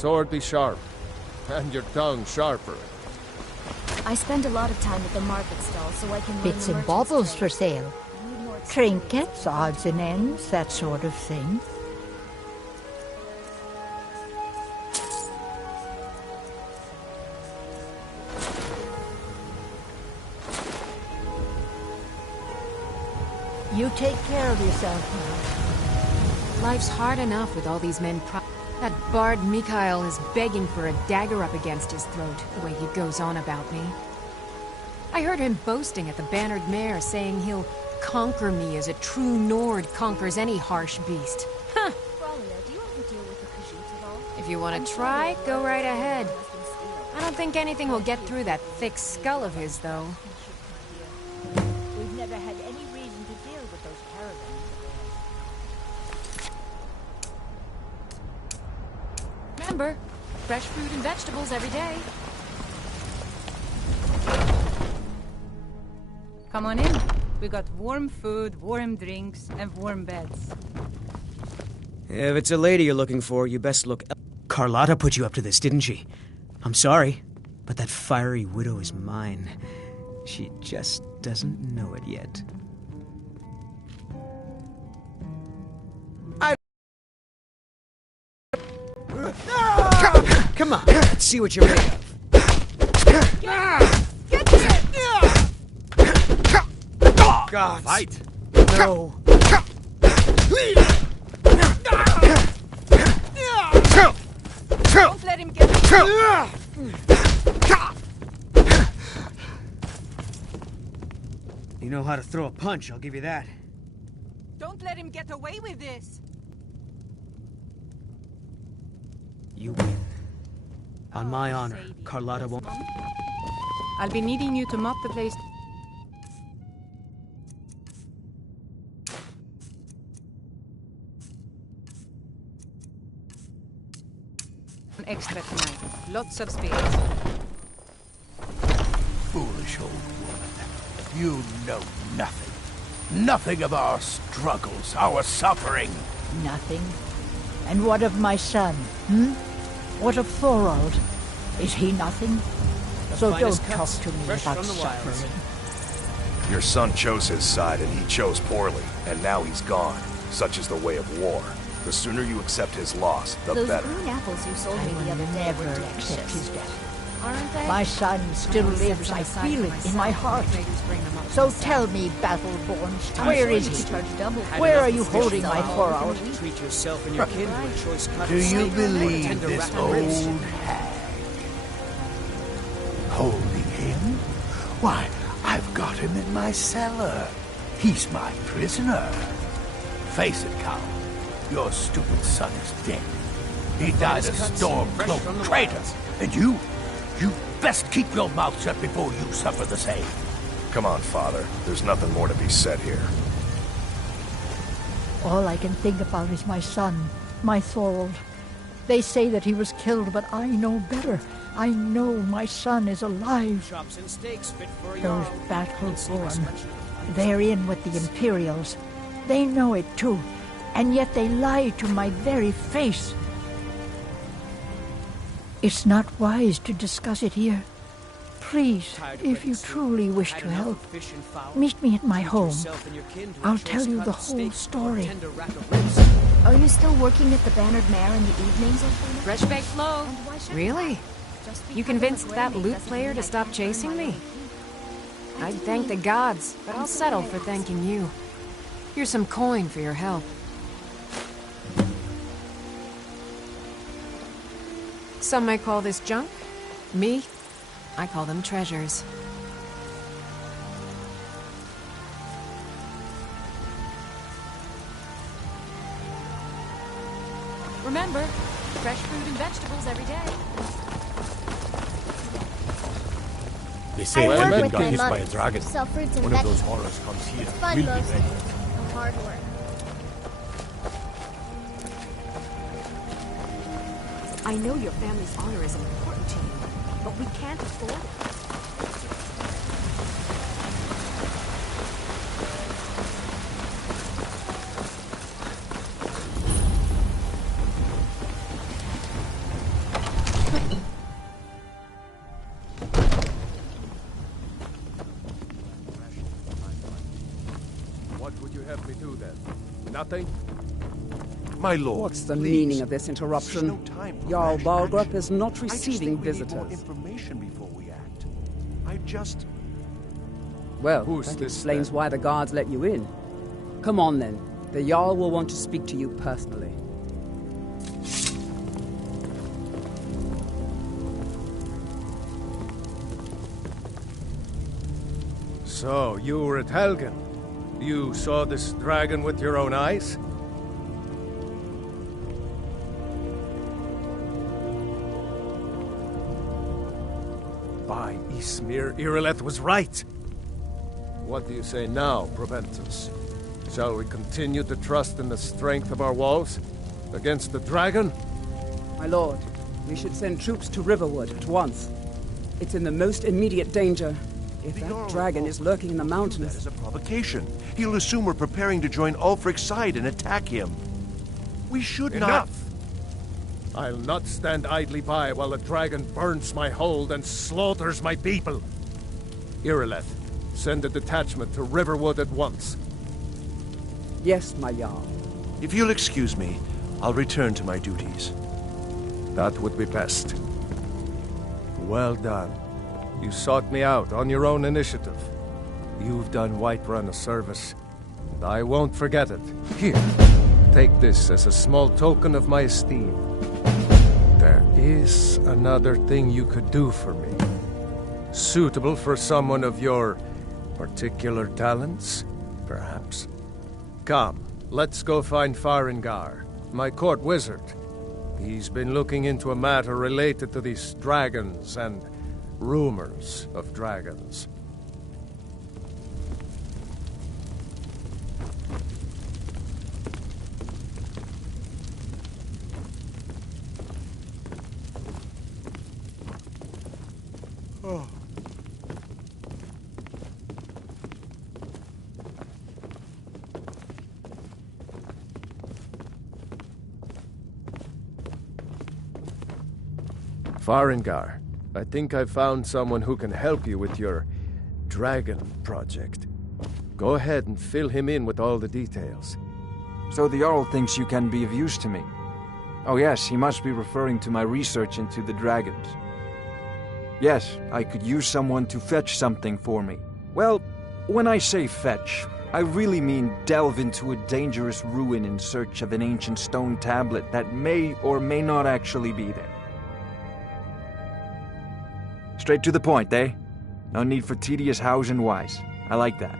sword be sharp, and your tongue sharper. I spend a lot of time at the market stall so I can learn Bits the and merchant's baubles for trade. sale. I need more experience. Trinkets, odds and ends, that sort of thing. You take care of yourself now. Life's hard enough with all these men That bard Mikhail is begging for a dagger up against his throat, the way he goes on about me. I heard him boasting at the Bannered Mare, saying he'll conquer me as a true Nord conquers any harsh beast. Huh! Bralia, do you ever deal with the Khajiit at all? If you want I'm to sure try, they'll go learn right from ahead. your husband's steel. I don't think anything will get through that thick skull of his, though. We've never had any reason to deal with those caravans of theirs. Remember, fresh fruit and vegetables every day. Come on in. We got warm food, warm drinks, and warm beds. If it's a lady you're looking for, you best look... Carlotta put you up to this, didn't she? I'm sorry, but that fiery widow is mine. She just doesn't know it yet. Come on, let's see what you're made of. God. Fight! No. Don't let him get... You know how to throw a punch, I'll give you that. Don't let him get away with this! You win. On my honor, Sadie. Carlotta won't... I'll be needing you to mop the place. An extra tonight. Lots of space. Foolish old woman. You know nothing. Nothing of our struggles, our suffering. Nothing. And what of my son, What of Thorold? Is he nothing? So don't finest talk cuts, to me fresh about from the wilds. suffering. Your son chose his side, and he chose poorly, and now he's gone. Such is the way of war. The sooner you accept his loss, the Those better. green apples you sold I me the will other day never were accept delicious. his death. Aren't they? My son still lives, I feel it in my heart. So tell me, Battleborn, where is he? Where are you holding my Thorold? Treat yourself and your kin to a choice cut Do of you steak, believe tender this rack of old ribs. hag? Holding him? Why, I've got him in my cellar. He's my prisoner. Face it, Cal. Your stupid son is dead. He died a storm-cloaked traitor. And you best keep your mouth shut before you suffer the same. Come on, Father. There's nothing more to be said here. All I can think about is my son, my Thorold. They say that he was killed, but I know better. I know my son is alive. Chops and steaks fit for a Those Jarl. Battleborn, they're in with the Imperials. They know it too, and yet they lie to my very face. It's not wise to discuss it here. Please, if you truly wish to help, meet me at my home. I'll tell you the whole story. Are you still working at the Bannered Mare in the evenings, Ophelia? Fresh baked flow. And why should Really? I? Just You because convinced I'm a that granny lute doesn't player mean to I stop can't chasing earn my me? own keep. I I'd do thank the mean- gods, but I'm I'll sorry settle I for asked. thanking you. Here's some coin for your help. Some may call this junk. Me, I call them treasures. Remember, fresh fruit and vegetables every day. They say I work Elvin with got my hit by a mother. dragon. Sell fruits and One of those vegetables. horrors comes here. It's fun We'll be mostly. ready. And hard work. I know your family's honor is important to you, but we can't afford it. would you have me do then? Nothing? My lord, What's the please. meaning of this interruption? There's no time for Jarl rash Balgrup action. is not I just receiving think we need more visitors. information before we act. I just... Well, Who's that this, explains then? why the guards let you in. Come on, then. The Jarl will want to speak to you personally. So, you were at Helgen. You saw this dragon with your own eyes? By Ysmir, Irileth was right! What do you say now, Proventus? Shall we continue to trust in the strength of our walls? Against the dragon? My lord, we should send troops to Riverwood at once. It's in the most immediate danger. If The that Jarl dragon is lurking in the That mountains... is a provocation. He'll assume we're preparing to join Ulfric's side and attack him. We should not... Enough! I'll not stand idly by while the dragon burns my hold and slaughters my people. Irileth, send a detachment to Riverwood at once. Yes, my Jarl. If you'll excuse me, I'll return to my duties. That would be best. Well done. You sought me out on your own initiative. You've done Whiterun a service, and I won't forget it. Here, take this as a small token of my esteem. There is another thing you could do for me. Suitable for someone of your particular talents, perhaps. Come, let's go find Farengar, my court wizard. He's been looking into a matter related to these dragons and rumors of dragons. Farengar, I think I've found someone who can help you with your dragon project. Go ahead and fill him in with all the details. So the Jarl thinks you can be of use to me. Oh yes, he must be referring to my research into the dragons. Yes, I could use someone to fetch something for me. Well, when I say fetch, I really mean delve into a dangerous ruin in search of an ancient stone tablet that may or may not actually be there. Straight to the point, eh? No need for tedious hows and whys. I like that.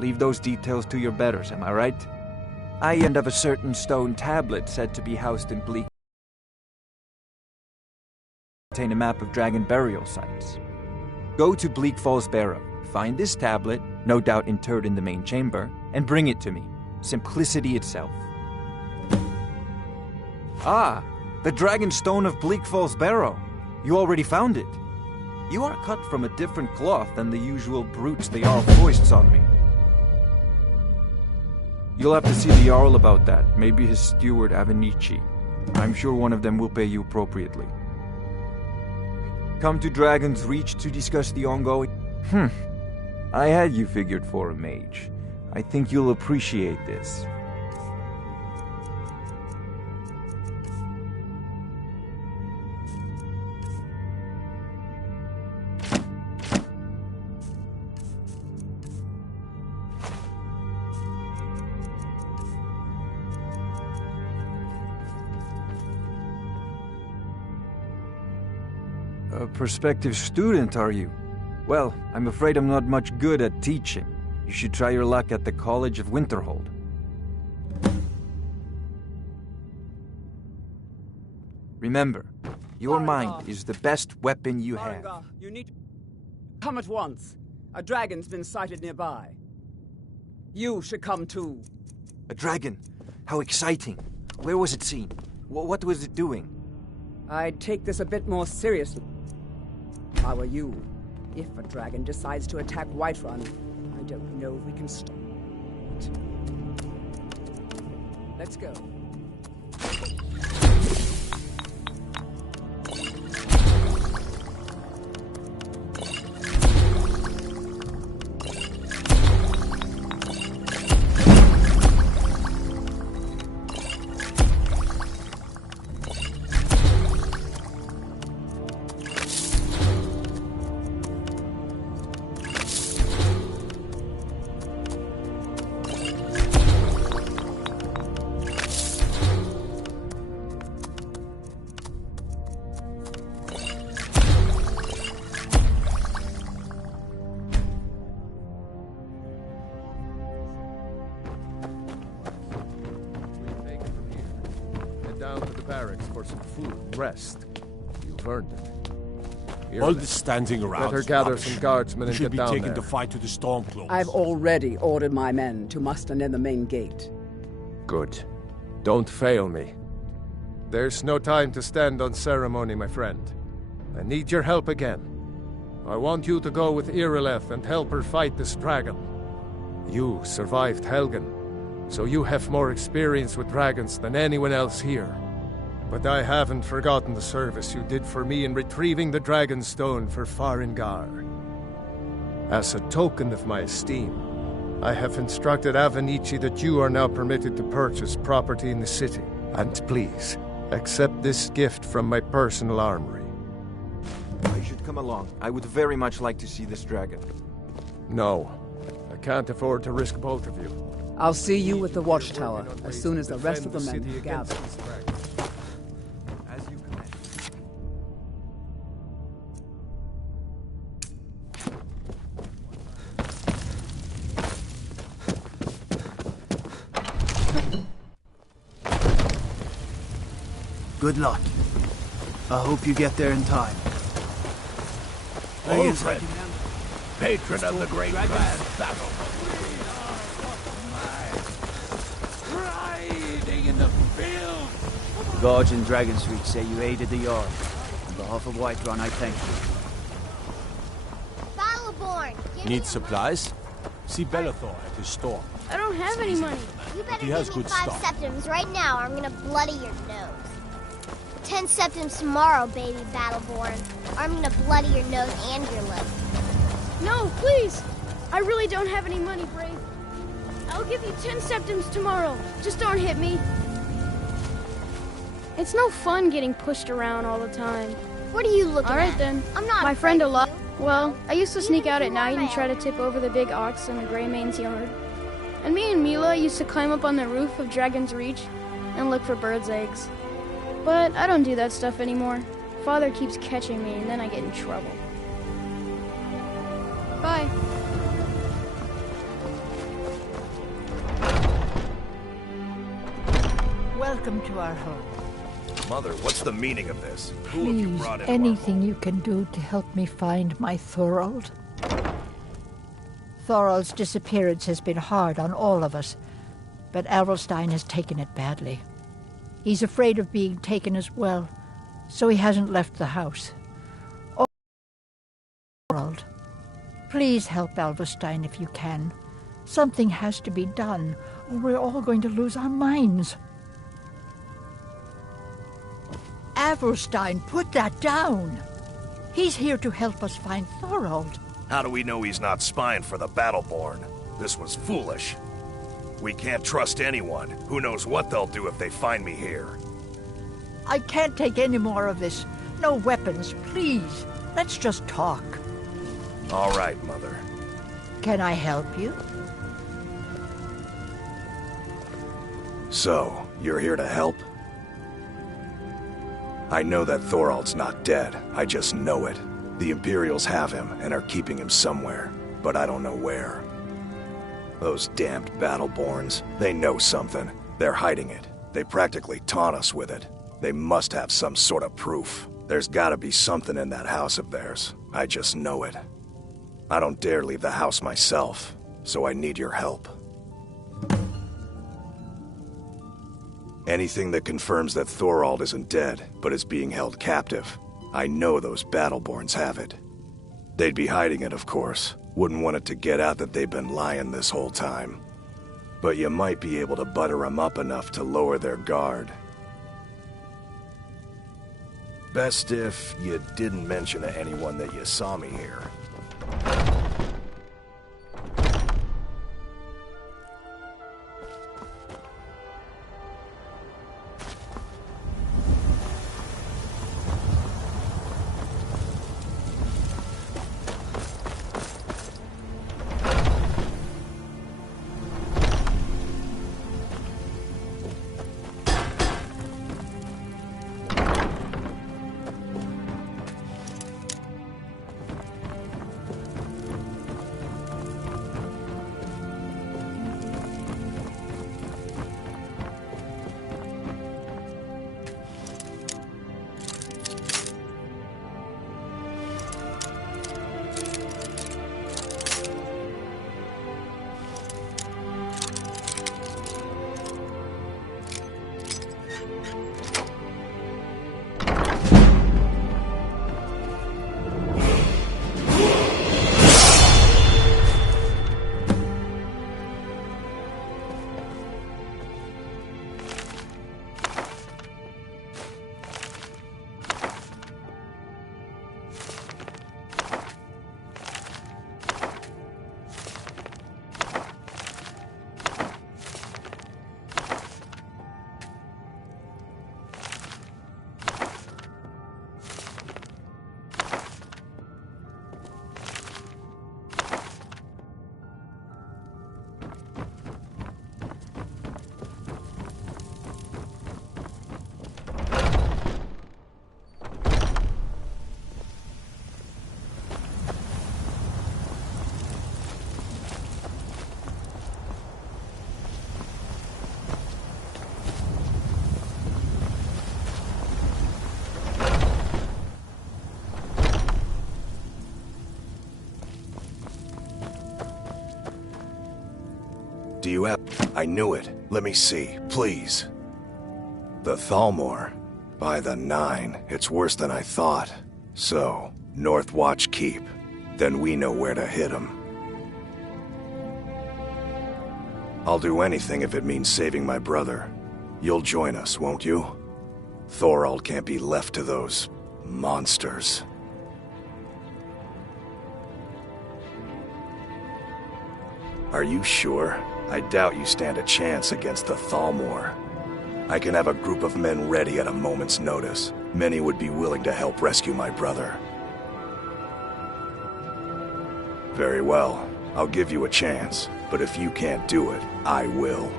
Leave those details to your betters, am I right? I end of a certain stone tablet said to be housed in Bleak. Contain a map of dragon burial sites. Go to Bleak Falls Barrow, find this tablet, no doubt interred in the main chamber, and bring it to me. Simplicity itself. Ah, the dragon stone of Bleak Falls Barrow. You already found it. You are cut from a different cloth than the usual brutes the Jarl foists on me. You'll have to see the Jarl about that, maybe his steward Avenici. I'm sure one of them will pay you appropriately. Come to Dragon's Reach to discuss the ongoing... I had you figured for a mage. I think you'll appreciate this. A prospective student, are you? Well, I'm afraid I'm not much good at teaching. You should try your luck at the College of Winterhold. Remember, your mind is the best weapon you have. Farengar, you need to come at once. A dragon's been sighted nearby. You should come too. A dragon? How exciting. Where was it seen? What was it doing? I'd take this a bit more seriously. If I were you, if a dragon decides to attack Whiterun, I don't know if we can stop it. Let's go. barracks for some food and rest. You've earned it. Here, All this standing around. better gather some guardsmen and should get be down taken there. to fight to the Stormcloaks. I've already ordered my men to muster near the main gate. Good. Don't fail me. There's no time to stand on ceremony, my friend. I need your help again. I want you to go with Irileth and help her fight this dragon. You survived Helgen, so you have more experience with dragons than anyone else here. But I haven't forgotten the service you did for me in retrieving the Dragon's Stone for Farengar. As a token of my esteem, I have instructed Avenici that you are now permitted to purchase property in the city. And please, accept this gift from my personal armory. I should come along. I would very much like to see this dragon. No, I can't afford to risk both of you. I'll see you at the watchtower as soon as the rest of the men have gathered. Good luck. I hope you get there in time. Ulfred, patron of the great grand battle. Riding in the field. The guards in Dragon Street say you aided the Jarl. On behalf of Whiterun, I thank you. Battleborn! Need supplies? See Bellathor at his store. I don't have any money. You better He has give me good 5 stuff. septims right now or I'm gonna bloody your nose. 10 septims tomorrow, baby Battleborn. Or I'm gonna bloody your nose and your lip. No, please! I really don't have any money, Brave. I'll give you 10 septims tomorrow. Just don't hit me. It's no fun getting pushed around all the time. What are you looking at? All right, then. I'm not My friend afraid of Olaf. you. Well, I used to sneak Even out if at you are night and my try to tip over the big ox in the Grey Mane's yard. And me and Mila used to climb up on the roof of Dragon's Reach and look for birds' eggs. But I don't do that stuff anymore. Father keeps catching me and then I get in trouble. Bye. Welcome to our home. Mother, what's the meaning of this? Who have you Please, brought into our anything you can do to help me find my Thorold. Thorold's disappearance has been hard on all of us, but Avelstein has taken it badly. He's afraid of being taken as well, so he hasn't left the house. Oh, Thorold, please help Avelstein if you can. Something has to be done, or we're all going to lose our minds. Avelstein, put that down. He's here to help us find Thorold. How do we know he's not spying for the Battleborn? This was foolish. We can't trust anyone. Who knows what they'll do if they find me here. I can't take any more of this. No weapons, please. Let's just talk. All right, Mother. Can I help you? So, you're here to help? I know that Thorold's not dead. I just know it. The Imperials have him and are keeping him somewhere, but I don't know where. Those damned Battleborns, they know something. They're hiding it. They practically taunt us with it. They must have some sort of proof. There's gotta be something in that house of theirs. I just know it. I don't dare leave the house myself, so I need your help. Anything that confirms that Thorold isn't dead, but is being held captive. I know those Battleborns have it. They'd be hiding it, of course. Wouldn't want it to get out that they've been lying this whole time. But you might be able to butter them up enough to lower their guard. Best if you didn't mention to anyone that you saw me here. Do you have... I knew it. Let me see, please. The Thalmor. By the 9, it's worse than I thought. So, North Watch Keep. Then we know where to hit him. I'll do anything if it means saving my brother. You'll join us, won't you? Thorald can't be left to those... monsters. Are you sure? I doubt you stand a chance against the Thalmor. I can have a group of men ready at a moment's notice. Many would be willing to help rescue my brother. Very well. I'll give you a chance. But if you can't do it, I will.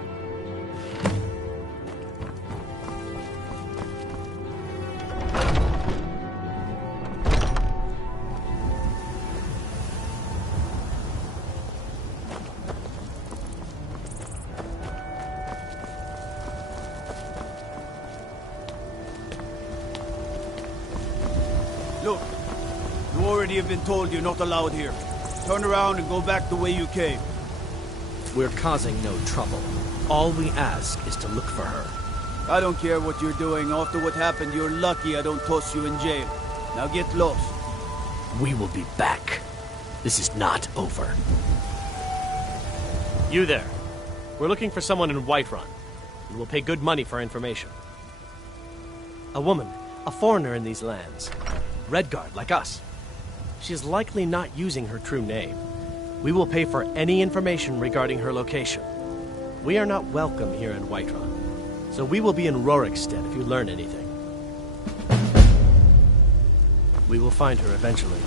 Look, you already have been told you're not allowed here. Turn around and go back the way you came. We're causing no trouble. All we ask is to look for her. I don't care what you're doing. After what happened, you're lucky I don't toss you in jail. Now get lost. We will be back. This is not over. You there. We're looking for someone in Whiterun. And we'll pay good money for information. A woman, a foreigner in these lands. Redguard, like us. She is likely not using her true name. We will pay for any information regarding her location. We are not welcome here in Whiterun, so we will be in Rorikstead if you learn anything. We will find her eventually.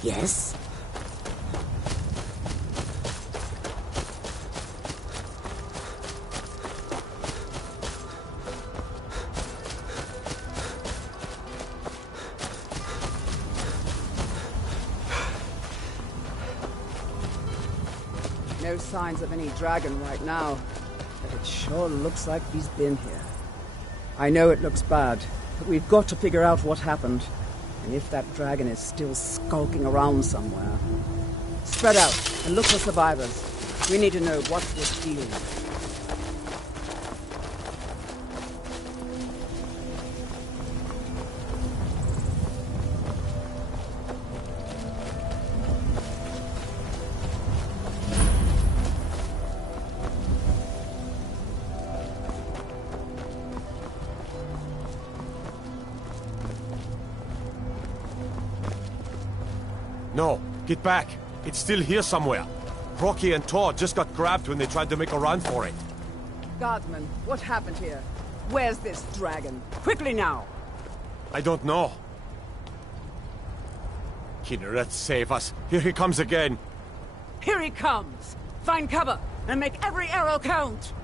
Yes? No signs of any dragon right now, but it sure looks like he's been here. I know it looks bad, but we've got to figure out what happened. And if that dragon is still skulking around somewhere. Spread out and look for survivors. We need to know what this deal is. No, get back. It's still here somewhere. Rocky and Todd just got grabbed when they tried to make a run for it. Guardsman, what happened here? Where's this dragon? Quickly now! I don't know. Kinneret, save us. Here he comes again. Here he comes! Find cover and make every arrow count!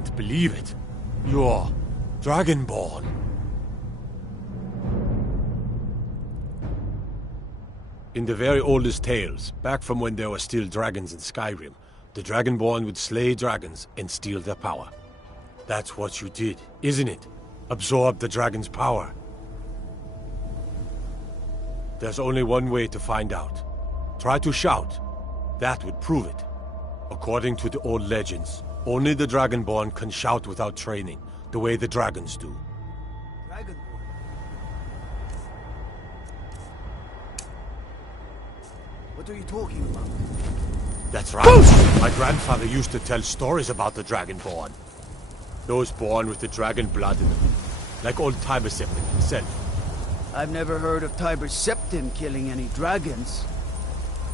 can't believe it. You're Dragonborn. In the very oldest tales, back from when there were still dragons in Skyrim, the Dragonborn would slay dragons and steal their power. That's what you did, isn't it? Absorb the dragon's power. There's only one way to find out. Try to shout. That would prove it. According to the old legends, only the Dragonborn can shout without training, the way the dragons do. Dragonborn? What are you talking about? That's right. My grandfather used to tell stories about the Dragonborn. Those born with the dragon blood in them. Like old Tiber Septim himself. I've never heard of Tiber Septim killing any dragons.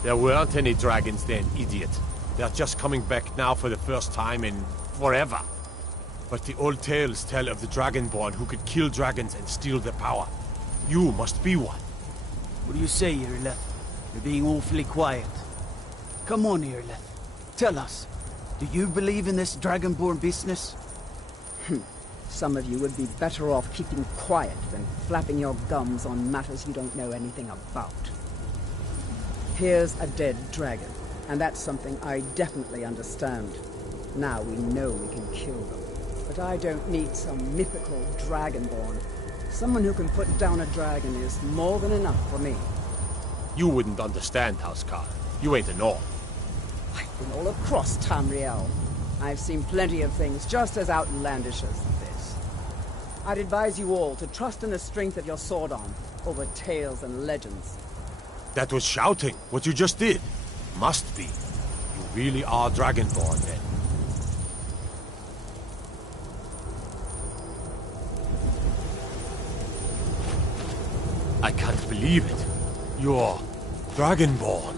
There weren't any dragons then, idiot. They're just coming back now for the first time in forever. But the old tales tell of the Dragonborn who could kill dragons and steal their power. You must be one. What do you say, Irleth? You're being awfully quiet. Come on, Irleth. Tell us. Do you believe in this Dragonborn business? Some of you would be better off keeping quiet than flapping your gums on matters you don't know anything about. Here's a dead dragon, and that's something I definitely understand. Now we know we can kill them. But I don't need some mythical Dragonborn. Someone who can put down a dragon is more than enough for me. You wouldn't understand, Housecarl. You ain't a Nord. I've been all across Tamriel. I've seen plenty of things just as outlandish as this. I'd advise you all to trust in the strength of your sword arm over tales and legends. That was shouting, what you just did. Must be. You really are Dragonborn, then. I can't believe it. You're Dragonborn.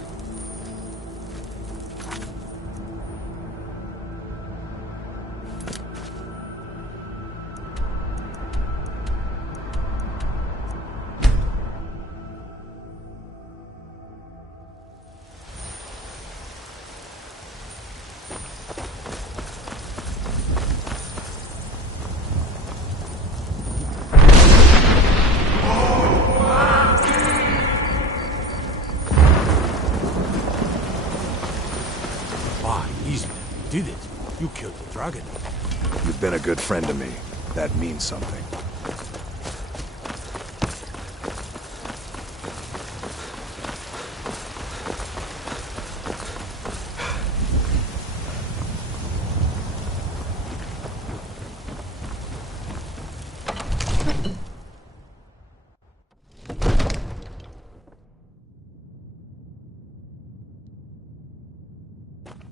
Did it. You killed the dragon. You've been a good friend to me. That means something.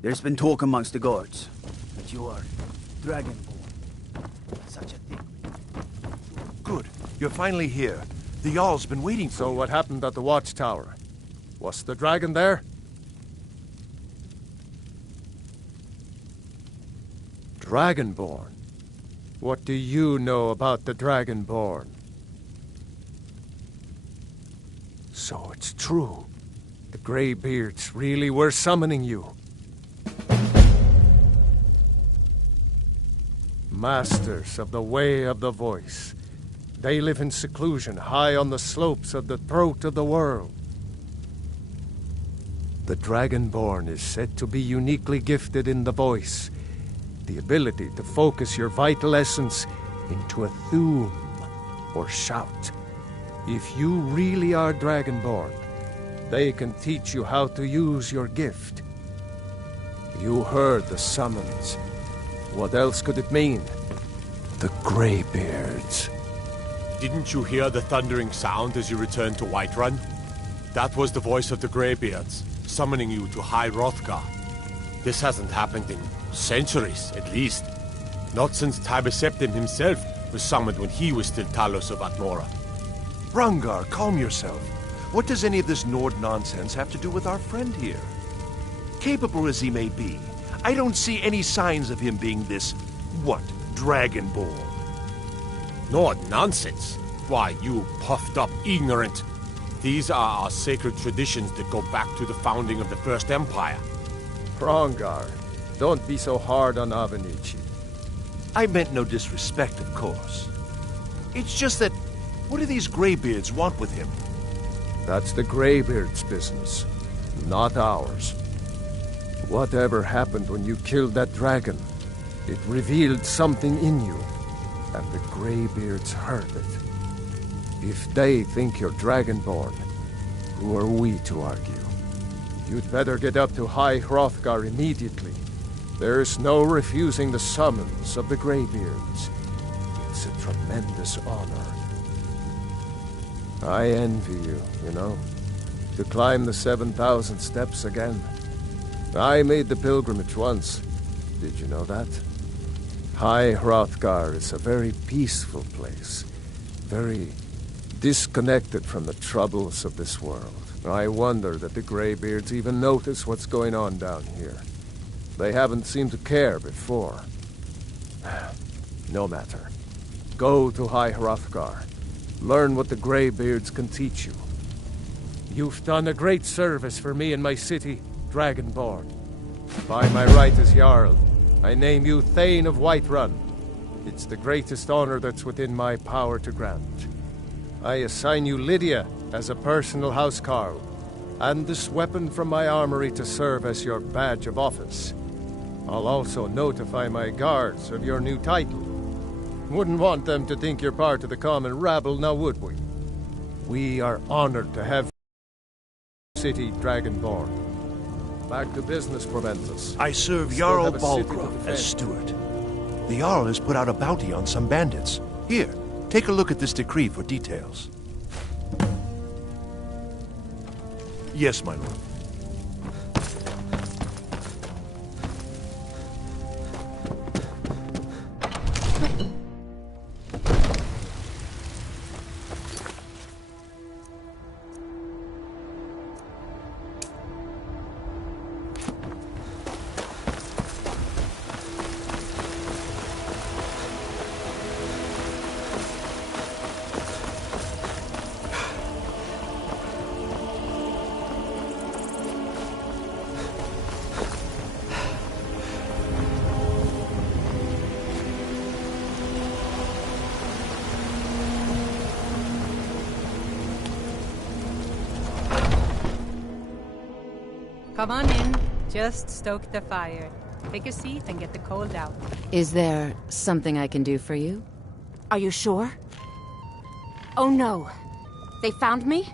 There's been talk amongst the guards that you are Dragonborn. Such a thing. Good. You're finally here. The Jarl's been waiting for you. So what happened at the watchtower? Was the dragon there? Dragonborn? What do you know about the Dragonborn? So it's true. The Greybeards really were summoning you. Masters of the Way of the Voice. They live in seclusion high on the slopes of the throat of the world. The Dragonborn is said to be uniquely gifted in the voice, the ability to focus your vital essence into a thum, or shout. If you really are Dragonborn, they can teach you how to use your gift. You heard the summons. What else could it mean? The Greybeards. Didn't you hear the thundering sound as you returned to Whiterun? That was the voice of the Greybeards, summoning you to High Hrothgar. This hasn't happened in centuries, at least. Not since Tiber Septim himself was summoned when he was still Talos of Atmora. Rangar, calm yourself. What does any of this Nord nonsense have to do with our friend here? Capable as he may be, I don't see any signs of him being this, Dragonborn. Nord nonsense? Why, you puffed up ignorant. These are our sacred traditions that go back to the founding of the First Empire. Hrongar, don't be so hard on Avenici. I meant no disrespect, of course. It's just that, what do these Greybeards want with him? That's the Greybeard's business, not ours. Whatever happened when you killed that dragon, it revealed something in you, and the Greybeards heard it. If they think you're Dragonborn, who are we to argue? You'd better get up to High Hrothgar immediately. There's no refusing the summons of the Greybeards. It's a tremendous honor. I envy you, you know, to climb the 7,000 steps again. I made the pilgrimage once. Did you know that? High Hrothgar is a very peaceful place, very disconnected from the troubles of this world. I wonder that the Greybeards even notice what's going on down here. They haven't seemed to care before. No matter. Go to High Hrothgar. Learn what the Greybeards can teach you. You've done a great service for me and my city, Dragonborn. By my right as Jarl, I name you Thane of Whiterun. It's the greatest honor that's within my power to grant. I assign you Lydia as a personal housecarl, and this weapon from my armory to serve as your badge of office. I'll also notify my guards of your new title. Wouldn't want them to think you're part of the common rabble, now would we? We are honored to have city Dragonborn. Back to business, Proventus. I serve Jarl Balgruuf as steward. The Jarl has put out a bounty on some bandits. Here, take a look at this decree for details. Yes, my lord. Come on in. Just stoke the fire. Take a seat and get the cold out. Is there something I can do for you? Are you sure? Oh no. They found me?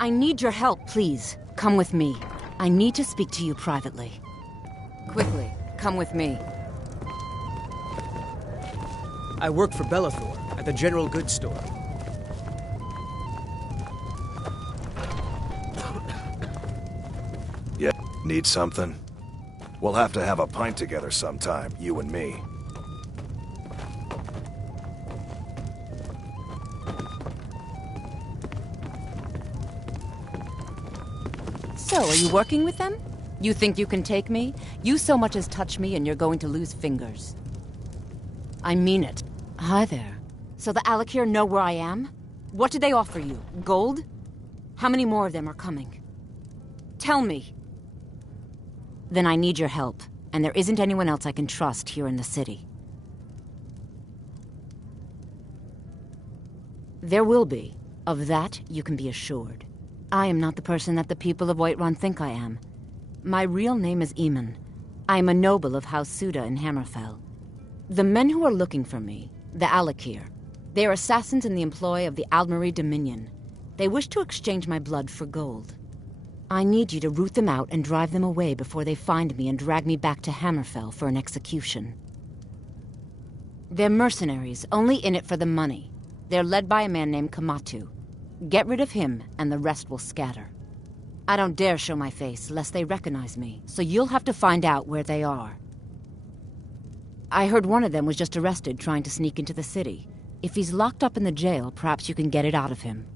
I need your help, please. Come with me. I need to speak to you privately. Quickly, come with me. I work for Bellathor at the general goods store. Yeah, need something? We'll have to have a pint together sometime, you and me. So, are you working with them? You think you can take me? You so much as touch me and you're going to lose fingers. I mean it. Hi there. So the Alakir know where I am? What did they offer you? Gold? How many more of them are coming? Tell me. Then I need your help, and there isn't anyone else I can trust here in the city. There will be. Of that, you can be assured. I am not the person that the people of Whiterun think I am. My real name is Eamon. I am a noble of House Suda in Hammerfell. The men who are looking for me, the Alakir, they are assassins in the employ of the Aldmeri Dominion. They wish to exchange my blood for gold. I need you to root them out and drive them away before they find me and drag me back to Hammerfell for an execution. They're mercenaries, only in it for the money. They're led by a man named Kamatu. Get rid of him, and the rest will scatter. I don't dare show my face, lest they recognize me, so you'll have to find out where they are. I heard one of them was just arrested trying to sneak into the city. If he's locked up in the jail, perhaps you can get it out of him.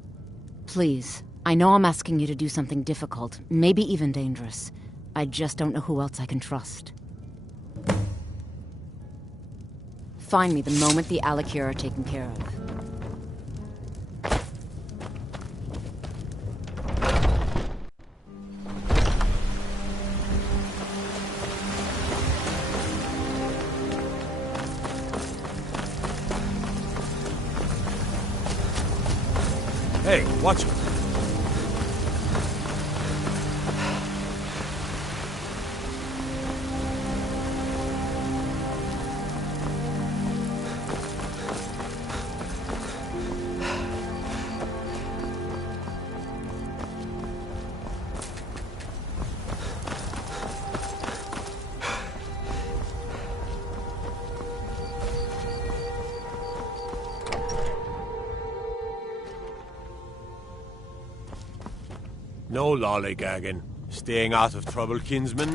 Please, I know I'm asking you to do something difficult, maybe even dangerous. I just don't know who else I can trust. Find me the moment the Alakir are taken care of. Hey, watch it. No lollygagging. Staying out of trouble, kinsman.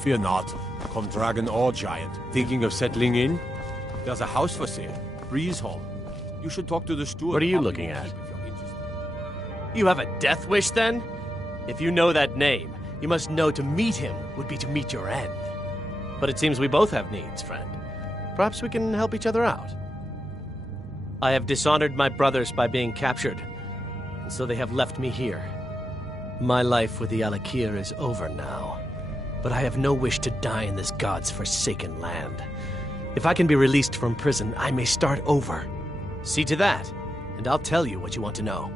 Fear not. Come dragon or giant. Thinking of settling in? There's a house for sale. Breeze Hall. You should talk to the steward. What are you looking at? You have a death wish, then? If you know that name, you must know to meet him would be to meet your end. But it seems we both have needs, friend. Perhaps we can help each other out. I have dishonored my brothers by being captured, and so they have left me here. My life with the Alakir is over now, but I have no wish to die in this god's forsaken land. If I can be released from prison, I may start over. See to that, and I'll tell you what you want to know.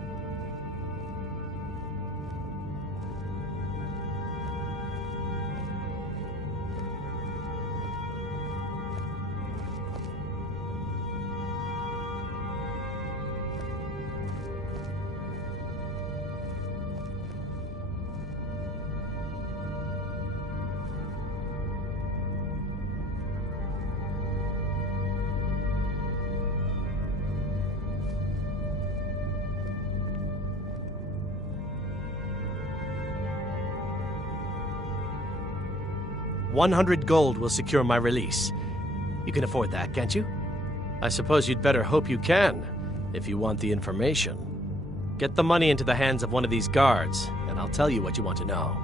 $100 gold will secure my release. You can afford that, can't you? I suppose you'd better hope you can, if you want the information. Get the money into the hands of one of these guards, and I'll tell you what you want to know.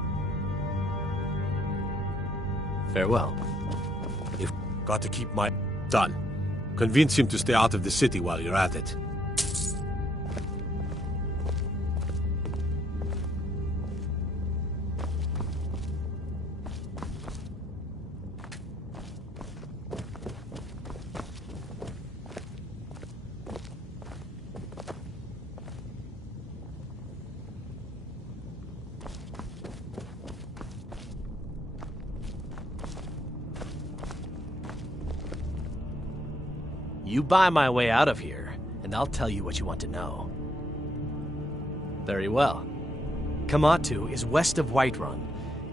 Farewell. You've got to keep my done. Convince him to stay out of the city while you're at it. You buy my way out of here, and I'll tell you what you want to know. Very well. Kamatu is west of Whiterun.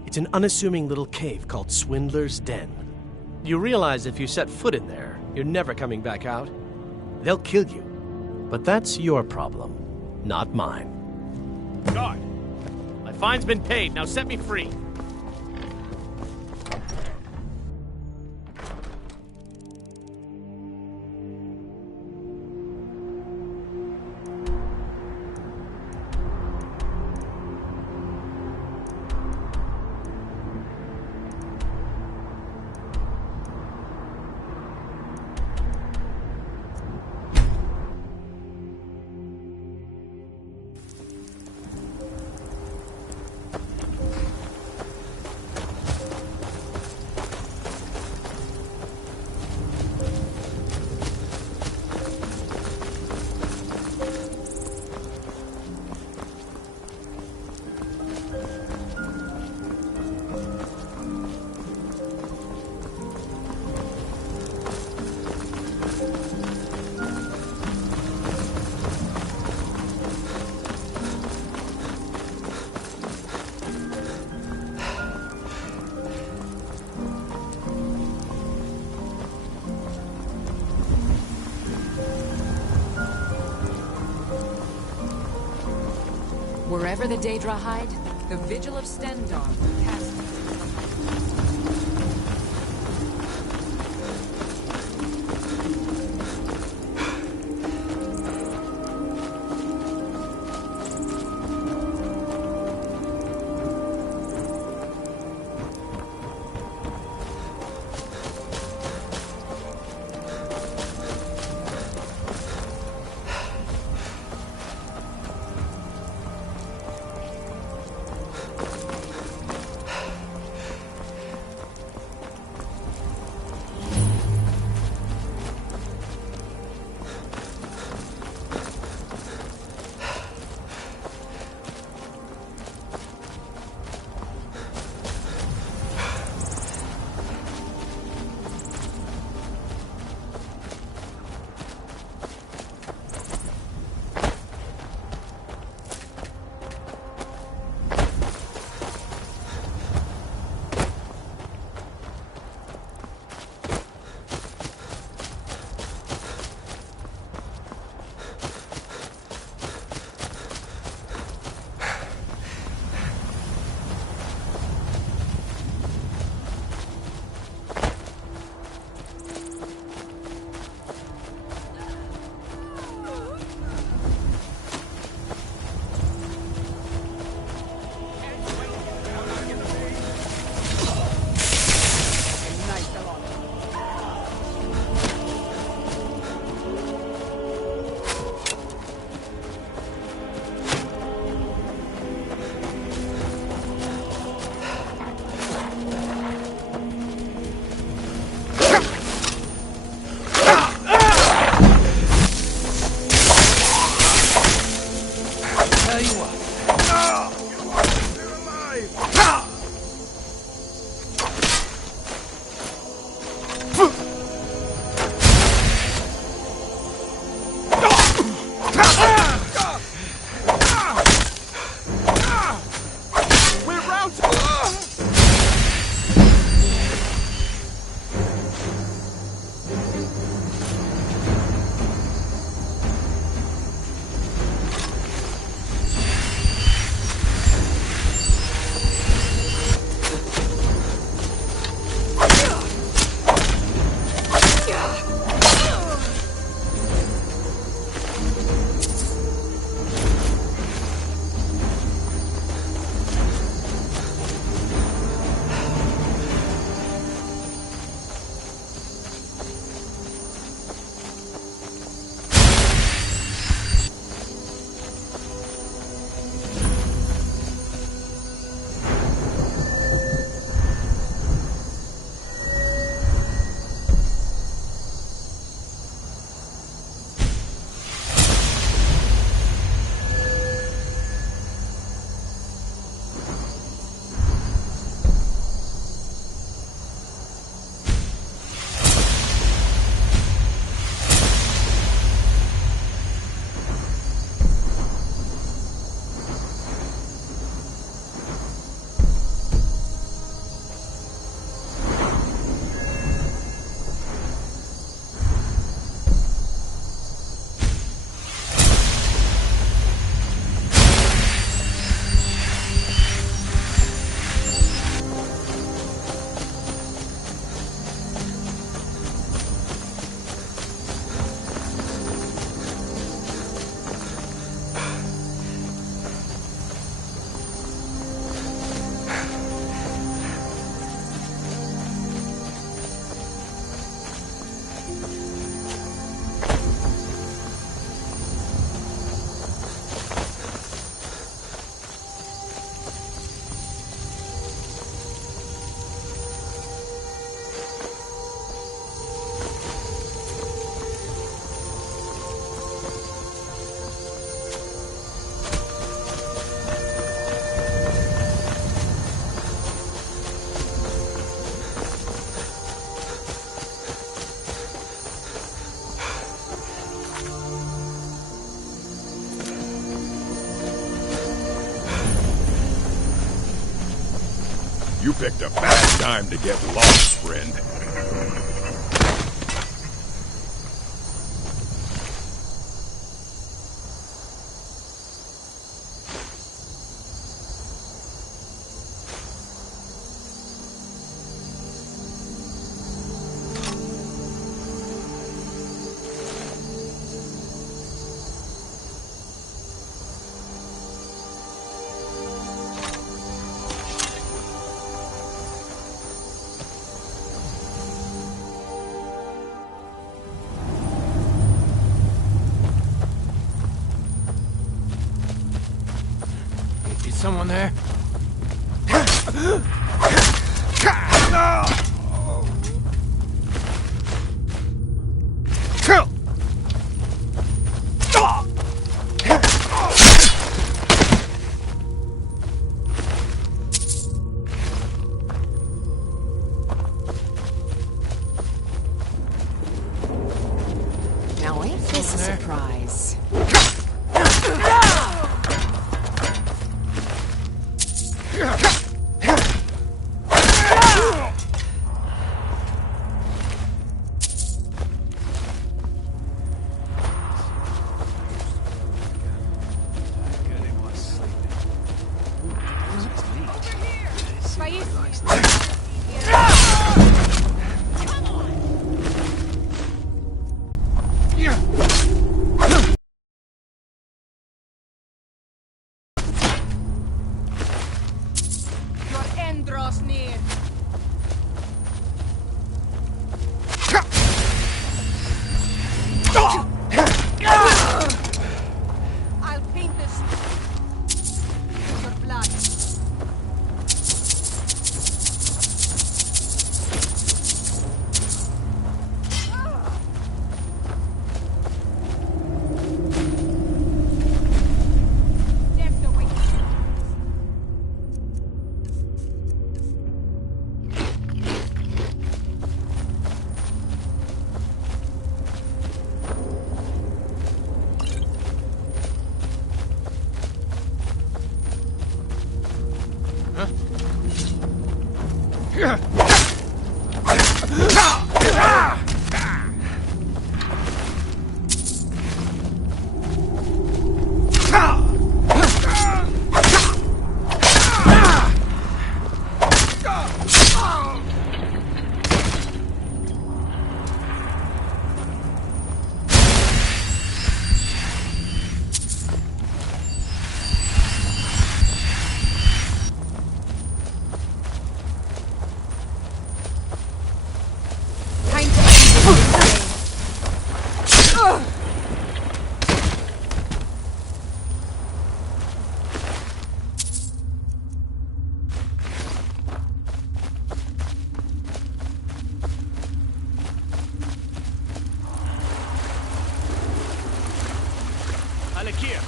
It's an unassuming little cave called Swindler's Den. You realize if you set foot in there, you're never coming back out? They'll kill you. But that's your problem, not mine. Guard! My fine's been paid, now set me free! Wherever the Daedra hide, the Vigil of Stendarr will cast them. You picked a bad time to get lost, friend. Someone there? Now ain't this a surprise?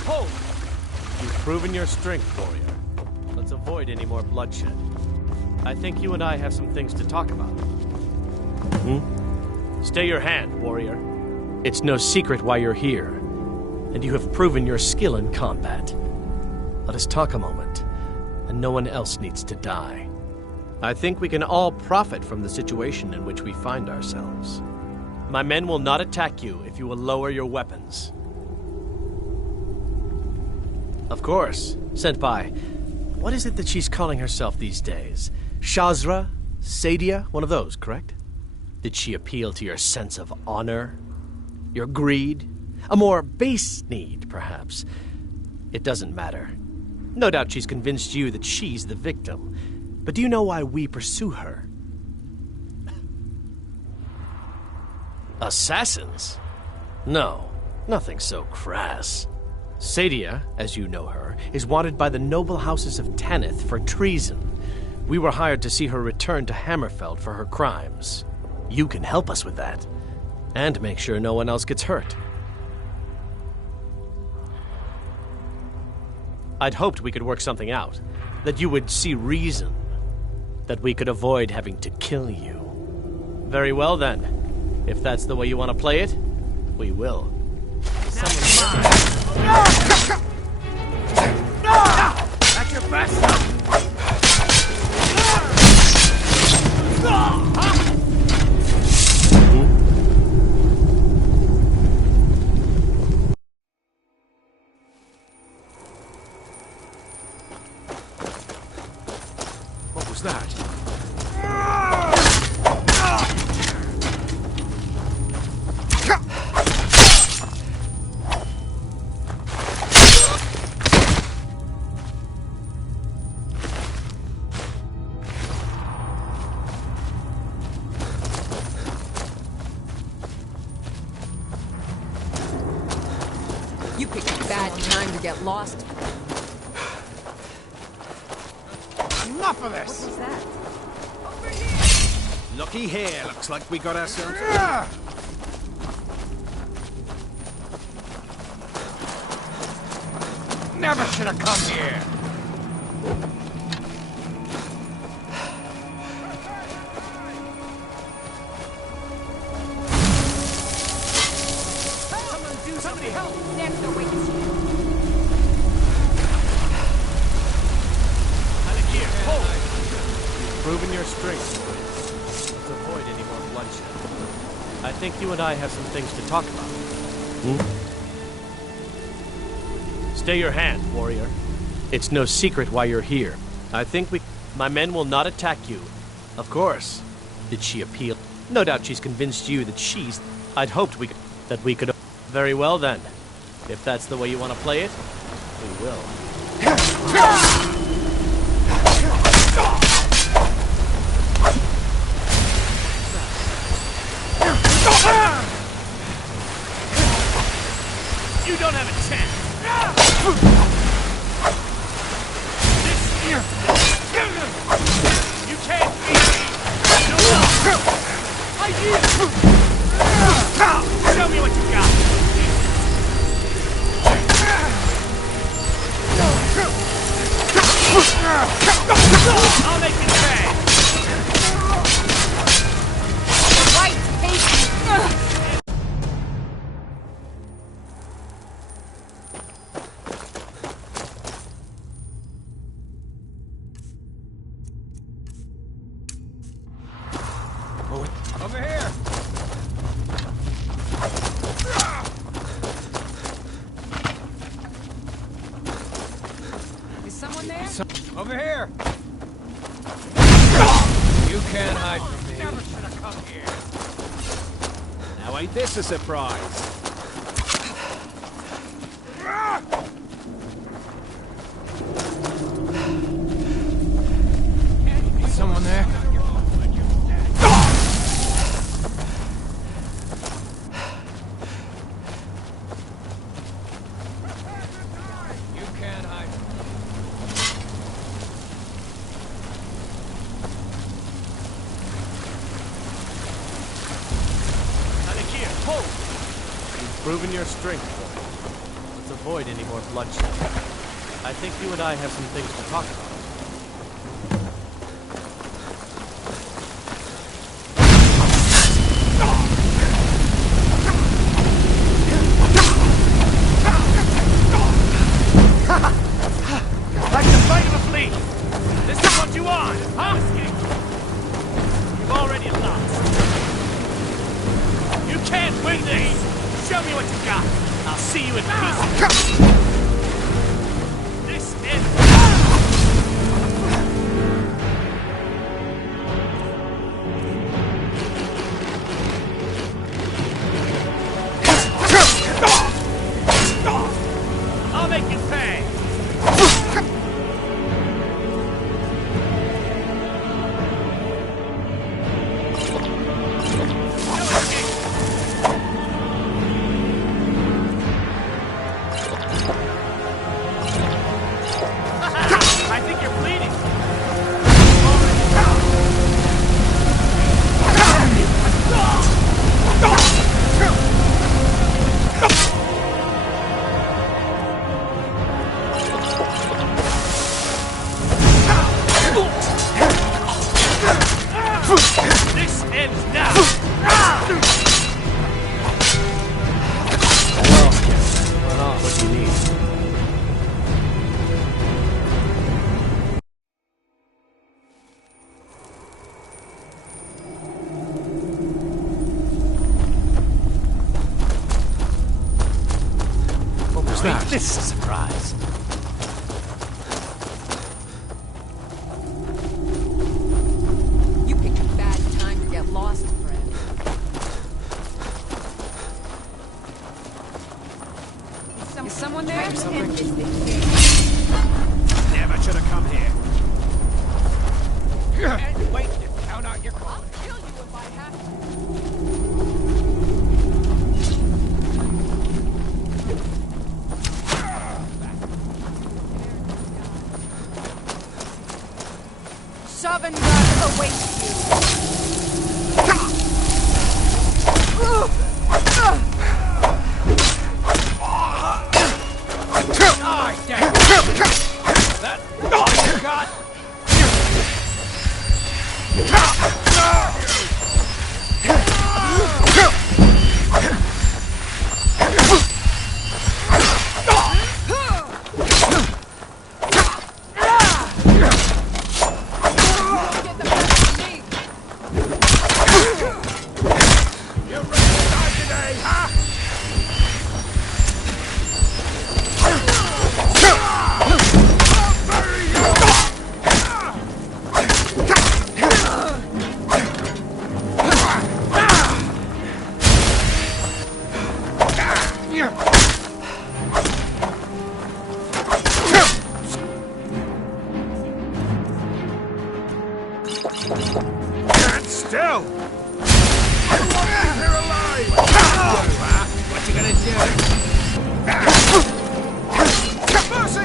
Hold! You've proven your strength, warrior. Let's avoid any more bloodshed. I think you and I have some things to talk about. Stay your hand, warrior. It's no secret why you're here, and you have proven your skill in combat. Let us talk a moment, and no one else needs to die. I think we can all profit from the situation in which we find ourselves. My men will not attack you if you will lower your weapons. Of course. Senpai, what is it that she's calling herself these days? Shazra? Sadia? One of those, correct? Did she appeal to your sense of honor? Your greed? A more base need, perhaps? It doesn't matter. No doubt she's convinced you that she's the victim. But do you know why we pursue her? Assassins? No, nothing so crass. Sadia, as you know her, is wanted by the noble houses of Tanith for treason. We were hired to see her return to Hammerfell for her crimes. You can help us with that, and make sure no one else gets hurt. I'd hoped we could work something out, that you would see reason, that we could avoid having to kill you. Very well then. If that's the way you want to play it, we will. At your best! You picked a bad time to get lost. Enough of this! What was that? Looky here, looks like we got ourselves... Never should have come here! Someone do somebody help! Stand the wait. Here, hold! You've proven your strength. Let's avoid any more bloodshed. I think you and I have some things to talk about. Stay your hand, warrior. It's no secret why you're here. I think my men will not attack you. Of course. Did she appeal? No doubt she's convinced you that she's... I'd hoped we could... Very well then. If that's the way you want to play it, we will. You don't have a chance. You can't beat me. No. I did. Show me what you got. I'll make you pay. Right, take Over here! Is someone there? Over here! You can't hide from me. Never should have come here. Now ain't this a surprise? Is someone there? You can't hide from me. Hold! You've proven your strength, boy. Let's avoid any more bloodshed. I think you and I have some things to talk about. Like the fight of a fleet! This is what you want, huh? You've already lost. You can't win this! Show me what you got! I'll see you in pieces! This is... I'll make you pay! I think you're bleeding. This ends now. Well, run off what you need. What was that? This is a surprise. You picked a bad time to get lost, friend. Is someone there? Never should have come here. And wait to count out your cost. I'll kill you if I have to. Heaven God awaits you. That all you got? Stand still! I want you here alive! What you gonna do? Mercy!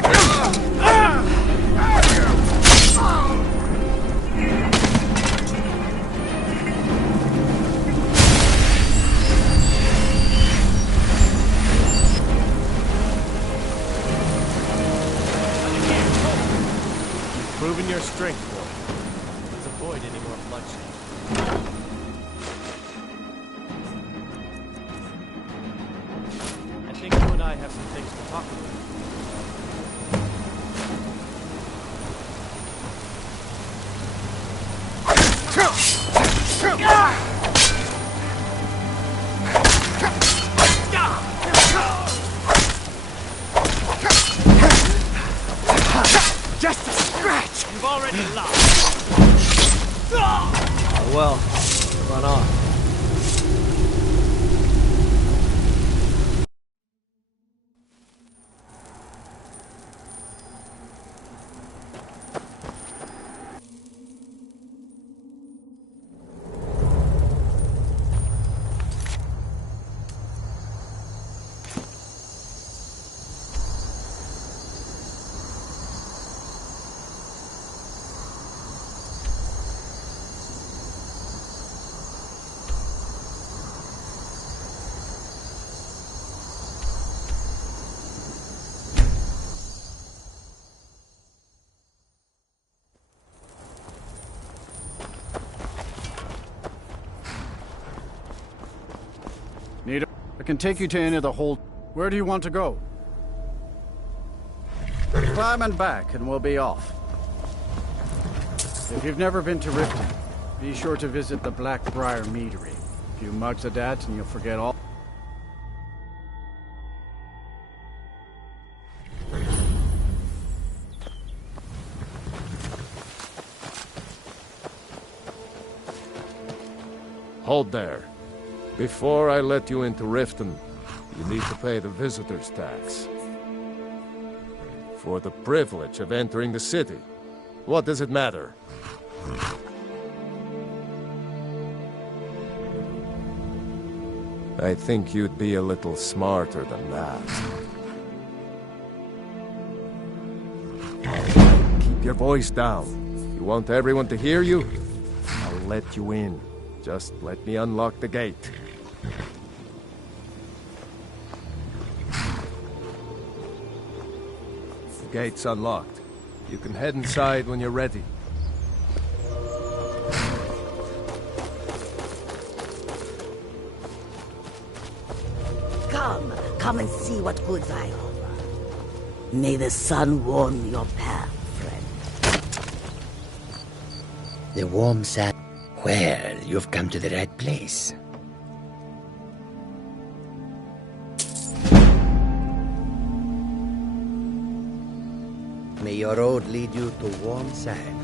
You've proven your strength, boy. Let's avoid any more bloodshed. I think you and I have some things to talk about. Just a scratch! You've already lost. Oh, well, run on. Nita, I can take you to any of the hold. Where do you want to go? Climb and back, and we'll be off. If you've never been to Riften, be sure to visit the Blackbriar Meadery. A few mugs of that, and you'll forget all. Hold there. Before I let you into Riften, you need to pay the visitor's tax. For the privilege of entering the city. What does it matter? I think you'd be a little smarter than that. Keep your voice down. You want everyone to hear you? I'll let you in. Just let me unlock the gate. The gate's unlocked. You can head inside when you're ready. Come and see what goods I offer. May the sun warm your path, friend. The warm sand. Well, you've come to the right place. May your road lead you to warm sands.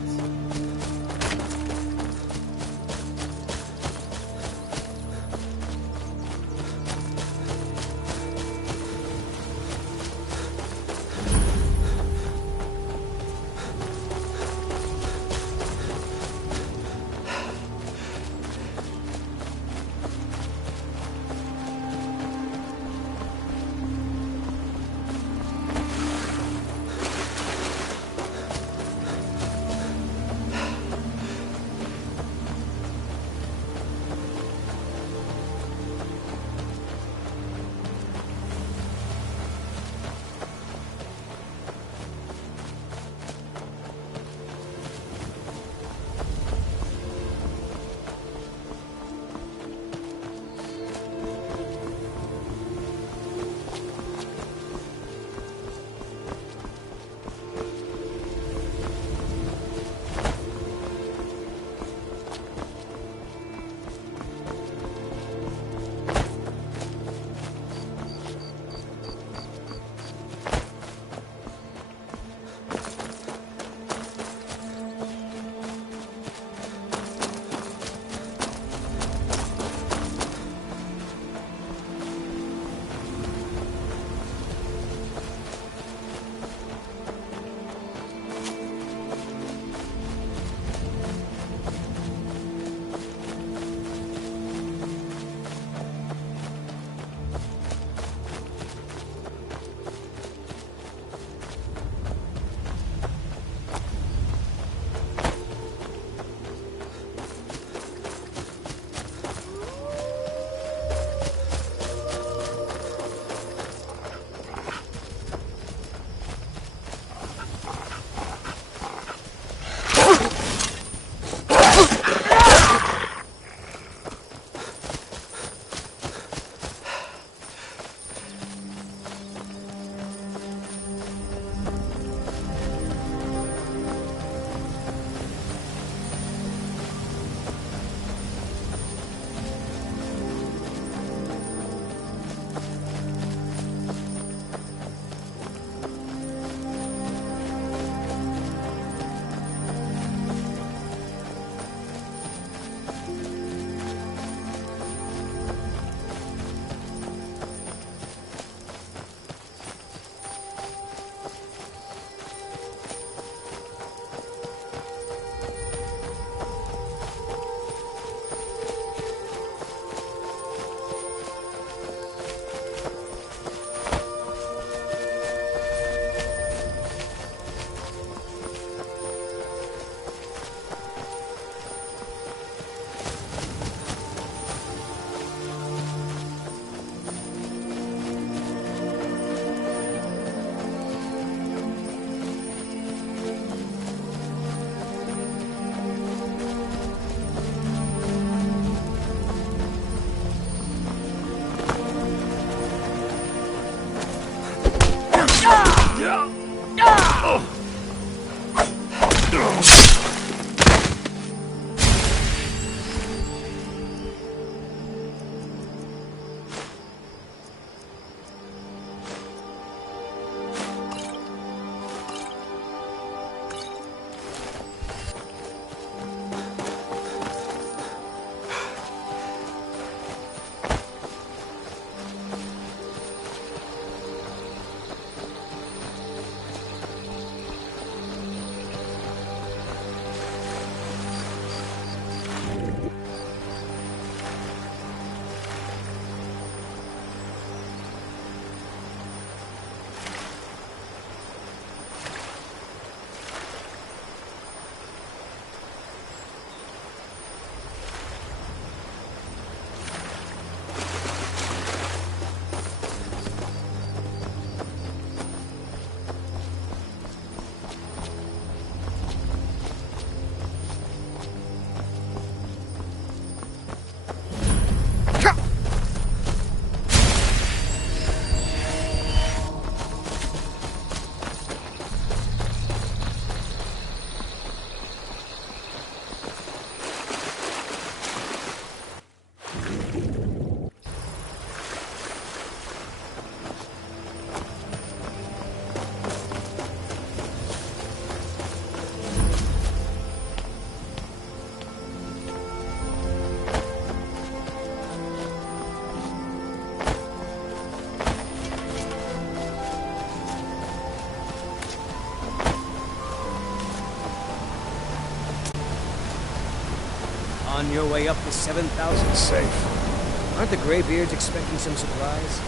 On your way up to 7,000? Safe. Aren't the Greybeards expecting some supplies?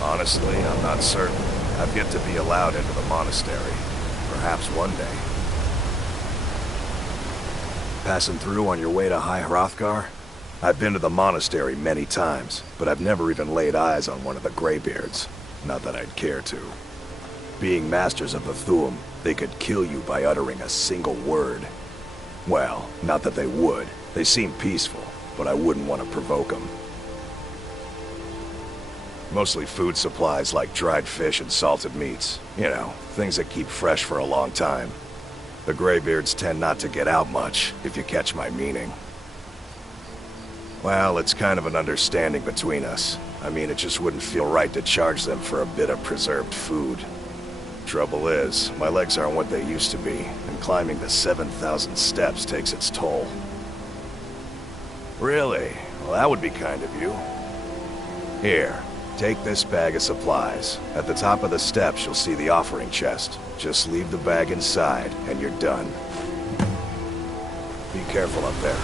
Honestly, I'm not certain. I've yet to be allowed into the monastery. Perhaps one day. Passing through on your way to High Hrothgar? I've been to the monastery many times, but I've never even laid eyes on one of the Greybeards. Not that I'd care to. Being masters of the Thu'um, they could kill you by uttering a single word. Well, not that they would. They seem peaceful, but I wouldn't want to provoke them. Mostly food supplies like dried fish and salted meats. You know, things that keep fresh for a long time. The Greybeards tend not to get out much, if you catch my meaning. Well, it's kind of an understanding between us. I mean, it just wouldn't feel right to charge them for a bit of preserved food. Trouble is, my legs aren't what they used to be, and climbing the 7,000 steps takes its toll. Really? Well, that would be kind of you. Here, take this bag of supplies. At the top of the steps, you'll see the offering chest. Just leave the bag inside, and you're done. Be careful up there.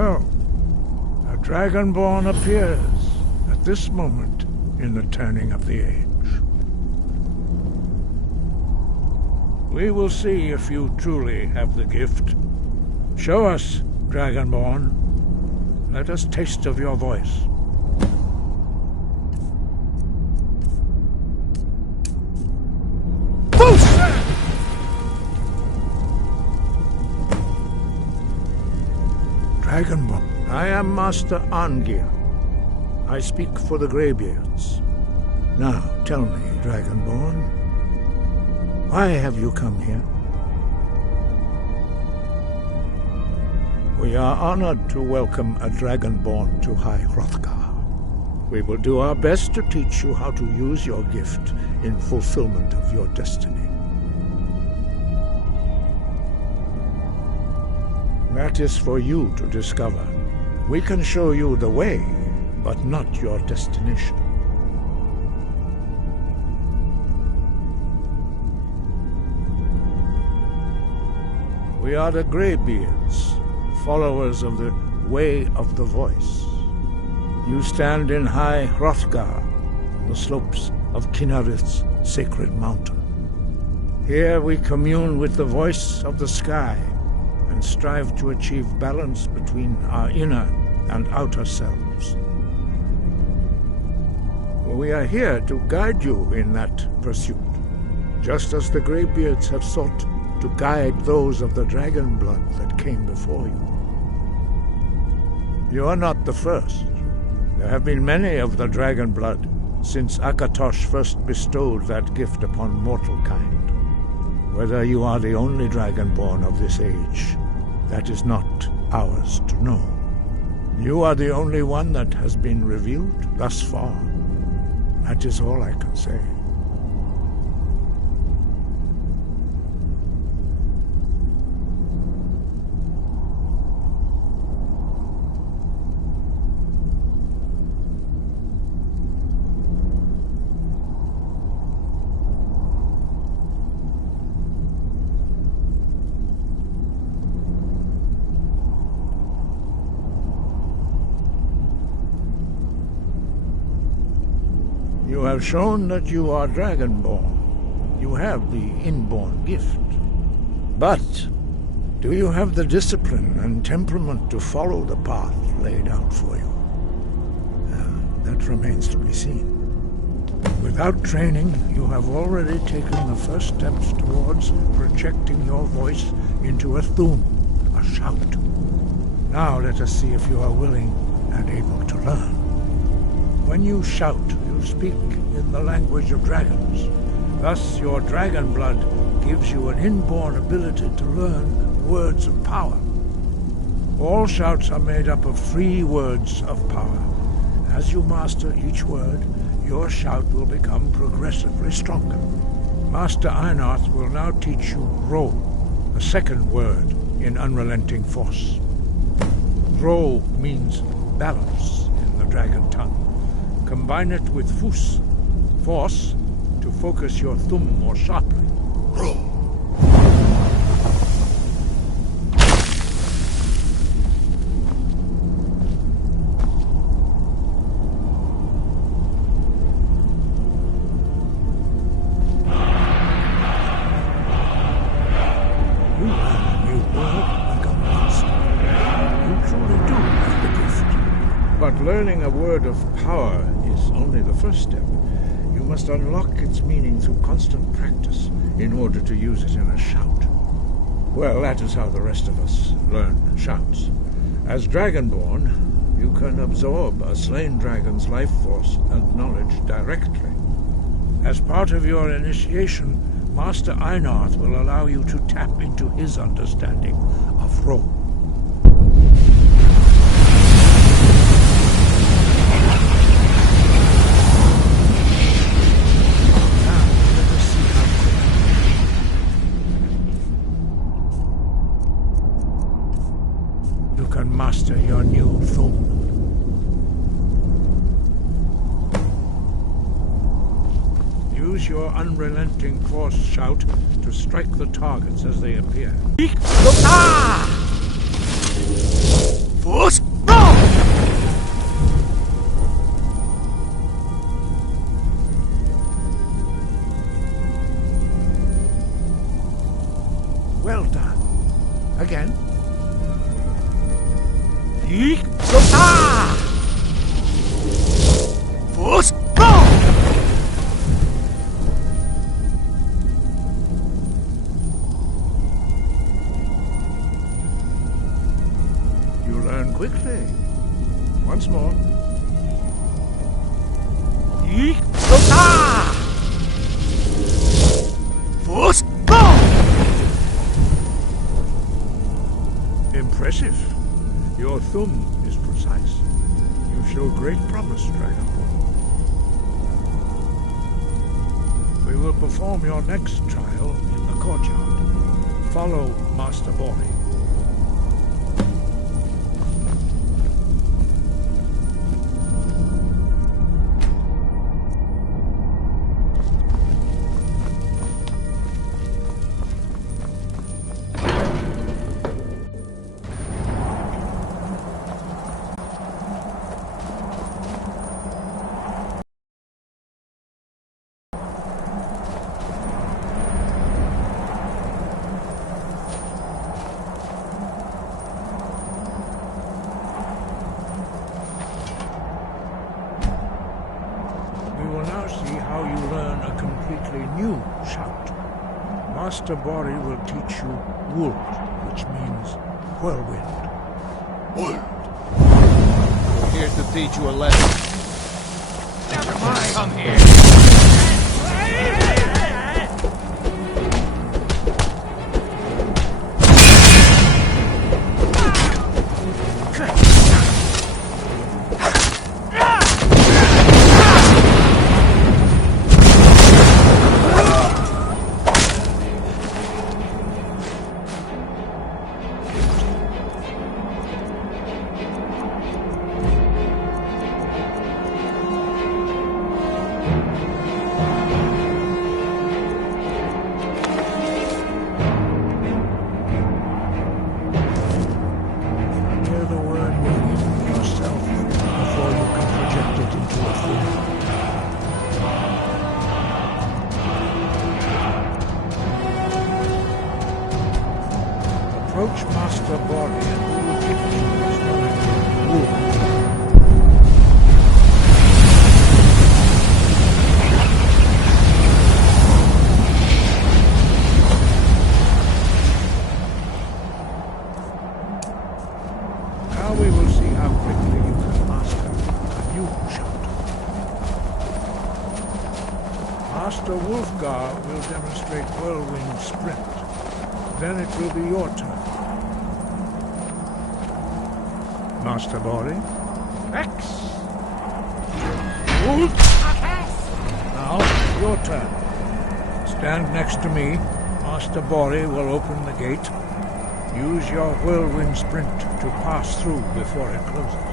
So, a Dragonborn appears at this moment in the turning of the age. We will see if you truly have the gift. Show us, Dragonborn. Let us taste of your voice. Dragonborn, I am Master Angir. I speak for the Greybeards. Now, tell me, Dragonborn, why have you come here? We are honored to welcome a Dragonborn to High Hrothgar. We will do our best to teach you how to use your gift in fulfillment of your destiny. That is for you to discover. We can show you the way, but not your destination. We are the Greybeards, followers of the Way of the Voice. You stand in High Hrothgar, on the slopes of Kinnarith's sacred mountain. Here we commune with the voice of the sky and strive to achieve balance between our inner and outer selves. We are here to guide you in that pursuit, just as the Greybeards have sought to guide those of the dragon blood that came before you. You are not the first. There have been many of the dragon blood since Akatosh first bestowed that gift upon mortal kind. Whether you are the only dragonborn of this age, that is not ours to know. You are the only one that has been revealed thus far. That is all I can say. You have shown that you are Dragonborn. You have the inborn gift. But do you have the discipline and temperament to follow the path laid out for you? That remains to be seen. Without training, you have already taken the first steps towards projecting your voice into a thum, a shout. Now let us see if you are willing and able to learn. When you shout, you speak in the language of dragons. Thus, your dragon blood gives you an inborn ability to learn words of power. All shouts are made up of 3 words of power. As you master each word, your shout will become progressively stronger. Master Einarth will now teach you Ro, a second word in Unrelenting Force. Ro means balance in the dragon tongue. Combine it with Fus, force, to focus your thumb more sharply. Ro. You learn a new word like a monster. You truly do have the gift. But learning a word of power is only the first step. You must unlock its meaning through constant practice in order to use it in a shout. Well, that is how the rest of us learn shouts. As Dragonborn, you can absorb a slain dragon's life force and knowledge directly. As part of your initiation, Master Einarth will allow you to tap into his understanding of Ro. Master your new thum. Use your unrelenting force shout to strike the targets as they appear. Force! Well done. Again. Yeek. Ah! Force, go! You learn quickly. Once more. Yeek. Ah! Force, go! Impressive. Your thumb is precise. You show great promise, Dragonborn. We will perform your next trial in the courtyard. Follow Master Bori. New shout. Master Bori will teach you Wold, which means whirlwind. Wold. Here to teach you a lesson. Never mind. Come here. Approach Master Bori and we will give you his knowledge of Wood. Now we will see how quickly you can master a new shot. Master Wolfgar will demonstrate Whirlwind Sprint. Then it will be your turn. Master Bori. X. Wood. Now, your turn. Stand next to me. Master Bori will open the gate. Use your whirlwind sprint to pass through before it closes.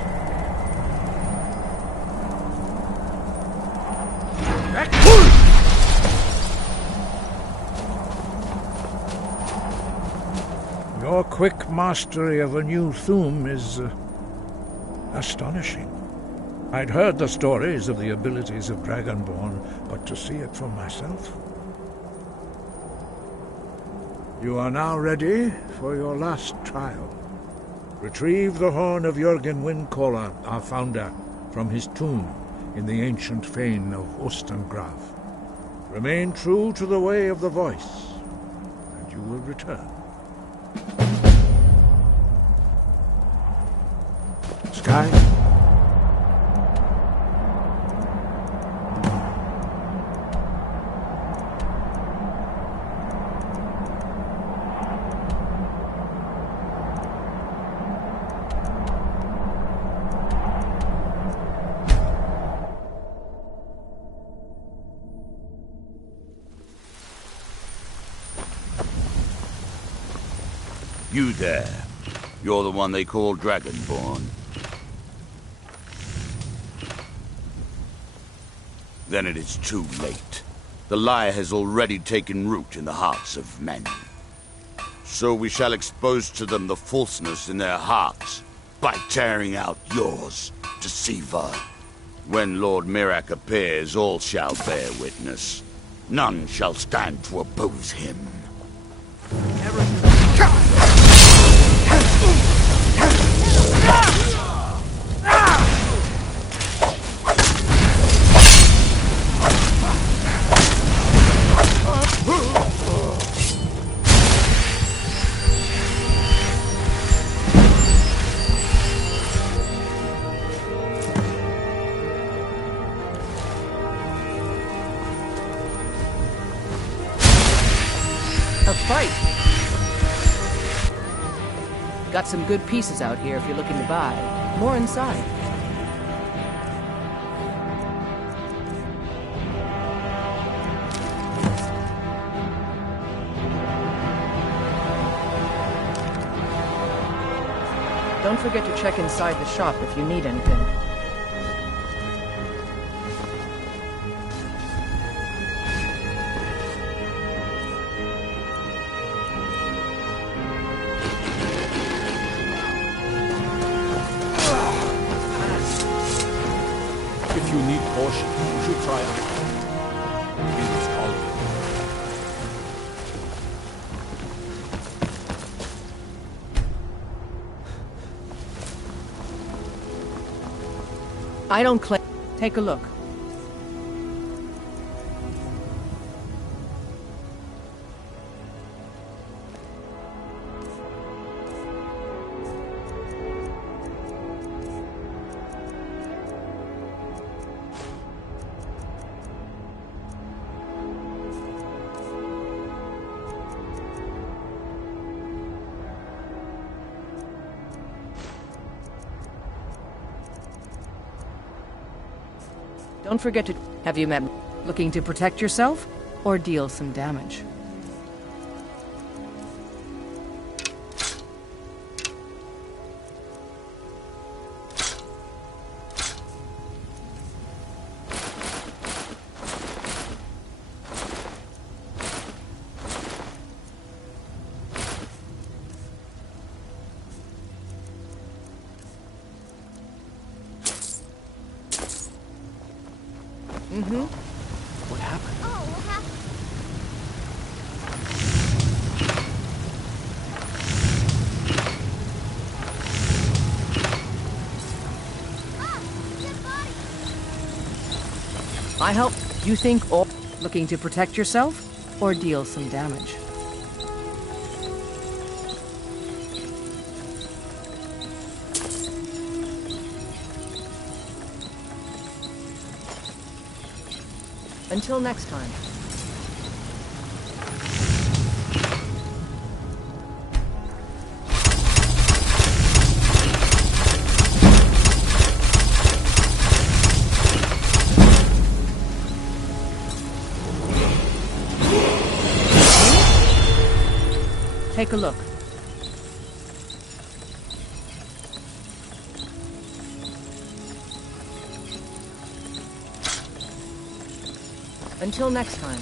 Your quick mastery of a new Thum is astonishing. I'd heard the stories of the abilities of Dragonborn, but to see it for myself. You are now ready for your last trial. Retrieve the horn of Jürgen Windcaller, our founder, from his tomb in the ancient fane of Ostengraf. Remain true to the way of the voice, and you will return. Sky? You there. You're the one they call Dragonborn. Then it is too late. The lie has already taken root in the hearts of men. So we shall expose to them the falseness in their hearts by tearing out yours, deceiver. When Lord Mirak appears, all shall bear witness. None shall stand to oppose him. Everything A fight! Got some good pieces out here if you're looking to buy. More inside. Don't forget to check inside the shop if you need anything. If you need potion, you should try it. Please call me. I don't claim. Take a look. Don't forget to... Have you met... Looking to protect yourself? Or deal some damage? Mm-hmm. What happened? Oh, what happened? I help. You think all... Looking to protect yourself? Or deal some damage? Until next time. Take a look. Until next time.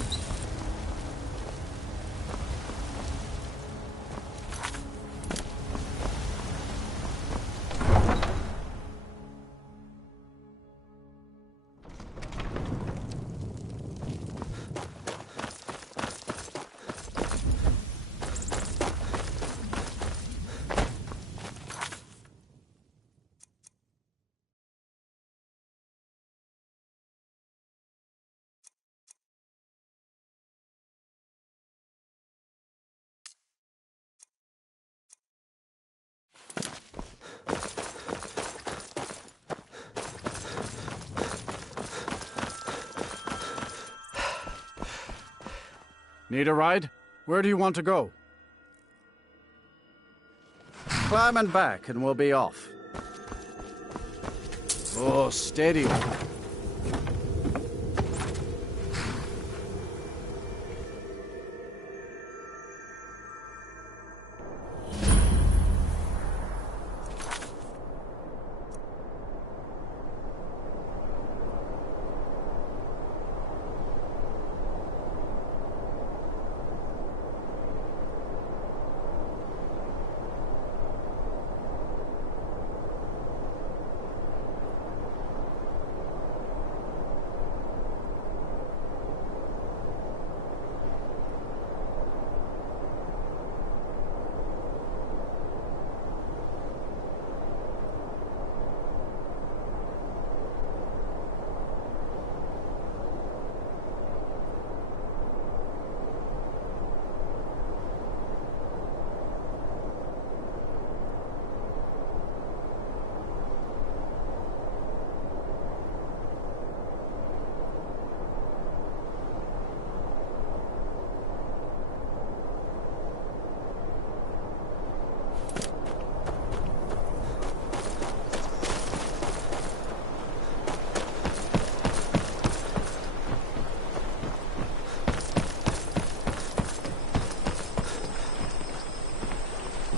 Need a ride? Where do you want to go? Climb and back and we'll be off. Oh, steady.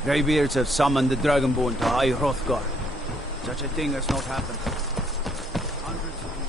Greybeards have summoned the Dragonborn to High Hrothgar. Such a thing has not happened. Hundreds of years.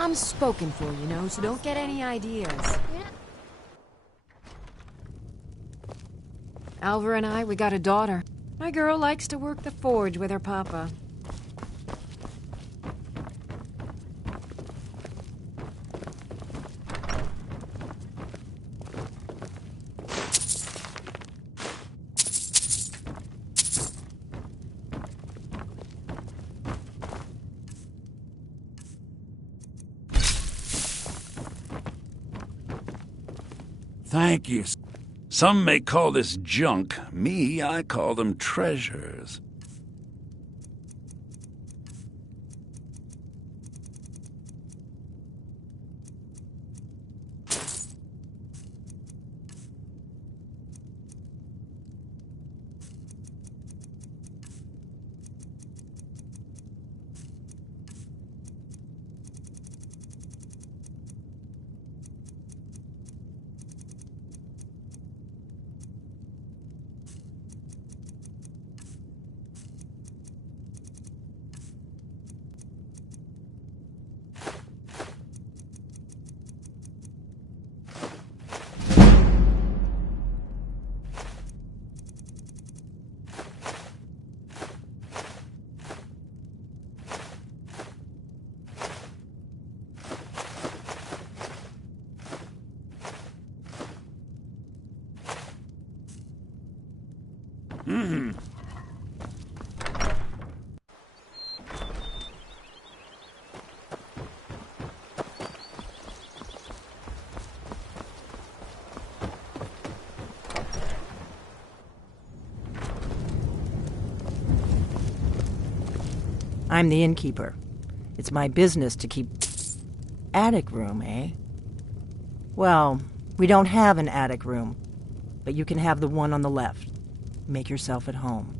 I'm spoken for, you know, so don't get any ideas. Alvar and I, we got a daughter. My girl likes to work the forge with her papa. Thank you. Some may call this junk. Me, I call them treasures. I'm the innkeeper. It's my business to keep... Attic room, eh? Well, we don't have an attic room, but you can have the one on the left. Make yourself at home.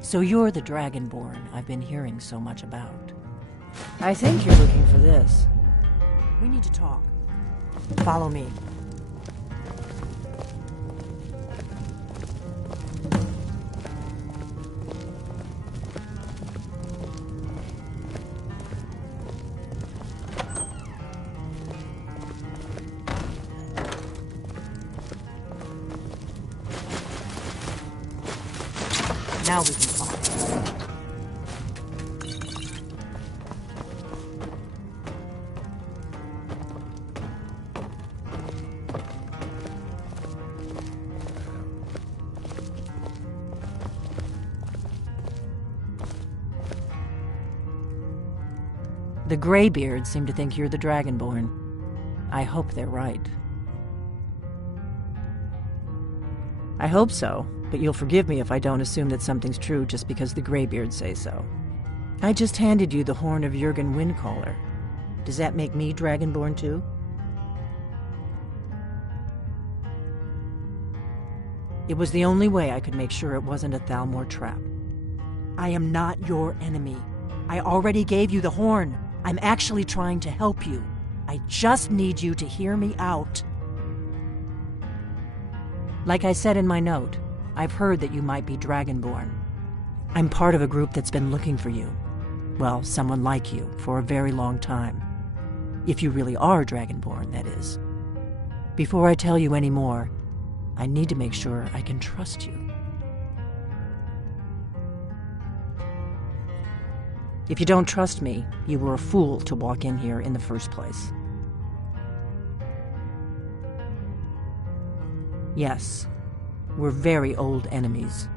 So you're the Dragonborn I've been hearing so much about. I think you're looking for this. We need to talk. Follow me. Now we can talk. The Greybeards seem to think you're the Dragonborn. I hope they're right. I hope so, but you'll forgive me if I don't assume that something's true just because the Greybeards say so. I just handed you the horn of Jurgen Windcaller. Does that make me Dragonborn too? It was the only way I could make sure it wasn't a Thalmor trap. I am not your enemy. I already gave you the horn. I'm actually trying to help you. I just need you to hear me out. Like I said in my note, I've heard that you might be Dragonborn. I'm part of a group that's been looking for you. Well, someone like you, for a very long time. If you really are Dragonborn, that is. Before I tell you any more, I need to make sure I can trust you. If you don't trust me, you were a fool to walk in here in the first place. Yes, we're very old enemies.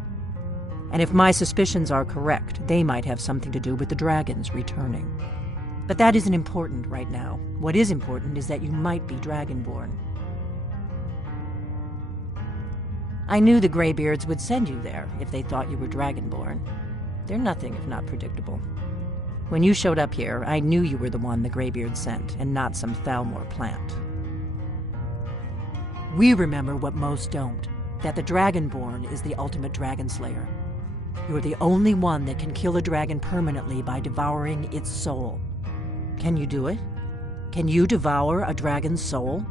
And if my suspicions are correct, they might have something to do with the dragons returning. But that isn't important right now. What is important is that you might be Dragonborn. I knew the Greybeards would send you there if they thought you were Dragonborn. They're nothing if not predictable. When you showed up here, I knew you were the one the Greybeards sent, and not some Thalmor plant. We remember what most don't, that the Dragonborn is the ultimate dragon slayer. You're the only one that can kill a dragon permanently by devouring its soul. Can you do it? Can you devour a dragon's soul?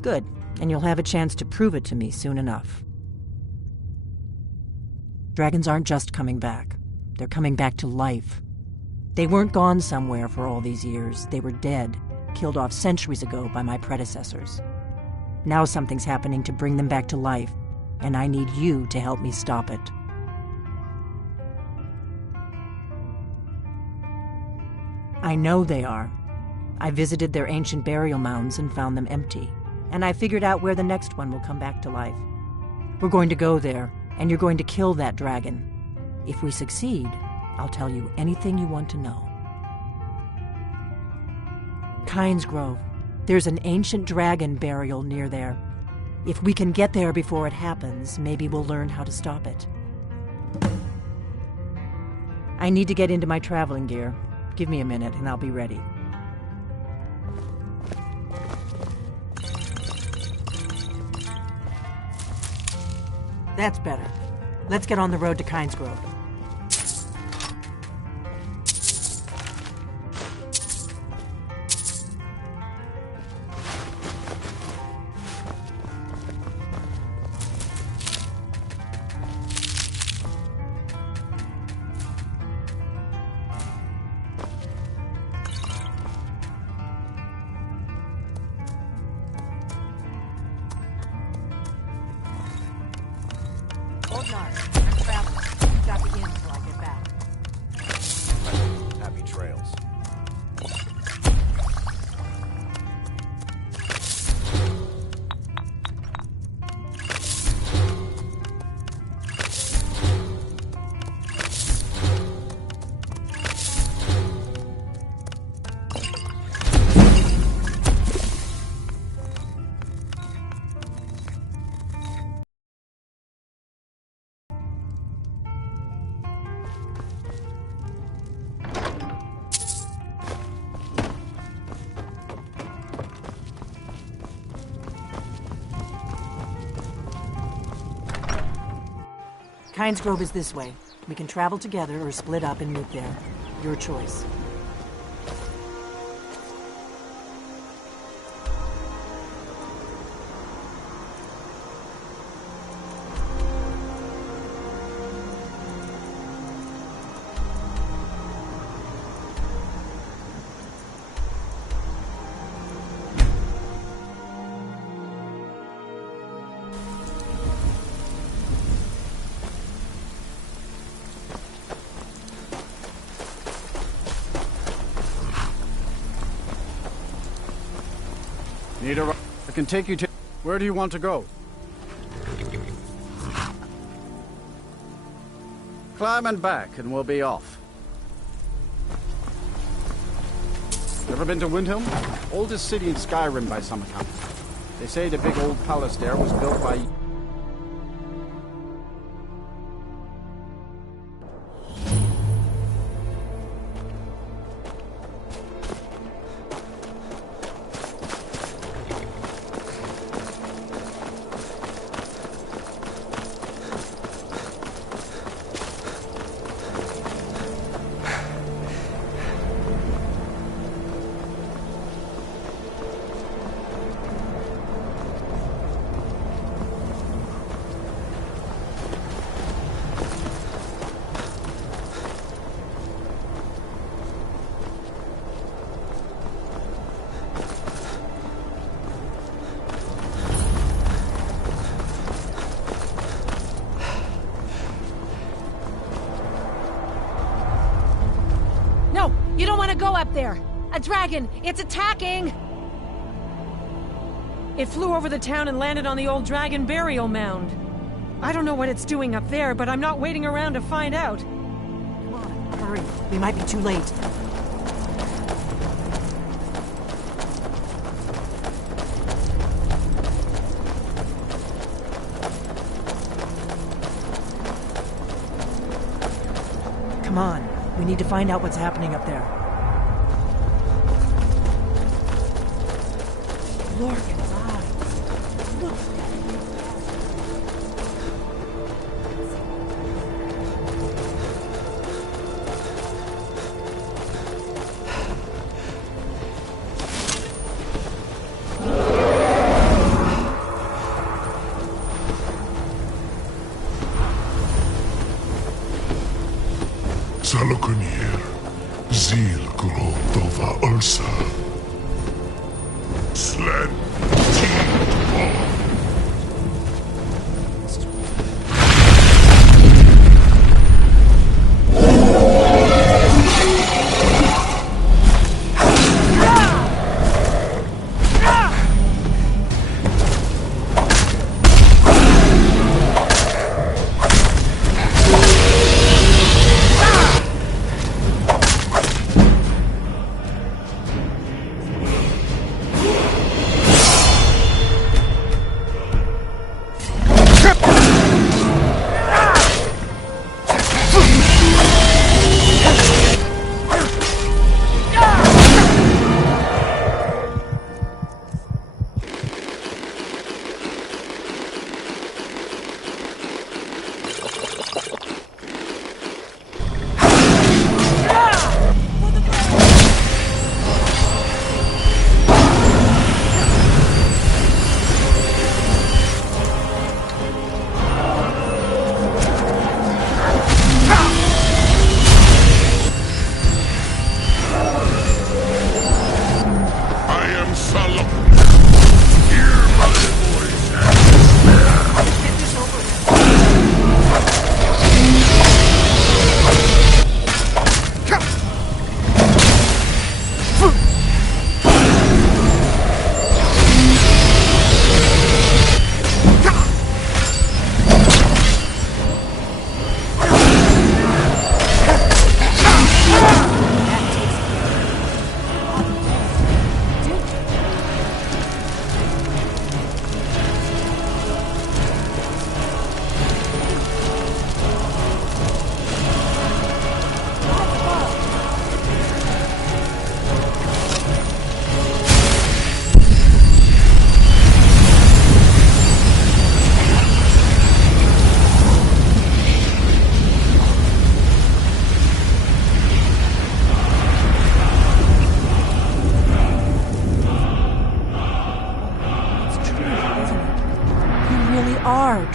Good, and you'll have a chance to prove it to me soon enough. Dragons aren't just coming back. They're coming back to life. They weren't gone somewhere for all these years. They were dead, killed off centuries ago by my predecessors. Now something's happening to bring them back to life, and I need you to help me stop it. I know they are. I visited their ancient burial mounds and found them empty, and I figured out where the next one will come back to life. We're going to go there, and you're going to kill that dragon. If we succeed, I'll tell you anything you want to know. Kynes Grove. There's an ancient dragon burial near there. If we can get there before it happens, maybe we'll learn how to stop it. I need to get into my traveling gear. Give me a minute and I'll be ready. That's better. Let's get on the road to Kynes Grove. Happy trails. Kynes Grove is this way. We can travel together or split up and meet there. Your choice. Need a ride? I can take you to... Where do you want to go? Climb and back, and we'll be off. Ever been to Windhelm? Oldest city in Skyrim by some accounts. They say the big old palace there was built by... You don't want to go up there! A dragon! It's attacking! It flew over the town and landed on the old dragon burial mound. I don't know what it's doing up there, but I'm not waiting around to find out. Come on, hurry. We might be too late. Come on. We need to find out what's happening up there. Look at his eyes. Look. Salukun hier, Zil Grotova Ursa. Sled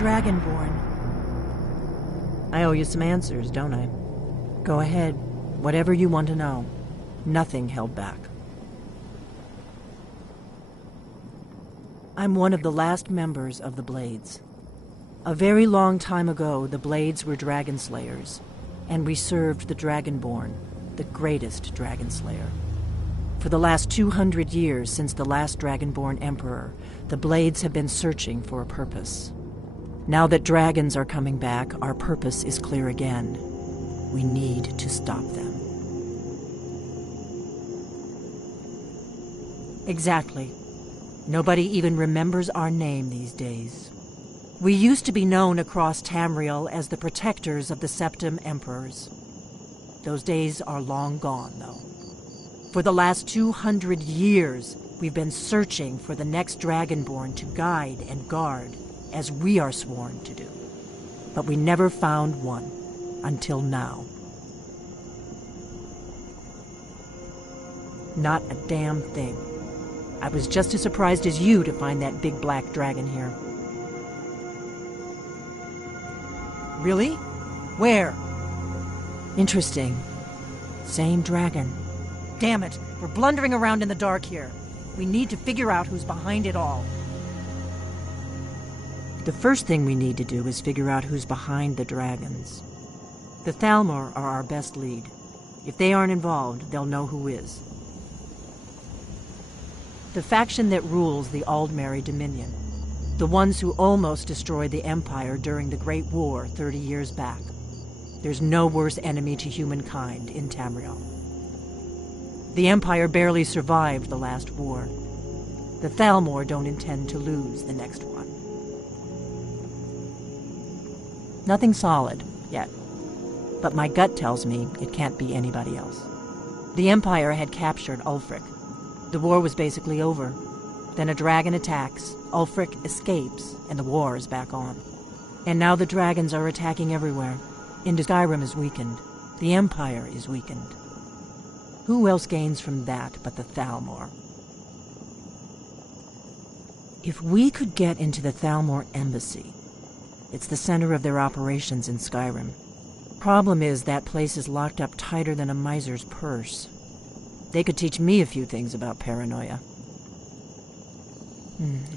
Dragonborn. I owe you some answers, don't I? Go ahead. Whatever you want to know. Nothing held back. I'm one of the last members of the Blades. A very long time ago, the Blades were dragon slayers, and we served the Dragonborn, the greatest dragon slayer. For the last 200 years since the last Dragonborn Emperor, the Blades have been searching for a purpose. Now that dragons are coming back, our purpose is clear again. We need to stop them. Exactly. Nobody even remembers our name these days. We used to be known across Tamriel as the protectors of the Septim Emperors. Those days are long gone, though. For the last 200 years, we've been searching for the next Dragonborn to guide and guard, as we are sworn to do. But we never found one, until now. Not a damn thing. I was just as surprised as you to find that big black dragon here. Really? Where? Interesting. Same dragon. Damn it, we're blundering around in the dark here. We need to figure out who's behind it all. The first thing we need to do is figure out who's behind the dragons. The Thalmor are our best lead. If they aren't involved, they'll know who is. The faction that rules the Aldmeri Dominion. The ones who almost destroyed the Empire during the Great War 30 years back. There's no worse enemy to humankind in Tamriel. The Empire barely survived the last war. The Thalmor don't intend to lose the next one. Nothing solid, yet. But my gut tells me it can't be anybody else. The Empire had captured Ulfric. The war was basically over. Then a dragon attacks, Ulfric escapes, and the war is back on. And now the dragons are attacking everywhere. Skyrim is weakened. The Empire is weakened. Who else gains from that but the Thalmor? If we could get into the Thalmor embassy, it's the center of their operations in Skyrim. Problem is, that place is locked up tighter than a miser's purse. They could teach me a few things about paranoia.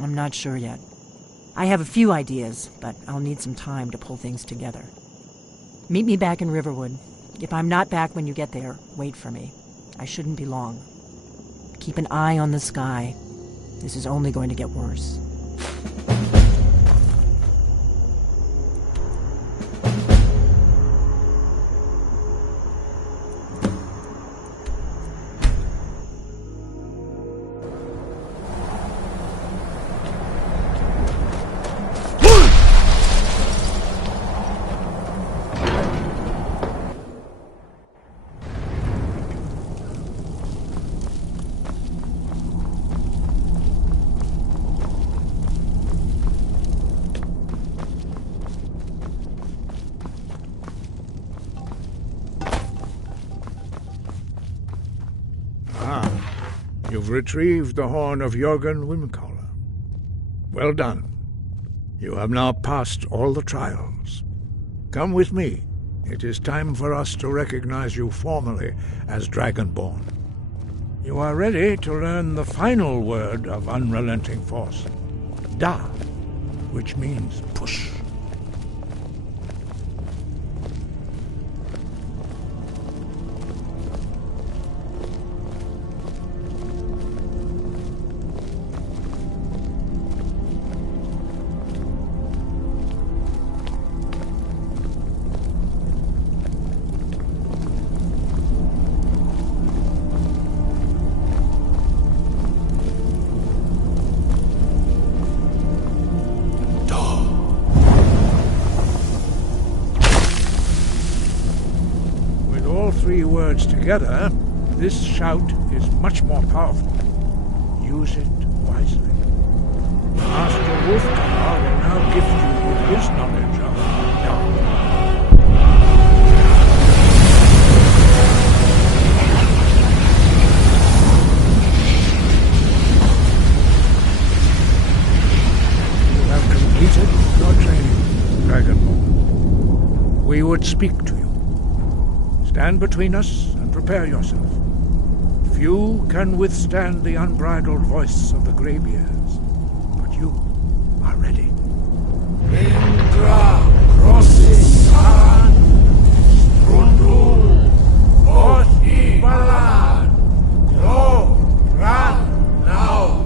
I'm not sure yet. I have a few ideas, but I'll need some time to pull things together. Meet me back in Riverwood. If I'm not back when you get there, wait for me. I shouldn't be long. Keep an eye on the sky. This is only going to get worse. You've retrieved the horn of Jörgen Wimkaller. Well done. You have now passed all the trials. Come with me. It is time for us to recognize you formally as Dragonborn. You are ready to learn the final word of unrelenting force, Da, which means push. Three words together, this shout is much more powerful. Use it wisely. Master Wolfgar will now gift you with his knowledge of Da. You have completed your training, Dragonborn. We would speak to you. Stand between us and prepare yourself. Few can withstand the unbridled voice of the Greybeards, but you are ready. Indra Rossisan Strundu Othi Balan Lo Ran Now.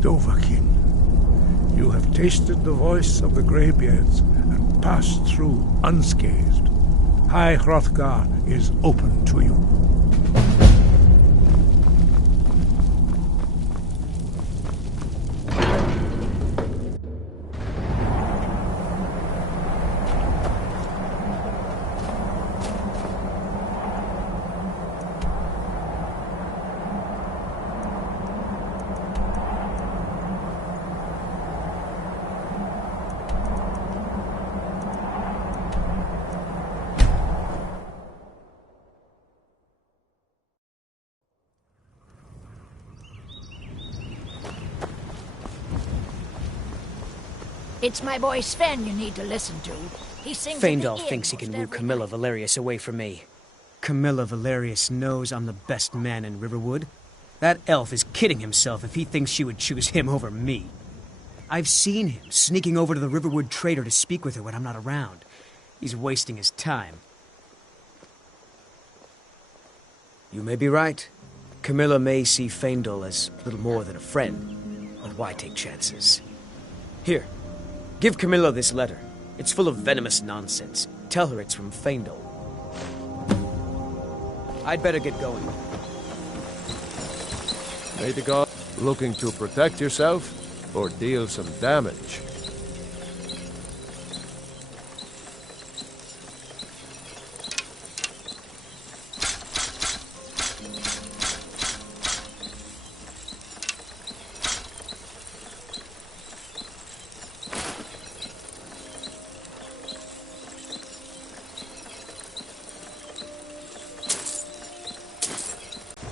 Dovahkiin, you have tasted the voice of the Greybeards and passed through unscathed. High Hrothgar is open to you. It's my boy Sven you need to listen to. He sings Feindal thinks he can woo Camilla Valerius away from me. Camilla Valerius knows I'm the best man in Riverwood. That elf is kidding himself if he thinks she would choose him over me. I've seen him sneaking over to the Riverwood trader to speak with her when I'm not around. He's wasting his time. You may be right. Camilla may see Feindal as little more than a friend, but why take chances? Here, give Camilla this letter. It's full of venomous nonsense. Tell her it's from Feindal. I'd better get going. May the god looking to protect yourself? or deal some damage.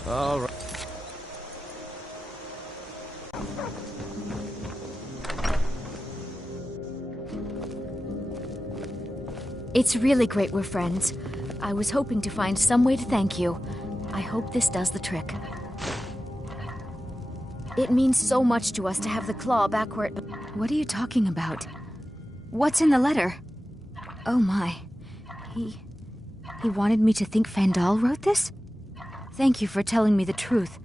All right. It's really great we're friends. I was hoping to find some way to thank you. I hope this does the trick. It means so much to us to have the claw back where it... What are you talking about? What's in the letter? Oh my. He wanted me to think Fandal wrote this? Thank you for telling me the truth.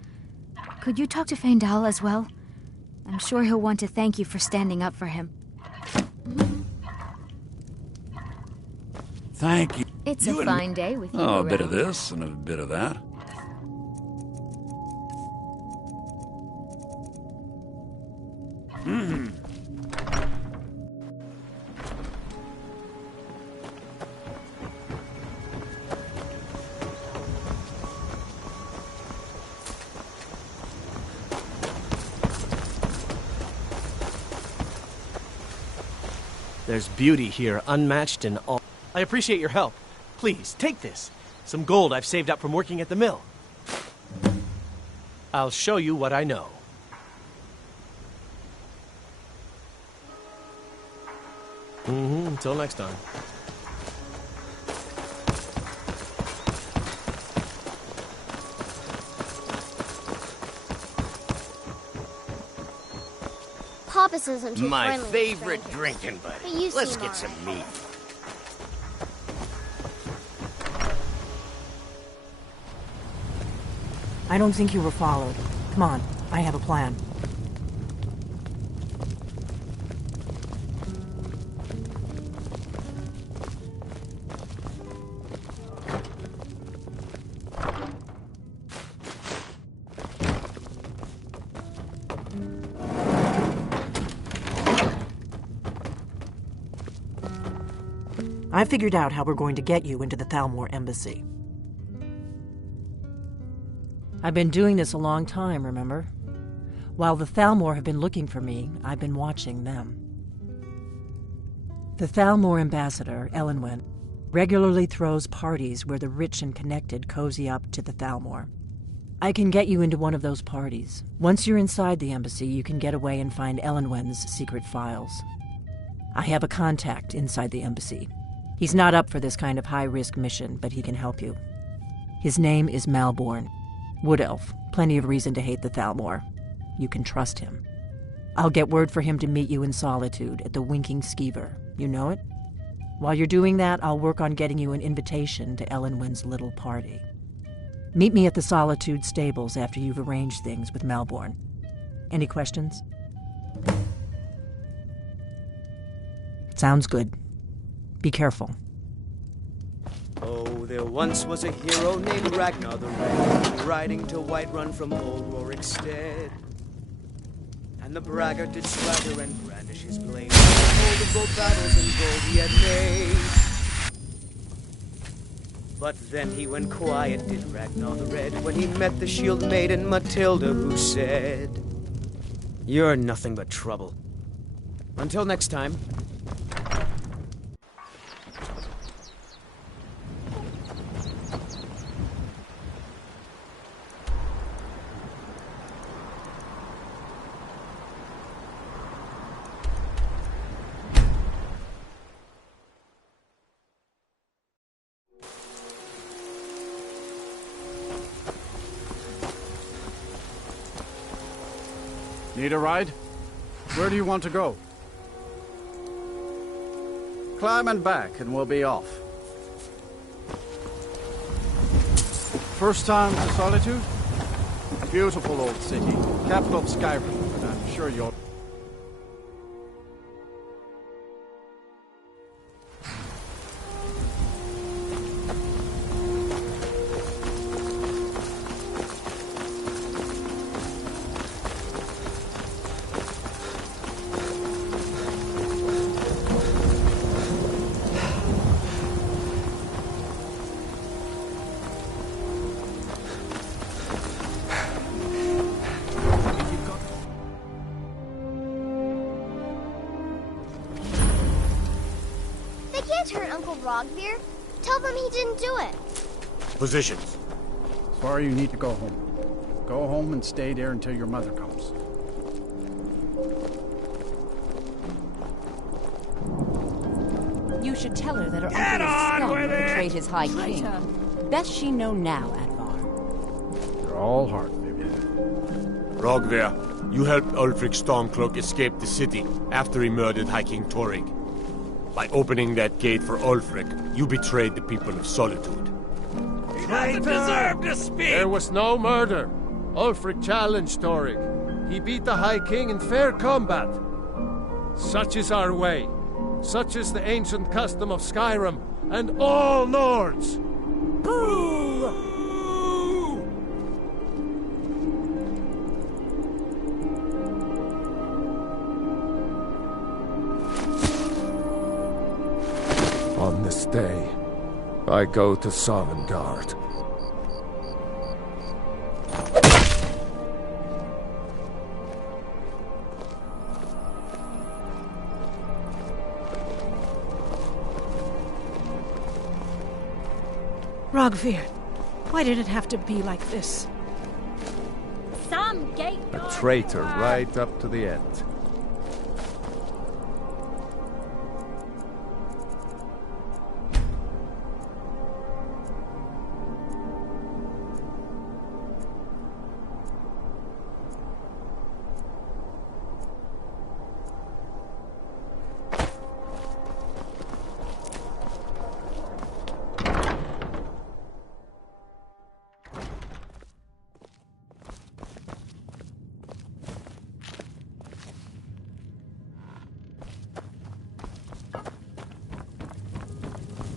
Could you talk to Fandal as well? I'm sure he'll want to thank you for standing up for him. Thank you. It's a fine day with you Oh, a around. bit of this and a bit of that. There's beauty here, unmatched in all. I appreciate your help. Please, take this. Some gold I've saved up from working at the mill. I'll show you what I know. Until next time. Papas isn't too My friendly with favorite strangers. drinking buddy. But you Let's seem get some alright. meat. I don't think you were followed. Come on, I have a plan. I figured out how we're going to get you into the Thalmor embassy. I've been doing this a long time, remember? While the Thalmor have been looking for me, I've been watching them. The Thalmor ambassador, Elenwen, regularly throws parties where the rich and connected cozy up to the Thalmor. I can get you into one of those parties. Once you're inside the embassy, you can get away and find Elenwen's secret files. I have a contact inside the embassy. He's not up for this kind of high-risk mission, but he can help you. His name is Malborn. Wood Elf. Plenty of reason to hate the Thalmor. You can trust him. I'll get word for him to meet you in Solitude at the Winking Skeever. You know it? While you're doing that, I'll work on getting you an invitation to Elenwen's little party. Meet me at the Solitude stables after you've arranged things with Malborn. Any questions? Sounds good. Be careful. Oh, there once was a hero named Ragnar the Red, riding to Whiterun from old Rorikstead. And the braggart did swagger and brandish his blade, told of both battles and gold he had made. But then he went quiet, did Ragnar the Red, when he met the shield maiden Matilda, who said, "You're nothing but trouble. Until next time." Need a ride? Where do you want to go? Climb and back and we'll be off. First time to Solitude? Beautiful old city, capital of Skyrim, and I'm sure you'll... can't hurt Uncle Rogvir. Tell them he didn't do it. Positions. Svar, you need to go home. Go home and stay there until your mother comes. You should tell her that her uncle is scum betrayed his high king. Best she know now, Advar. You're all heart, Vivian. Rogvir, you helped Ulfric Stormcloak escape the city after he murdered High King Torrig. By opening that gate for Ulfric, you betrayed the people of Solitude. He doesn't deserve to speak! There was no murder. Ulfric challenged Torrig. He beat the High King in fair combat. Such is our way. Such is the ancient custom of Skyrim and all Nords. Boo! On this day, I go to Sovngarde. Rogvir, why did it have to be like this? Some gate A traitor right up to the end.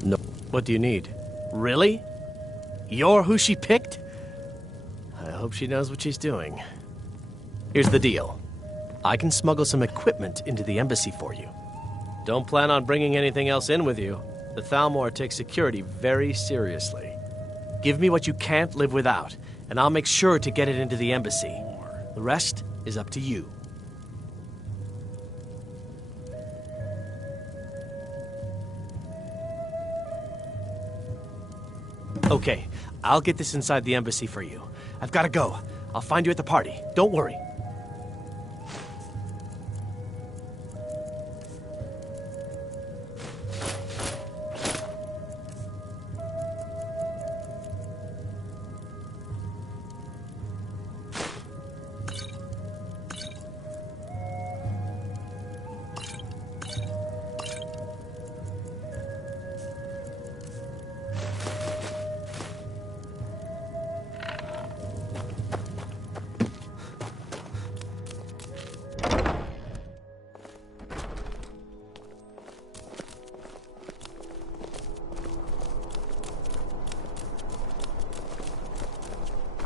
No. What do you need? Really? You're who she picked? I hope she knows what she's doing. Here's the deal. I can smuggle some equipment into the embassy for you. Don't plan on bringing anything else in with you. The Thalmor takes security very seriously. Give me what you can't live without, and I'll make sure to get it into the embassy. The rest is up to you. Okay, I'll get this inside the embassy for you. I've got to go. I'll find you at the party. Don't worry.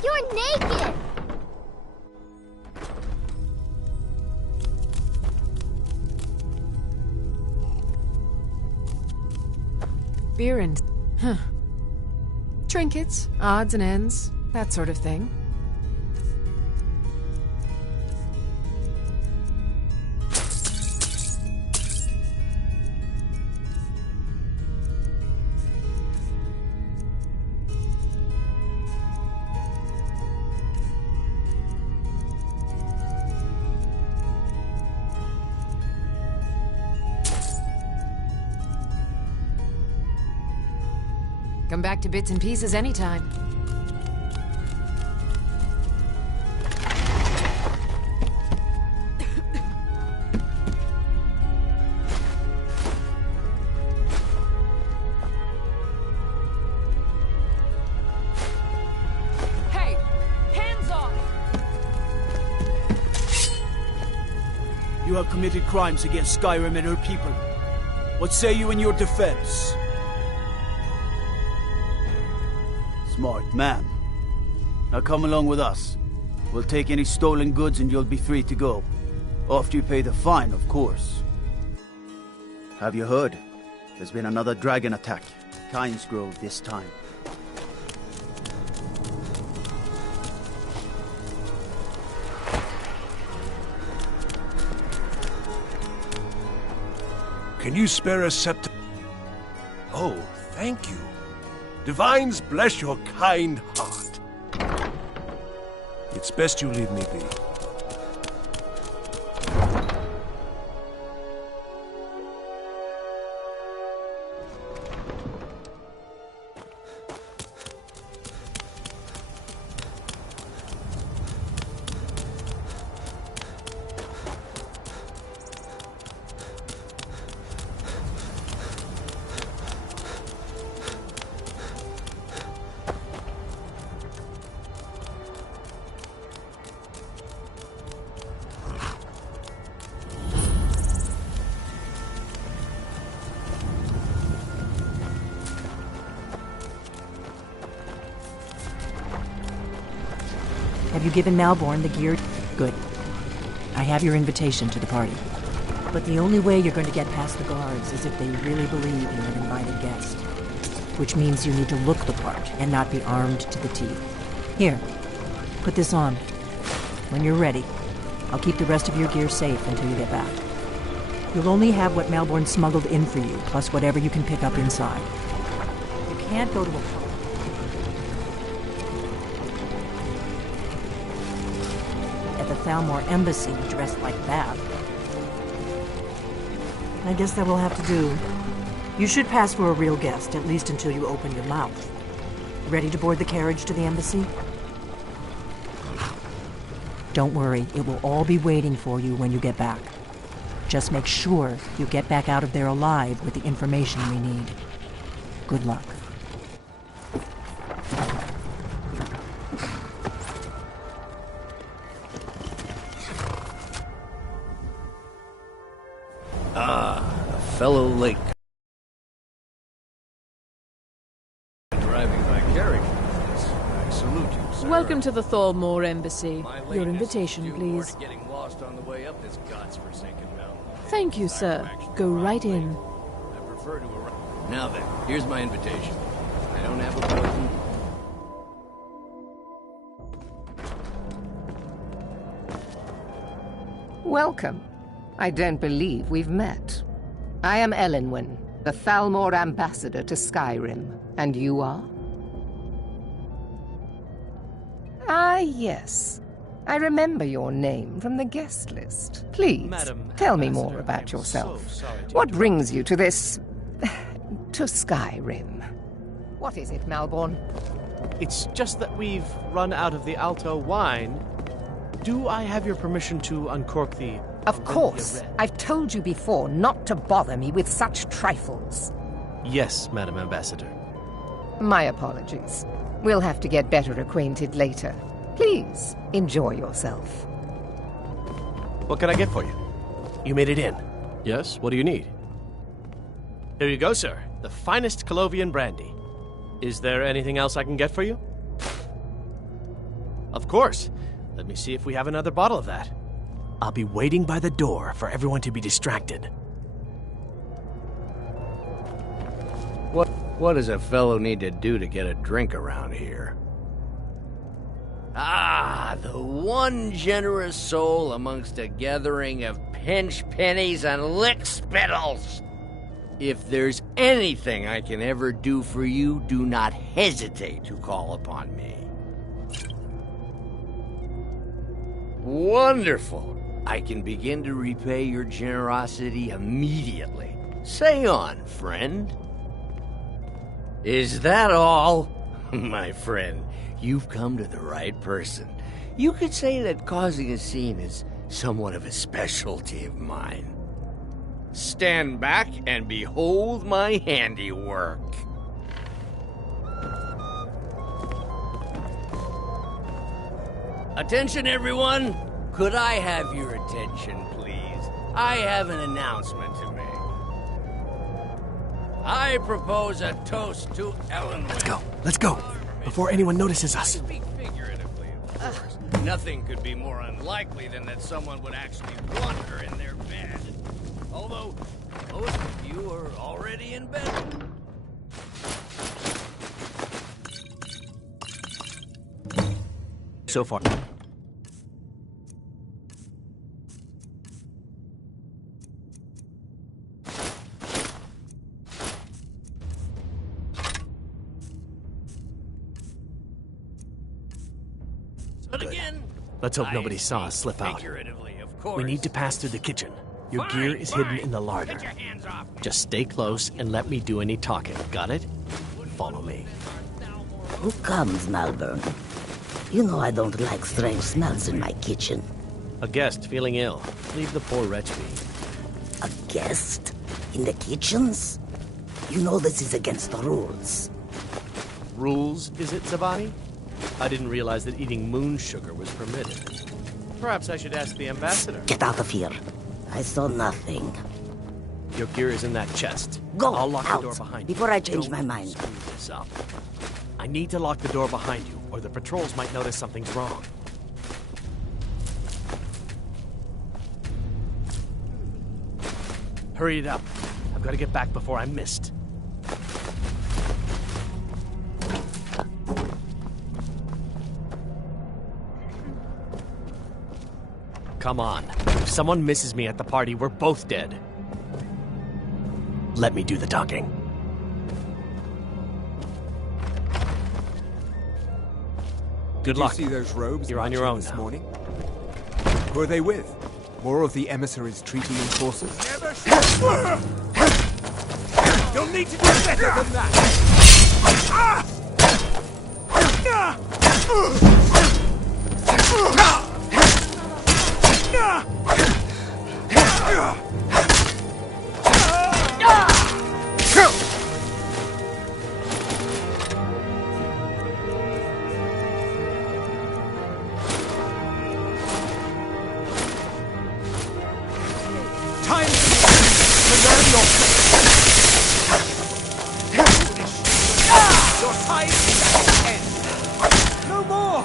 You're naked! Beer and... trinkets, odds and ends, that sort of thing. Come back to bits and pieces anytime. Hey! Hands off! You have committed crimes against Skyrim and her people. What say you in your defense? Smart man. Now come along with us. We'll take any stolen goods and you'll be free to go. After you pay the fine, of course. Have you heard? There's been another dragon attack. Kynesgrove this time. Can you spare a sept... Oh, thank you. Divines bless your kind heart. It's best you leave me be. Have you given Malborn the gear? Good. I have your invitation to the party. But the only way you're going to get past the guards is if they really believe you're an invited guest. Which means you need to look the part and not be armed to the teeth. Here, put this on. When you're ready, I'll keep the rest of your gear safe until you get back. You'll only have what Malborn smuggled in for you, plus whatever you can pick up inside. You can't go to a the Thalmor embassy dressed like that. I guess that will have to do. You should pass for a real guest, at least until you open your mouth. Ready to board the carriage to the embassy? Don't worry, it will all be waiting for you when you get back. Just make sure you get back out of there alive with the information we need. Good luck. Fellow lake. Driving by carriage. I salute you, sir. Welcome to the Thalmor embassy. Your invitation, please. Getting lost on the way up this god's-forsaken mountain. Thank you, sir. Go right in. I prefer to arrive. Now then, here's my invitation. I don't have a poison. Welcome. I don't believe we've met. I am Elenwen, the Thalmor ambassador to Skyrim. And you are? Ah, yes. I remember your name from the guest list. Please, tell me more about yourself. What brings you to this... to Skyrim? What is it, Malborn? It's just that we've run out of the Alto wine. Do I have your permission to uncork the... Of course. I've told you before not to bother me with such trifles. Yes, Madam Ambassador. My apologies. We'll have to get better acquainted later. Please, enjoy yourself. What can I get for you? You made it in. Yes, what do you need? Here you go, sir. The finest Colovian brandy. Is there anything else I can get for you? Of course. Let me see if we have another bottle of that. I'll be waiting by the door for everyone to be distracted. What does a fellow need to do to get a drink around here? Ah, the one generous soul amongst a gathering of pinch pennies and lick spittles. If there's anything I can ever do for you, do not hesitate to call upon me. Wonderful. I can begin to repay your generosity immediately. Say on, friend. Is that all? My friend, you've come to the right person. You could say that causing a scene is somewhat of a specialty of mine. Stand back and behold my handiwork. Attention, everyone! Could I have your attention, please? I have an announcement to make. I propose a toast to Ellen. Let's go, before anyone notices us. Speak figuratively, of course. Nothing could be more unlikely than that someone would actually want her in their bed. Although, most of you are already in bed. So far. But again, Let's hope nobody saw us slip out. We need to pass through the kitchen. Your gear is hidden in the larder. Just stay close and let me do any talking. Got it? Follow me. Who comes, Malvern? You know I don't like strange smells in my kitchen. A guest feeling ill. Leave the poor wretch be. A guest? In the kitchens? You know this is against the rules. Rules, is it, Zavani? I didn't realize that eating moon sugar was permitted. Perhaps I should ask the ambassador. Get out of here. I saw nothing. Your gear is in that chest. Go I'll lock out the door behind you. before I change my mind. Screw this up. I need to lock the door behind you, or the patrols might notice something's wrong. Hurry it up. I've got to get back before I'm missed. Come on. If someone misses me at the party, we're both dead. Let me do the talking. Good luck. Did you see those robes? You're on your own this now. morning? Who are they with? More of the emissaries' treaty enforcers? You'll need to do better than that! Time to learn your time is at its end. No more!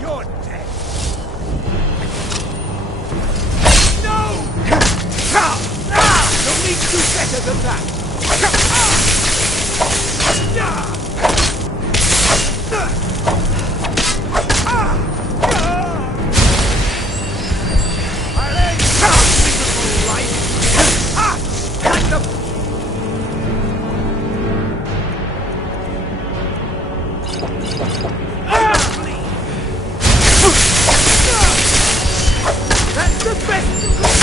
You're dead. No! You'll need to do better than that. That's the best you can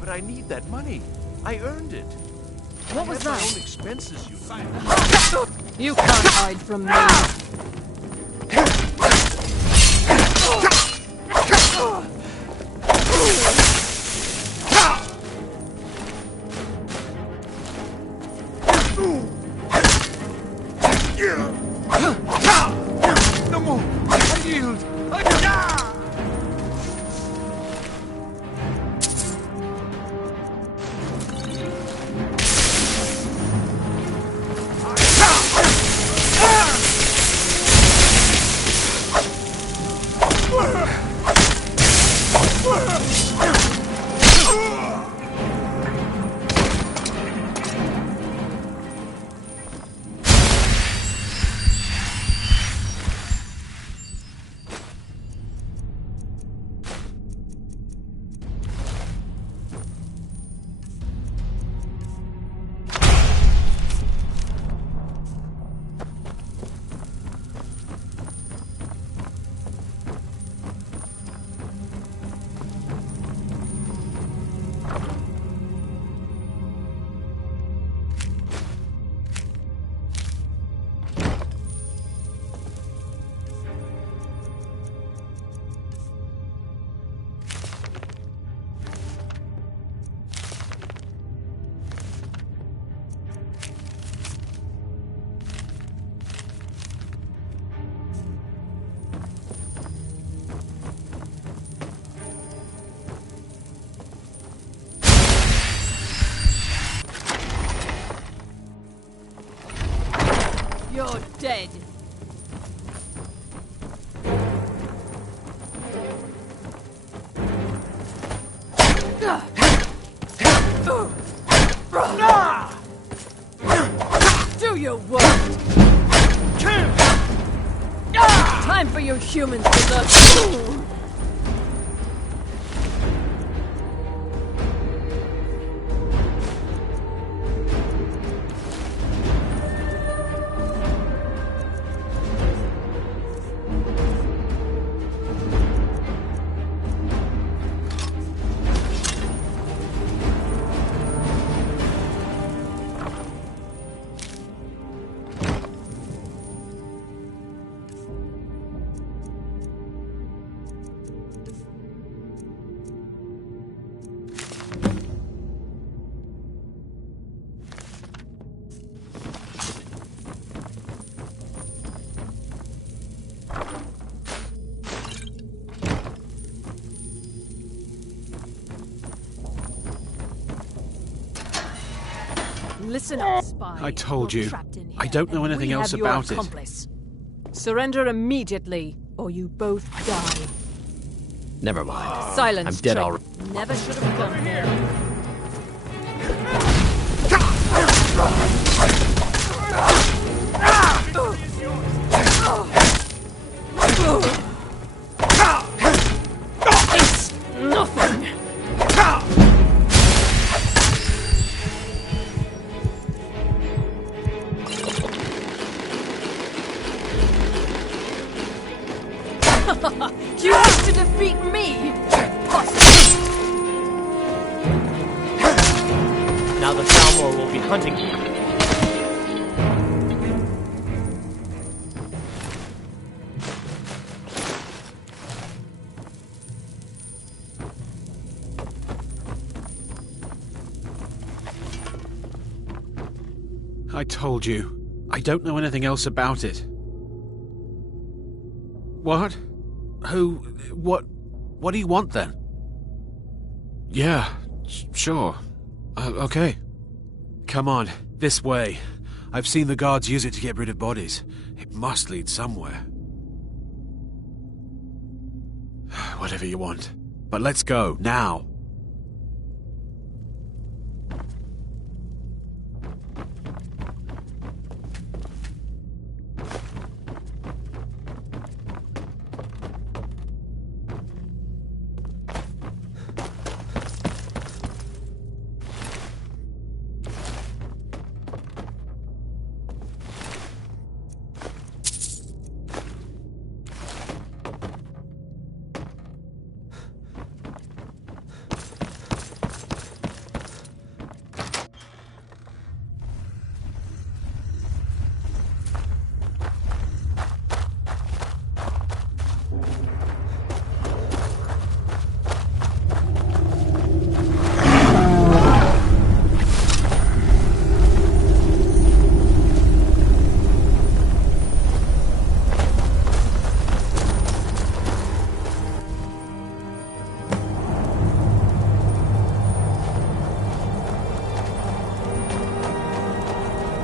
But I need that money. I earned it. What was I had my that? own expenses, you You can't hide from me. Time for your humans to look. Listen up, spy. I told You're you. trapped in here, I don't know and anything we else have your about it. accomplice. Surrender immediately, or you both die. Never mind. Silence. I'm dead Trent. already. Never should have come here. It's nothing. You want to defeat me? Now the Thalmor will be hunting you. I told you. I don't know anything else about it. What? Who? What do you want then? Yeah, sure. Okay. Come on, this way. I've seen the guards use it to get rid of bodies. It must lead somewhere. Whatever you want. But let's go, now.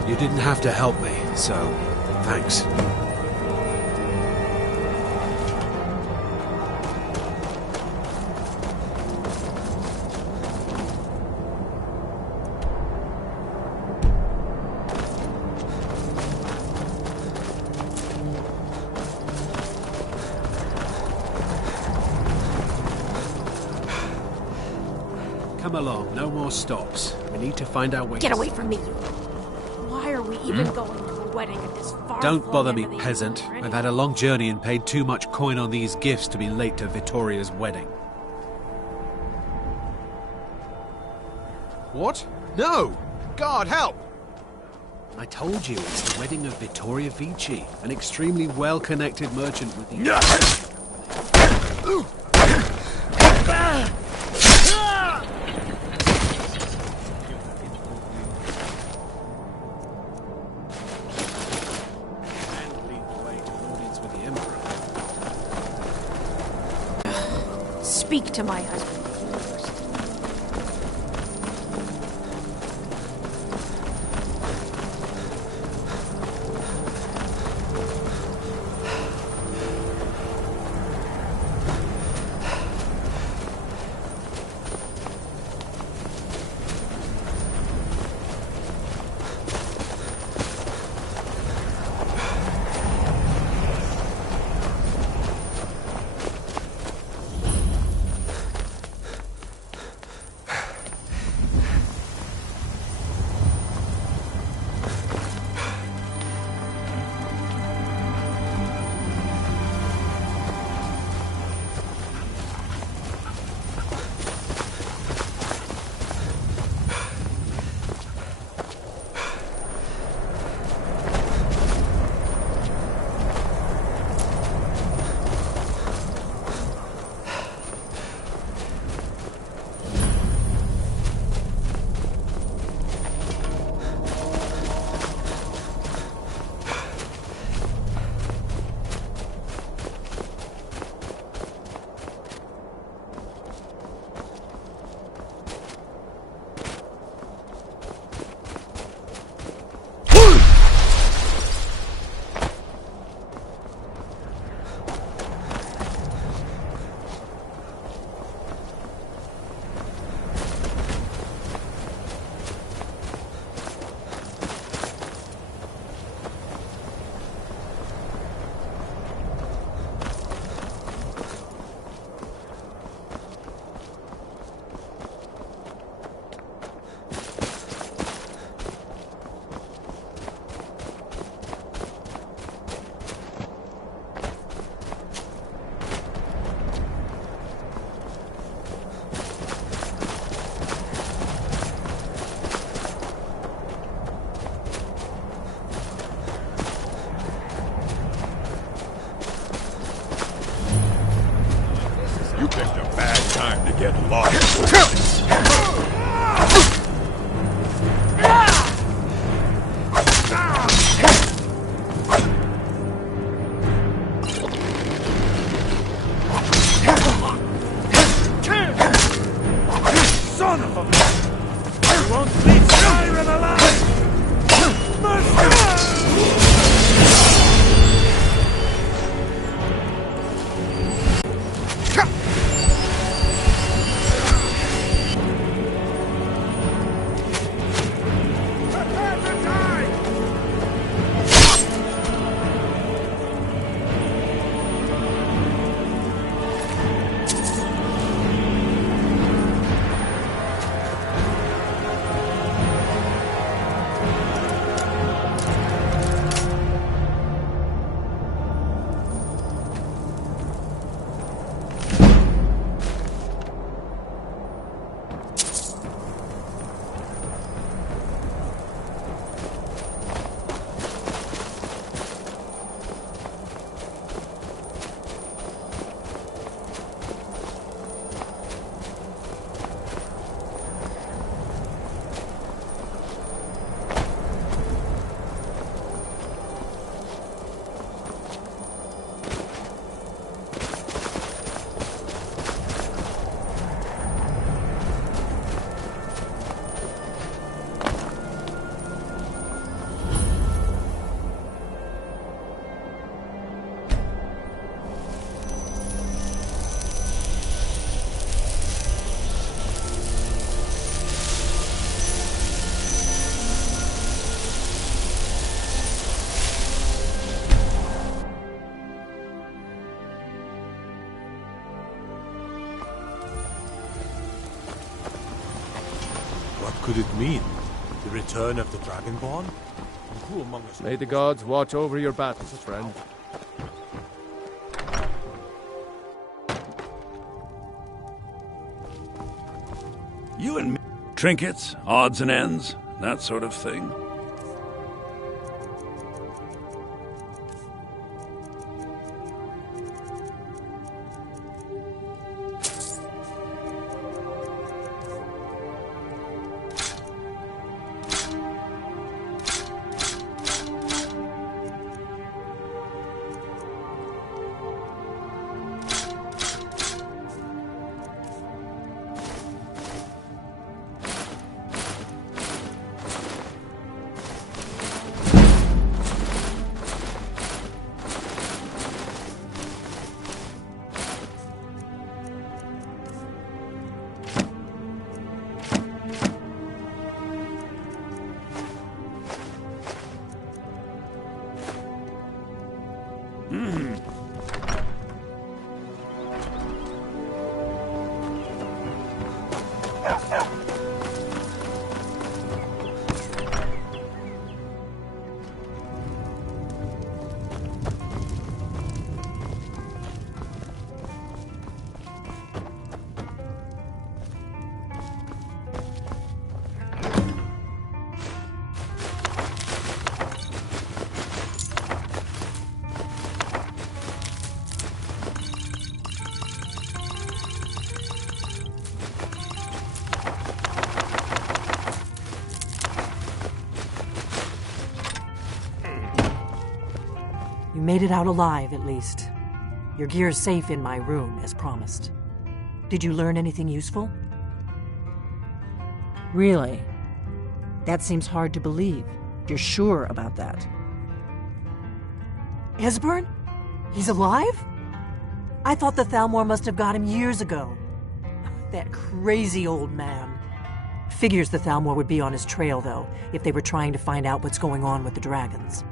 You didn't have to help me, so thanks. Come along, no more stops. We need to find our way. Get away from me! Why are we even going to a wedding at this far? Don't bother me, peasant. I've had a long journey and paid too much coin on these gifts to be late to Vittoria's wedding. What? No! God, help! I told you, it's the wedding of Vittoria Vici, an extremely well-connected merchant with the... Speak to my husband. Time to get lost. Son of a... You won't leave Skyrim alive! What could it mean? The return of the Dragonborn? And who among us... May the gods watch over your battles, friend. You and me. Trinkets, odds and ends, that sort of thing. You made it out alive, at least. Your gear's safe in my room, as promised. Did you learn anything useful? Really? That seems hard to believe. You're sure about that? Esbern? He's alive? I thought the Thalmor must have got him years ago. That crazy old man. Figures the Thalmor would be on his trail, though, if they were trying to find out what's going on with the dragons.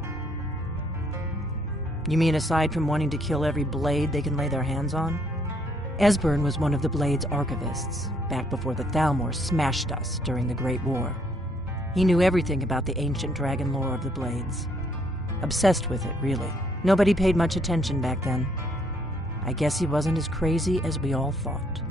You mean aside from wanting to kill every blade they can lay their hands on? Esbern was one of the Blade's archivists, back before the Thalmor smashed us during the Great War. He knew everything about the ancient dragon lore of the Blades. Obsessed with it, really. Nobody paid much attention back then. I guess he wasn't as crazy as we all thought.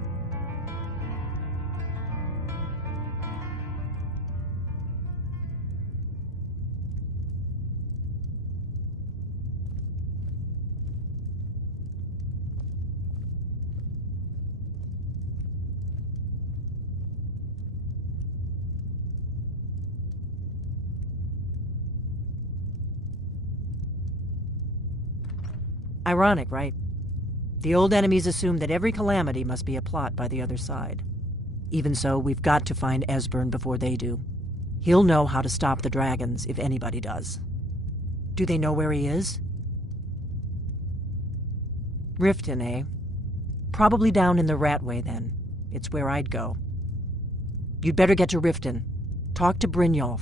Ironic, right? The old enemies assumed that every calamity must be a plot by the other side. Even so, we've got to find Esbern before they do. He'll know how to stop the dragons, if anybody does. Do they know where he is? Riften, eh? Probably down in the Ratway, then. It's where I'd go. You'd better get to Riften. Talk to Brynjolf.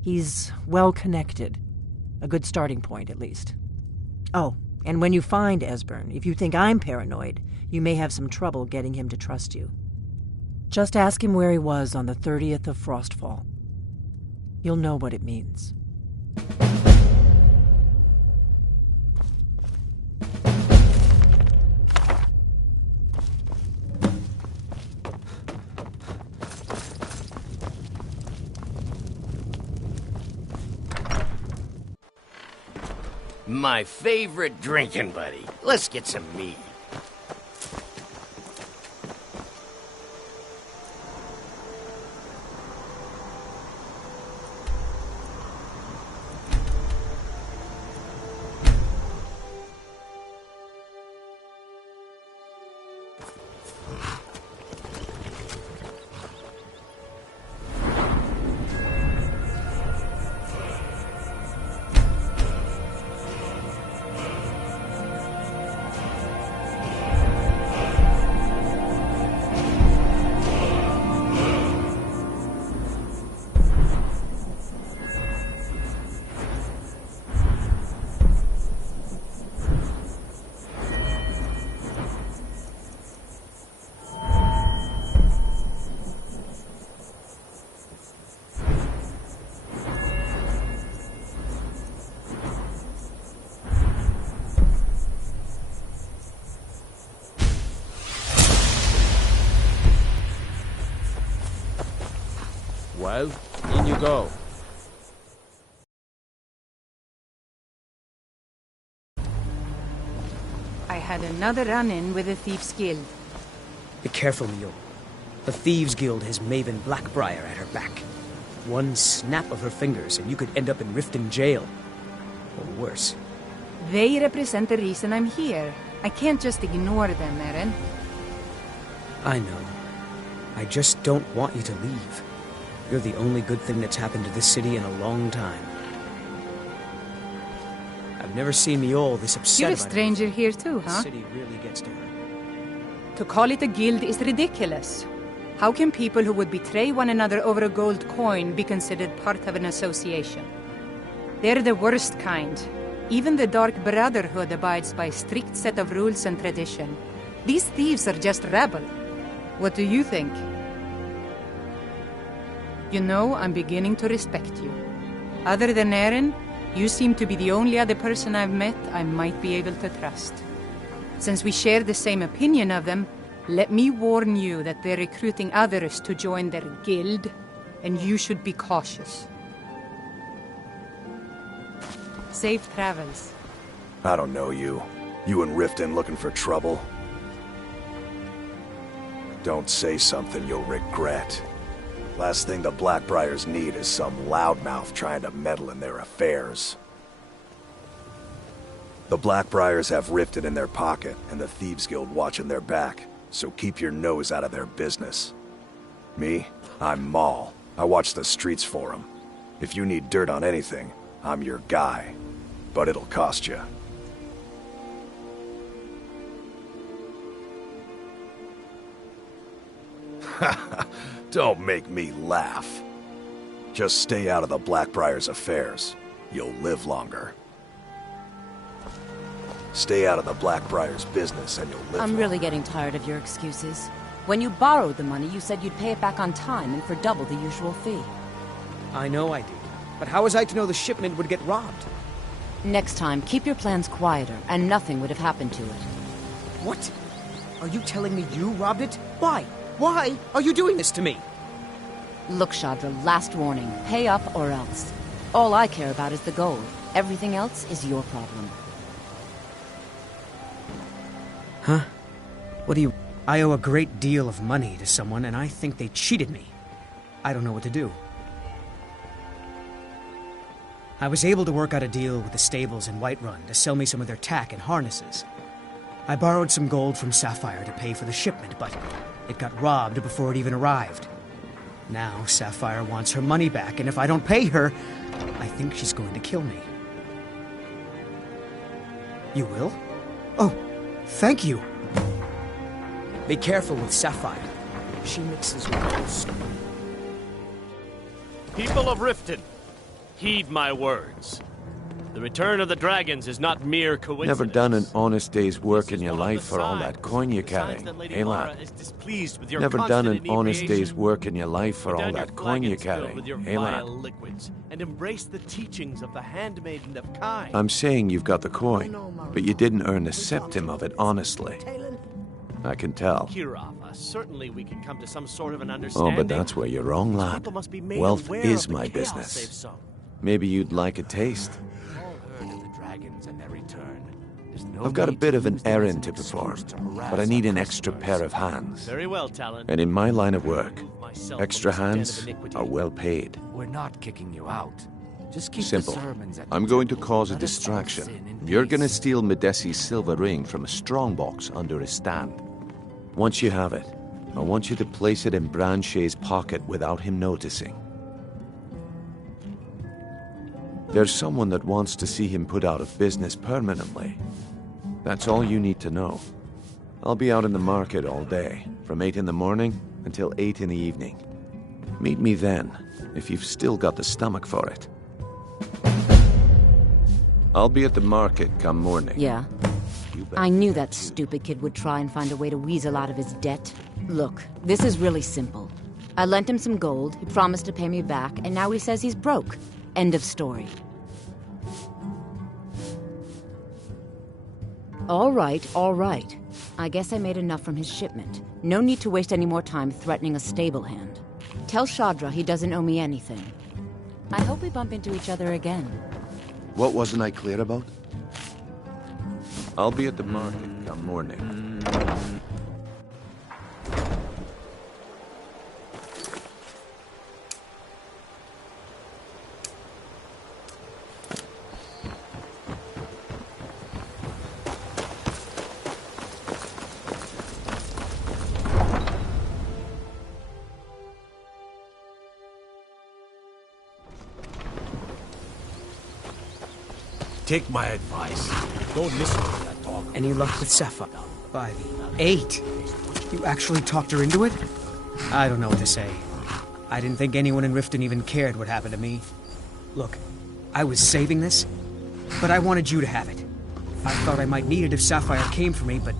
He's well-connected. A good starting point, at least. Oh, and when you find Esbern, if you think I'm paranoid, you may have some trouble getting him to trust you. Just ask him where he was on the 30th of Frostfall. You'll know what it means. My favorite drinking buddy. Let's get some mead. Well, in you go. I had another run-in with the Thieves' Guild. Be careful, Mule. The Thieves' Guild has Maven Blackbriar at her back. One snap of her fingers and you could end up in Riften jail. Or worse. They represent the reason I'm here. I can't just ignore them, Eren. I know. I just don't want you to leave. You're the only good thing that's happened to this city in a long time. I've never seen Mule this upset. You're a stranger here too, huh? The city really gets to her. To call it a guild is ridiculous. How can people who would betray one another over a gold coin be considered part of an association? They're the worst kind. Even the Dark Brotherhood abides by a strict set of rules and tradition. These thieves are just rabble. What do you think? You know, I'm beginning to respect you. Other than Eren, you seem to be the only other person I've met I might be able to trust. Since we share the same opinion of them, let me warn you that they're recruiting others to join their guild, and you should be cautious. Safe travels. I don't know you. You and Riften looking for trouble? Don't say something you'll regret. Last thing the Blackbriars need is some loudmouth trying to meddle in their affairs. The Blackbriars have Riften in their pocket and the Thieves Guild watching their back, so keep your nose out of their business. Me? I'm Maul. I watch the streets for them. If you need dirt on anything, I'm your guy. But it'll cost you. Don't make me laugh. Just stay out of the Blackbriars' affairs. You'll live longer. Stay out of the Blackbriars' business and you'll live I'm really getting tired of your excuses. When you borrowed the money, you said you'd pay it back on time and for double the usual fee. I know I did. But how was I to know the shipment would get robbed? Next time, keep your plans quieter, and nothing would have happened to it. What? Are you telling me you robbed it? Why? Why are you doing this to me? Look, Shadra, last warning. Pay up or else. All I care about is the gold. Everything else is your problem. Huh? What do you... I owe a great deal of money to someone, and I think they cheated me. I don't know what to do. I was able to work out a deal with the stables in Whiterun to sell me some of their tack and harnesses. I borrowed some gold from Sapphire to pay for the shipment, but it got robbed before it even arrived. Now Sapphire wants her money back, and if I don't pay her, I think she's going to kill me. You will? Oh, thank you. Be careful with Sapphire. She mixes with ghosts. People of Riften, heed my words. The return of the dragons is not mere coincidence. Never done an honest day's work in your life for all that coin you carry, eh, lad? Never done an honest day's work in your life for all that coin you carry, eh, lad? And embrace the teachings of the handmaiden of Kai. I'm saying you've got the coin, but you didn't earn a septim of it honestly. I can tell. Kirov, certainly we can come to some sort of an understanding. Oh, but that's where you're wrong, lad. Wealth is my business. Maybe you'd like a taste. I've got a bit of an errand to perform, but I need an extra pair of hands. Very well, Talon. And in my line of work, extra hands are well paid. We're not kicking you out. Just keep Simple. the sermons at I'm going to cause a distraction. You're going to steal Medesi's silver ring from a strongbox under his stand. Once you have it, I want you to place it in Branche's pocket without him noticing. There's someone that wants to see him put out of business permanently. That's all you need to know. I'll be out in the market all day, from 8 in the morning until 8 in the evening. Meet me then, if you've still got the stomach for it. I'll be at the market come morning. Yeah. I knew that stupid kid would try and find a way to weasel out of his debt. Look, this is really simple. I lent him some gold, he promised to pay me back, and now he says he's broke. End of story. All right, all right. I guess I made enough from his shipment. No need to waste any more time threatening a stable hand. Tell Shadra he doesn't owe me anything. I hope we bump into each other again. What wasn't I clear about? I'll be at the market come morning. Take my advice. Don't listen to that talk. Any luck with Sapphire? By the 8. You actually talked her into it? I don't know what to say. I didn't think anyone in Riften even cared what happened to me. Look, I was saving this, but I wanted you to have it. I thought I might need it if Sapphire came for me, but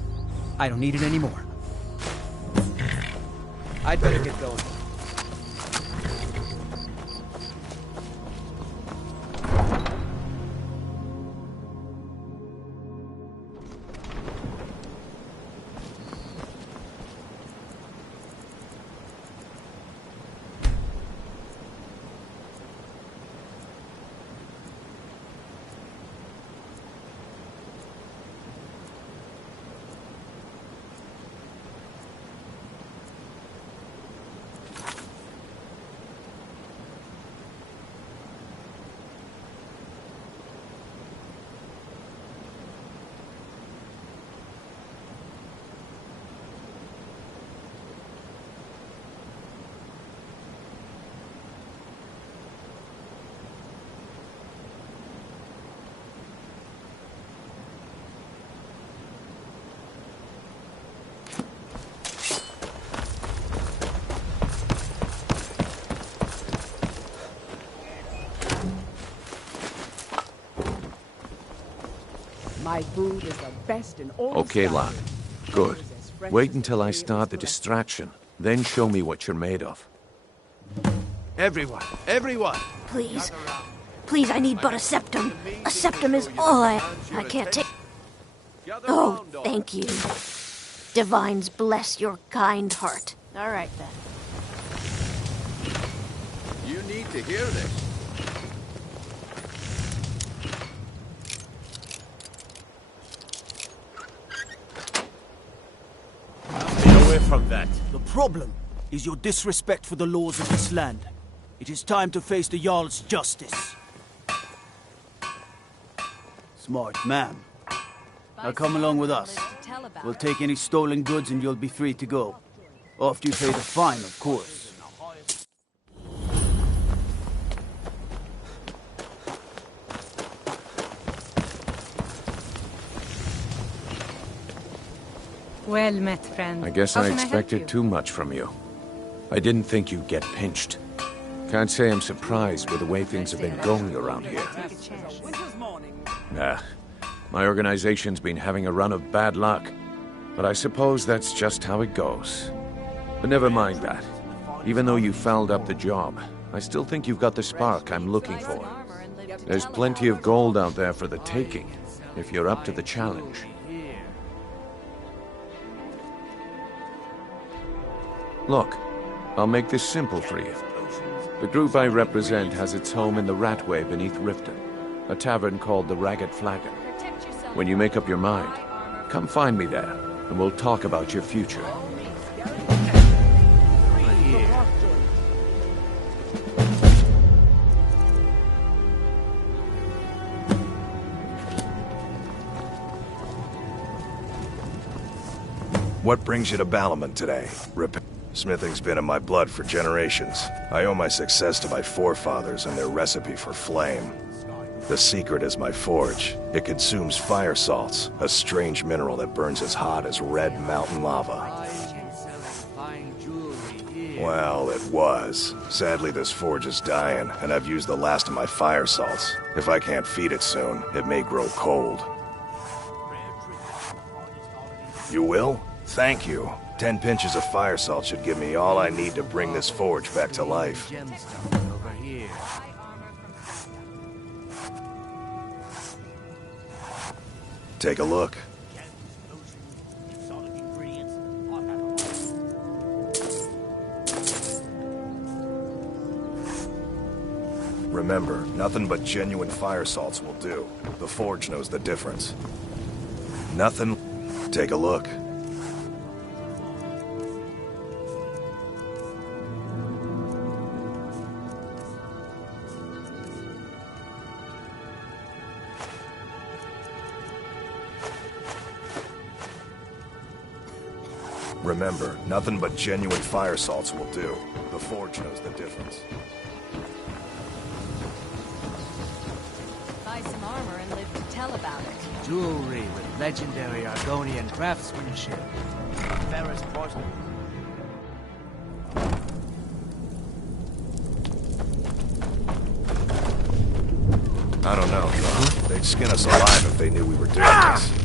I don't need it anymore. I'd better get going. My food is the best in all Okay, Skyrim. lad. Good. Wait until I start the distraction, then show me what you're made of. Everyone, everyone! Please. Please, I need but a septum. A septum is all I can't take. Oh, thank you. Divines bless your kind heart. All right, then. You need to hear this. Stay away from that. The problem is your disrespect for the laws of this land. It is time to face the Jarl's justice. Smart man. Now come along with us. We'll take any stolen goods and you'll be free to go. After you pay the fine, of course. Well met, friend. I guess How I can help expected you? too much from you. I didn't think you'd get pinched. Can't say I'm surprised with the way things have been going around here. Nah, my organization's been having a run of bad luck. But I suppose that's just how it goes. But never mind that. Even though you fouled up the job, I still think you've got the spark I'm looking for. There's plenty of gold out there for the taking, if you're up to the challenge. Look, I'll make this simple for you. The group I represent has its home in the Ratway beneath Riften, a tavern called the Ragged Flagon. When you make up your mind, come find me there, and we'll talk about your future. What brings you to Ballamon today? Smithing's been in my blood for generations. I owe my success to my forefathers and their recipe for flame. The secret is my forge. It consumes fire salts, a strange mineral that burns as hot as red mountain lava. Well, it was. Sadly, this forge is dying, and I've used the last of my fire salts. If I can't feed it soon, it may grow cold. You will? Thank you. 10 pinches of fire salt should give me all I need to bring this forge back to life. Take a look. Remember, nothing but genuine fire salts will do. The forge knows the difference. Nothing. Take a look. Remember, nothing but genuine fire salts will do. The forge knows the difference. Buy some armor and live to tell about it. Jewelry with legendary Argonian craftsmanship. Ferrous porcelain. I don't know. They'd skin us alive if they knew we were doing this.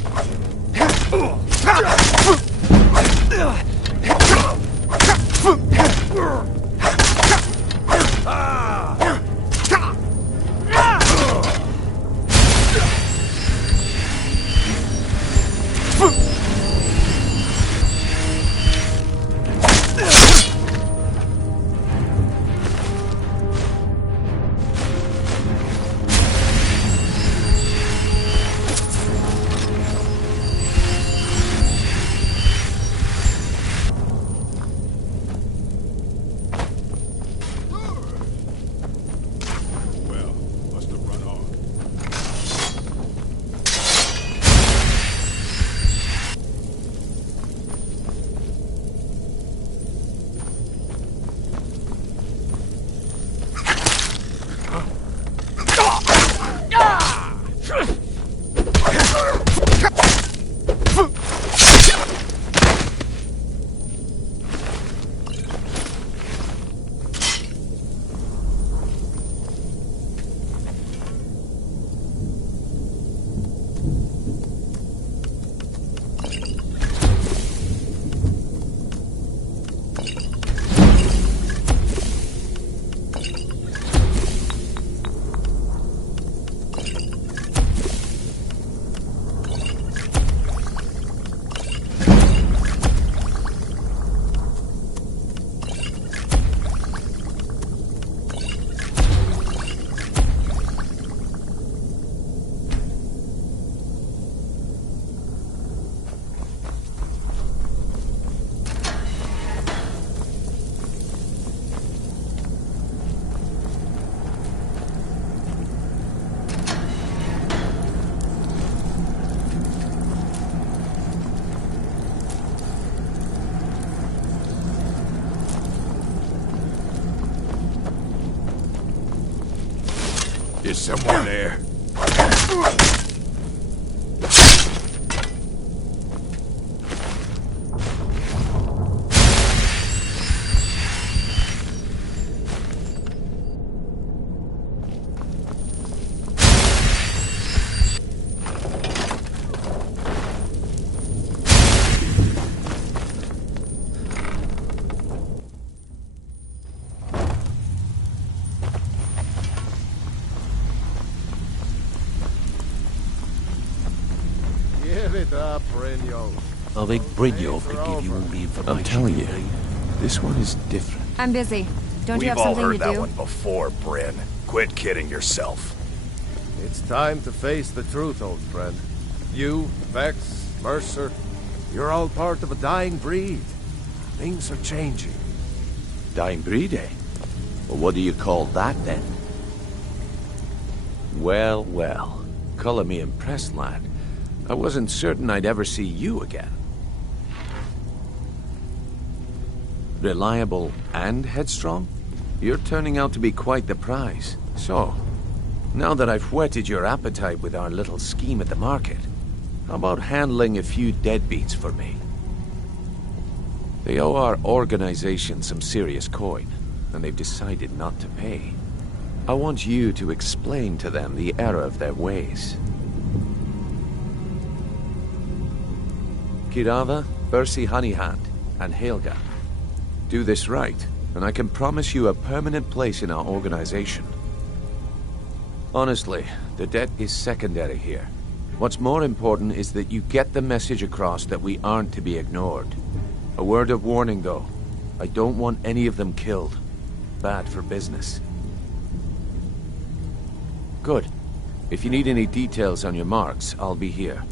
There's someone there. Give it up, Brynjolf. I think Brynjolf could give you all the information. I'm telling you, this one is different. I'm busy. Don't you We've have all something heard to that do? one before, Bryn. Quit kidding yourself. It's time to face the truth, old friend. You, Vex, Mercer, you're all part of a dying breed. Things are changing. Dying breed, eh? Well, what do you call that, then? Well, well. Color me impressed, lad. I wasn't certain I'd ever see you again. Reliable and headstrong? You're turning out to be quite the prize. So, now that I've whetted your appetite with our little scheme at the market, how about handling a few deadbeats for me? They owe our organization some serious coin, and they've decided not to pay. I want you to explain to them the error of their ways. Kirava, Percy Honeyhand, and Helga. Do this right, and I can promise you a permanent place in our organization. Honestly, the debt is secondary here. What's more important is that you get the message across that we aren't to be ignored. A word of warning, though. I don't want any of them killed. Bad for business. Good. If you need any details on your marks, I'll be here.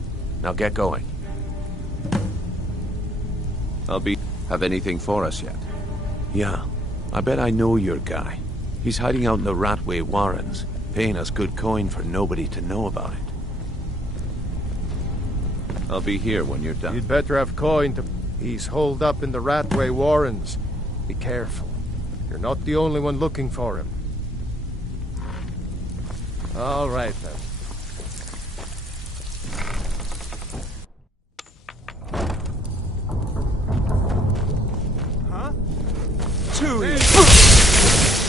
Now get going. Have anything for us yet? Yeah. I bet I know your guy. He's hiding out in the Ratway Warrens, paying us good coin for nobody to know about it. I'll be here when you're done. You'd better have coin to... He's holed up in the Ratway Warrens. Be careful. You're not the only one looking for him. All right, then. To him!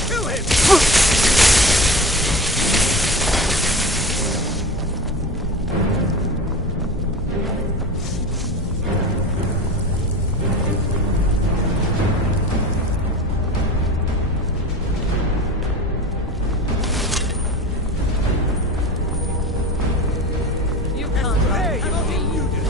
To him! You can't run from me. You do.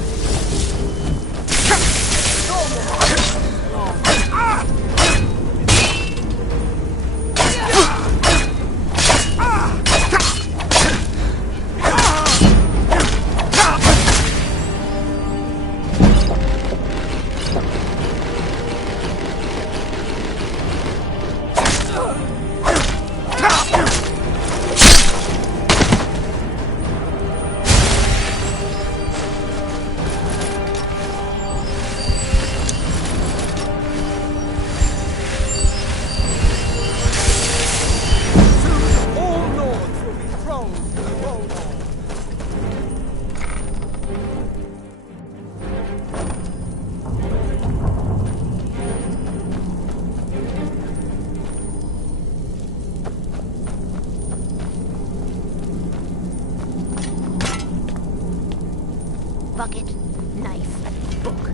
Bucket, knife, book,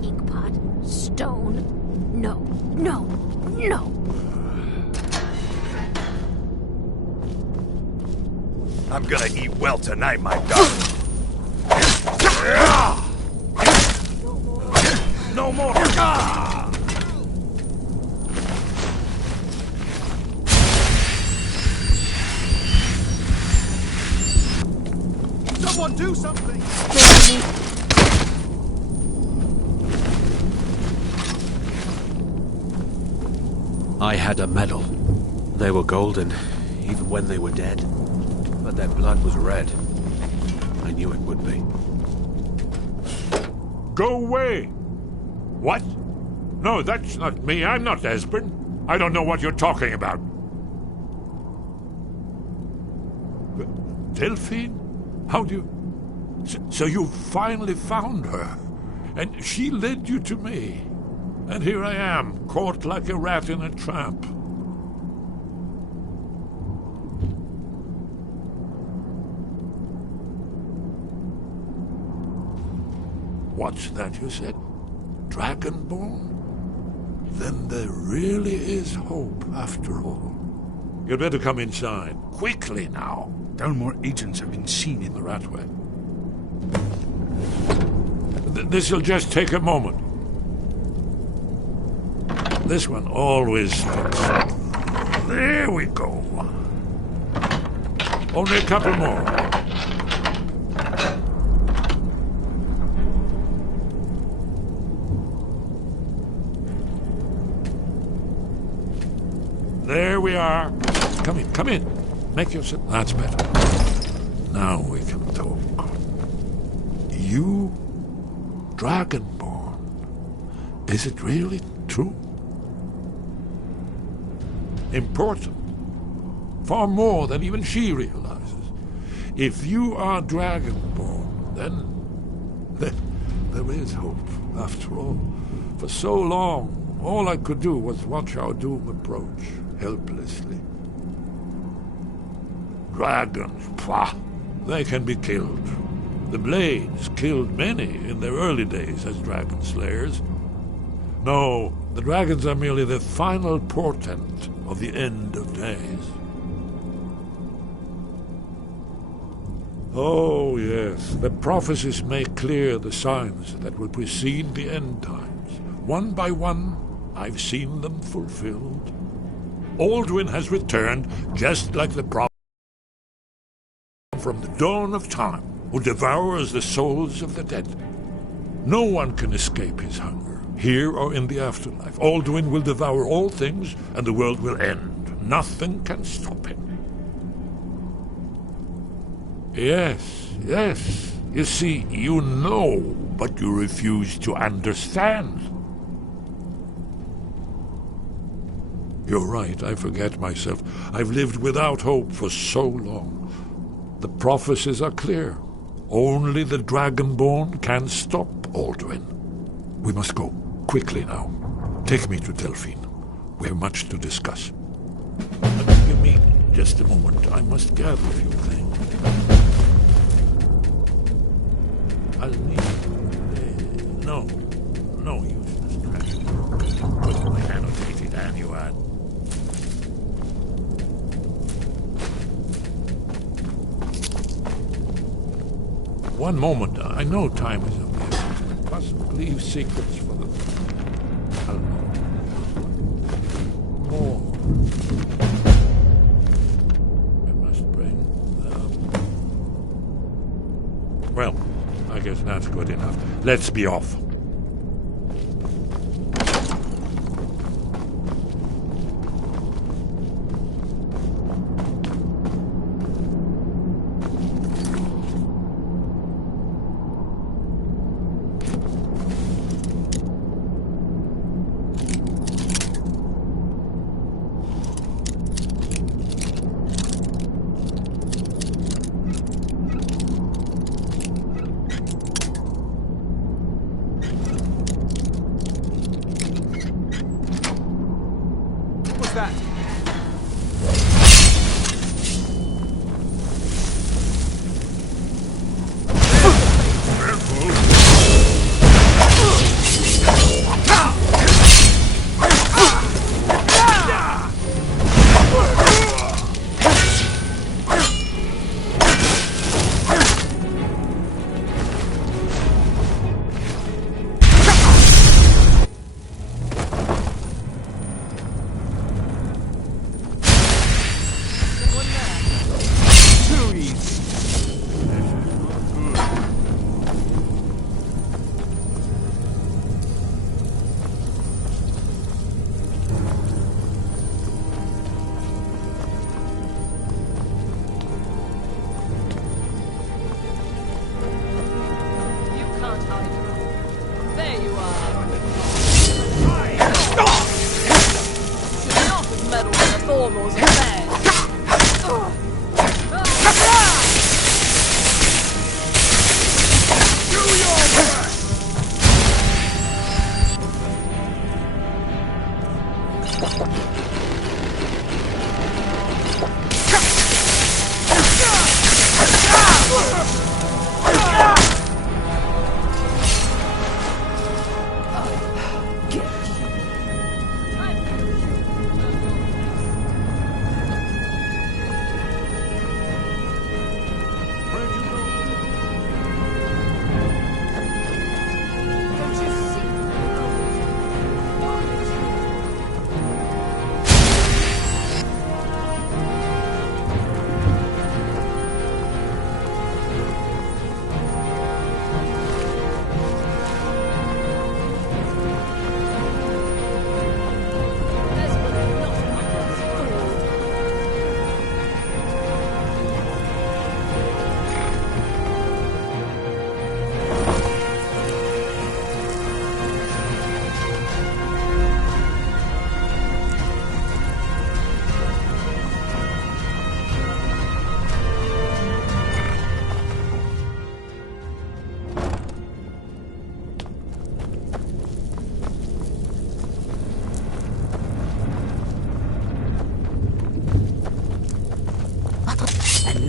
inkpot, stone. No, no, no. I'm gonna eat well tonight, my darling. No more. Someone do something! I had a medal. They were golden, even when they were dead. But their blood was red. I knew it would be. Go away! What? No, that's not me. I'm not Esbern. I don't know what you're talking about. Delphine? How do you... So you finally found her, and she led you to me. And here I am, caught like a rat in a trap. What's that you said? Dragonborn? Then there really is hope after all. You'd better come inside. Quickly now. Dalmor agents have been seen in the Ratway. This'll just take a moment. This one always fits. There we go. Only a couple more. There we are. Come in. Make yourself... That's better. Now we can talk. You... Dragonborn. Is it really true? Important. Far more than even she realizes. If you are Dragonborn, then there is hope, after all. For so long, all I could do was watch our doom approach, helplessly. Dragons, pah, they can be killed. The Blades killed many in their early days as dragon slayers. No, the dragons are merely the final portent of the end of days. Oh, yes, the prophecies make clear the signs that will precede the end times. One by one, I've seen them fulfilled. Alduin has returned, just like the prophet from the dawn of time, who devours the souls of the dead. No one can escape his hunger, here or in the afterlife. Alduin will devour all things, and the world will end. Nothing can stop him. Yes. You see, you know, but you refuse to understand. You're right, I forget myself. I've lived without hope for so long. The prophecies are clear. Only the Dragonborn can stop Alduin. We must go, quickly now. Take me to Delphine. We have much to discuss. Give me just a moment. I must gather a few things. I'll need... No use distraction. Put my annotated annual. One moment. I know time is of the essence. Must leave secrets for the... More. I must bring them. Well, I guess that's good enough. Let's be off.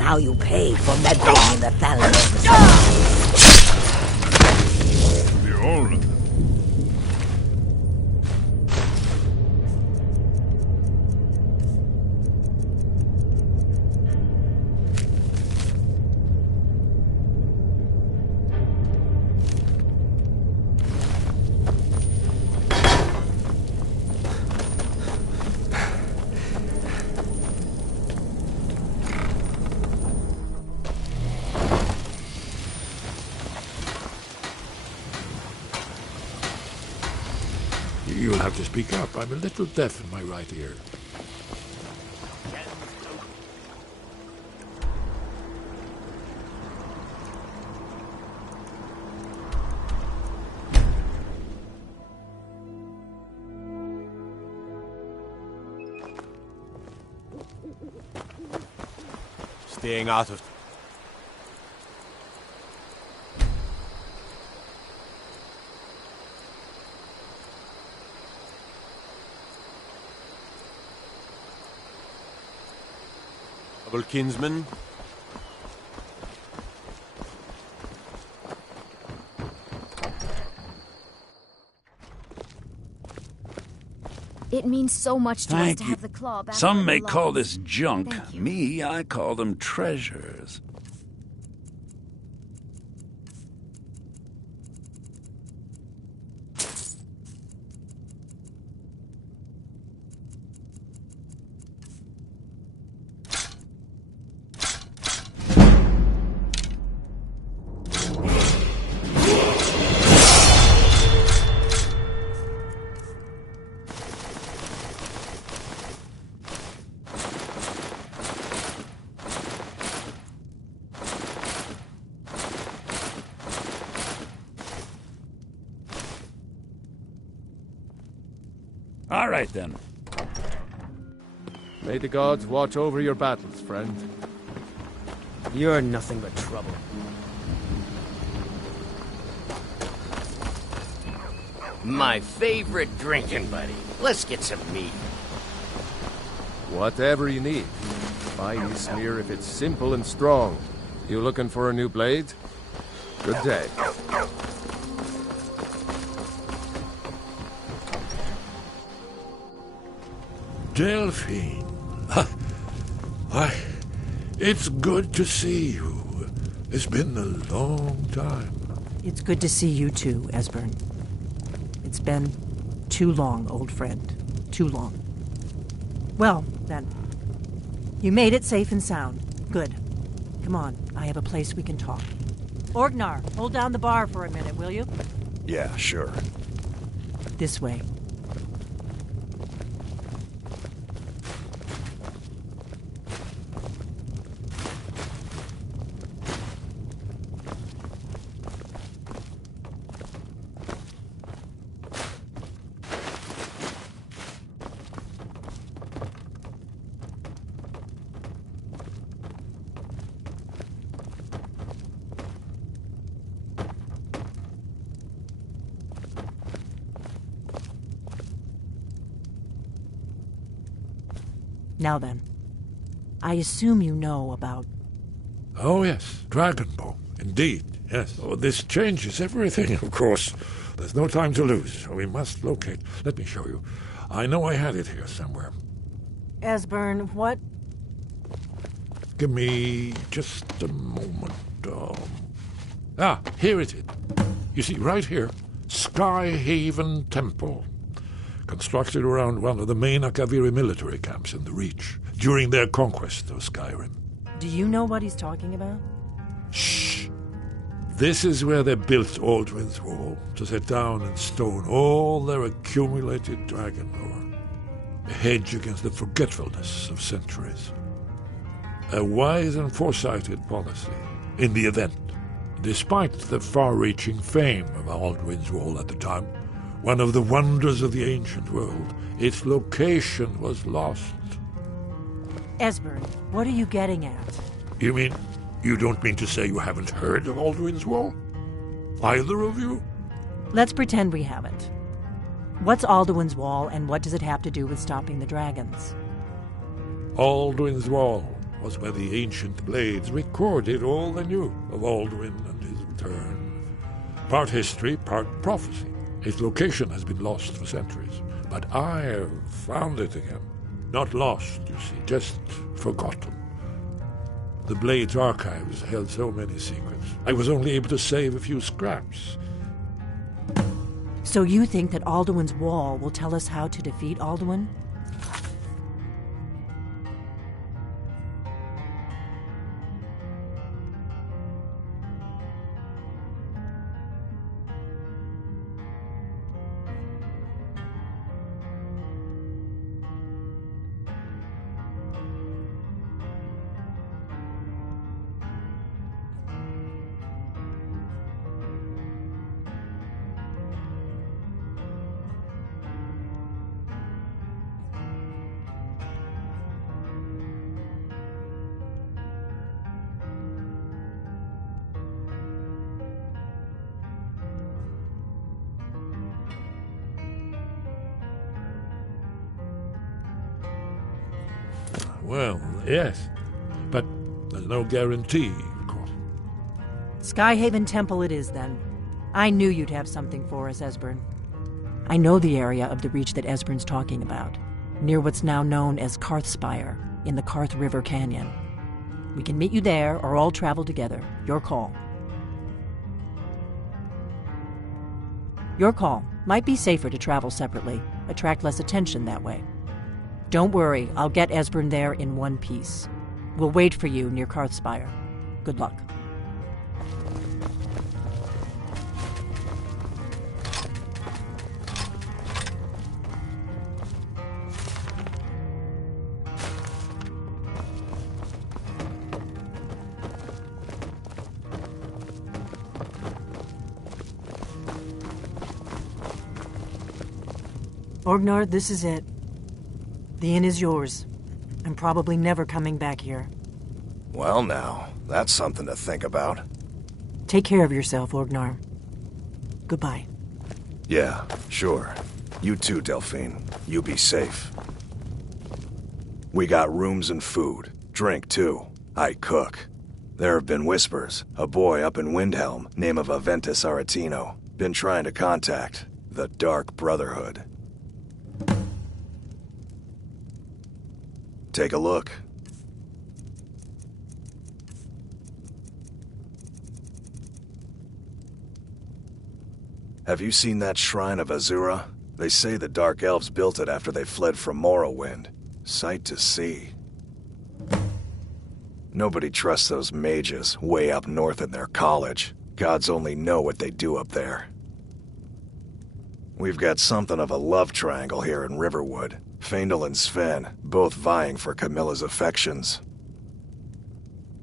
how you pay for meddling in the Thalamus. Behold. You'll have to speak up. I'm a little deaf in my right ear. Staying out of... Noble kinsman. It means so much to us Thank to you. have the claw back. Some on may the call lock. this junk. Thank you. Me, I call them treasures. All right, then. May the gods watch over your battles, friend. You're nothing but trouble. My favorite drinking buddy. Let's get some meat. Whatever you need. Buy you smear if it's simple and strong. You looking for a new blade? Good day. Delphine. Why, it's good to see you. It's been a long time. It's good to see you too, Esbern. It's been too long, old friend. Too long. Well, then. You made it safe and sound. Good. Come on, I have a place we can talk. Orgnar, hold down the bar for a minute, will you? Yeah, sure. This way. Now then, I assume you know about... Oh, yes, Dragonbone. Indeed, yes. Oh, this changes everything, of course. There's no time to lose. We must locate. Let me show you. I know I had it here somewhere. Esbern, what? Give me just a moment. Here it is. You see, right here, Skyhaven Temple. Constructed around one of the main Akaviri military camps in the Reach during their conquest of Skyrim. Do you know what he's talking about? Shh! This is where they built Aldrin's Wall, to set down in stone all their accumulated dragon lore. A hedge against the forgetfulness of centuries. A wise and foresighted policy, in the event, despite the far-reaching fame of Aldrin's Wall at the time, one of the wonders of the ancient world, its location was lost. Esbern, what are you getting at? You mean, you don't mean to say you haven't heard of Aldrin's Wall? Either of you? Let's pretend we haven't. What's Alduin's Wall, and what does it have to do with stopping the dragons? Aldrin's Wall was where the ancient blades recorded all they knew of Alduin and his return. Part history, part prophecy. Its location has been lost for centuries, but I have found it again. Not lost, you see, just forgotten. The Blade's archives held so many secrets. I was only able to save a few scraps. So you think that Alduin's wall will tell us how to defeat Alduin? Well, yes, but there's no guarantee, of course. Skyhaven Temple it is, then. I knew you'd have something for us, Esbern. I know the area of the Reach that Esbern's talking about, near what's now known as Karthspire, in the Karth River Canyon. We can meet you there, or all travel together. Your call. Your call. Might be safer to travel separately. Attract less attention that way. Don't worry, I'll get Esbern there in one piece. We'll wait for you near Karthspire. Good luck. Orgnar, this is it. The inn is yours. I'm probably never coming back here. Well now, that's something to think about. Take care of yourself, Orgnar. Goodbye. Yeah, sure. You too, Delphine. You be safe. We got rooms and food. Drink, too. I cook. There have been whispers. A boy up in Windhelm, name of Aventus Aretino, been trying to contact the Dark Brotherhood. Take a look. Have you seen that shrine of Azura? They say the Dark Elves built it after they fled from Morrowind. Sight to see. Nobody trusts those mages way up north in their college. Gods only know what they do up there. We've got something of a love triangle here in Riverwood. Faendal and Sven, both vying for Camilla's affections.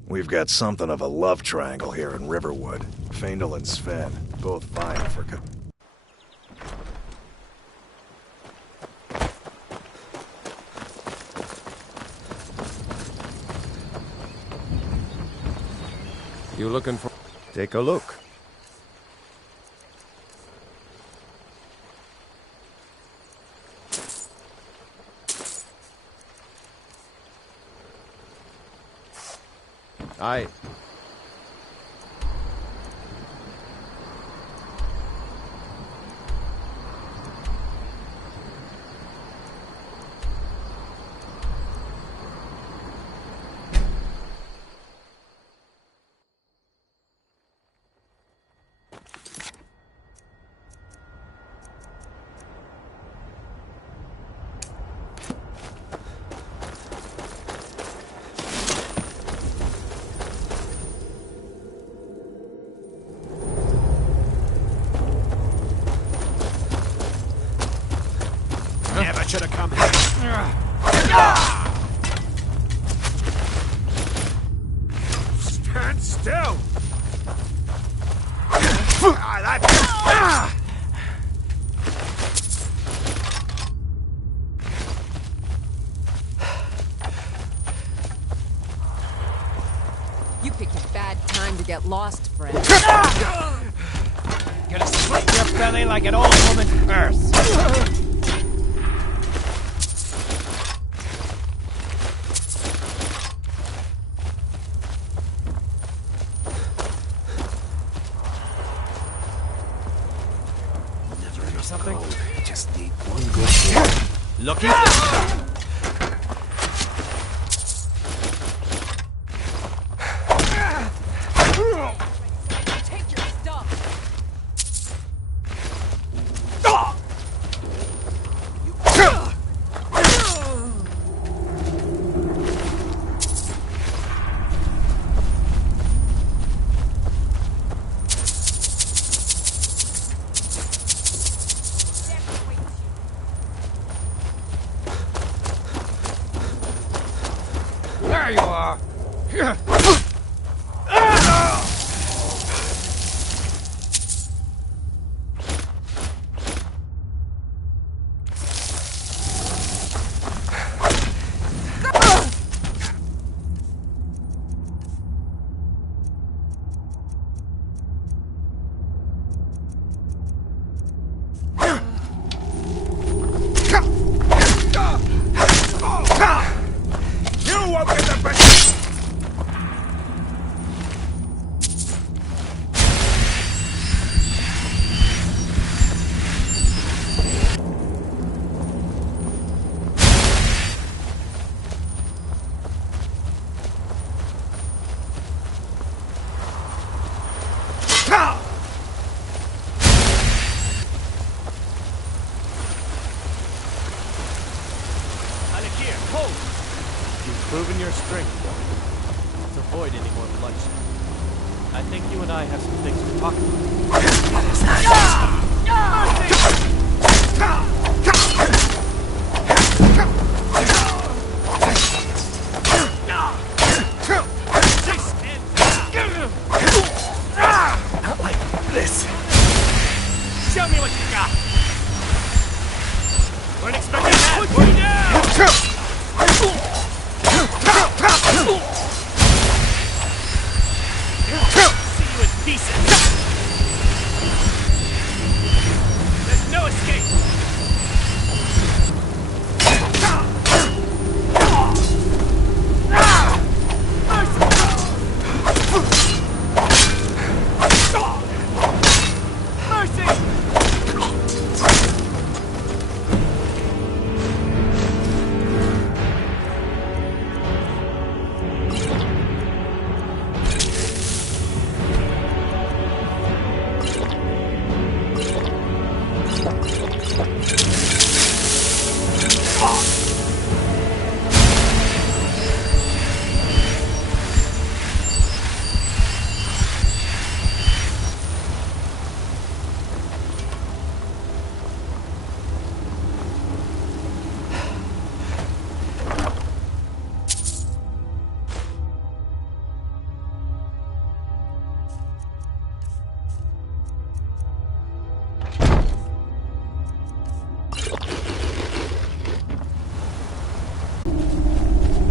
We've got something of a love triangle here in Riverwood. Faendal and Sven, both vying for You looking for... Take a look. Aye. Should have come here. Stand still! You picked a bad time to get lost, friend. Gonna slit your belly like an old woman's purse. something? Just need one good hit. Lucky? Take your stuff. There you are. You won't get the best. Alekir, hold! You've proven your strength, though. Let's avoid any more bloodshed. I think you and I have some things to talk about. Not like this. Show me what you got! Weren't expecting that! Put me down!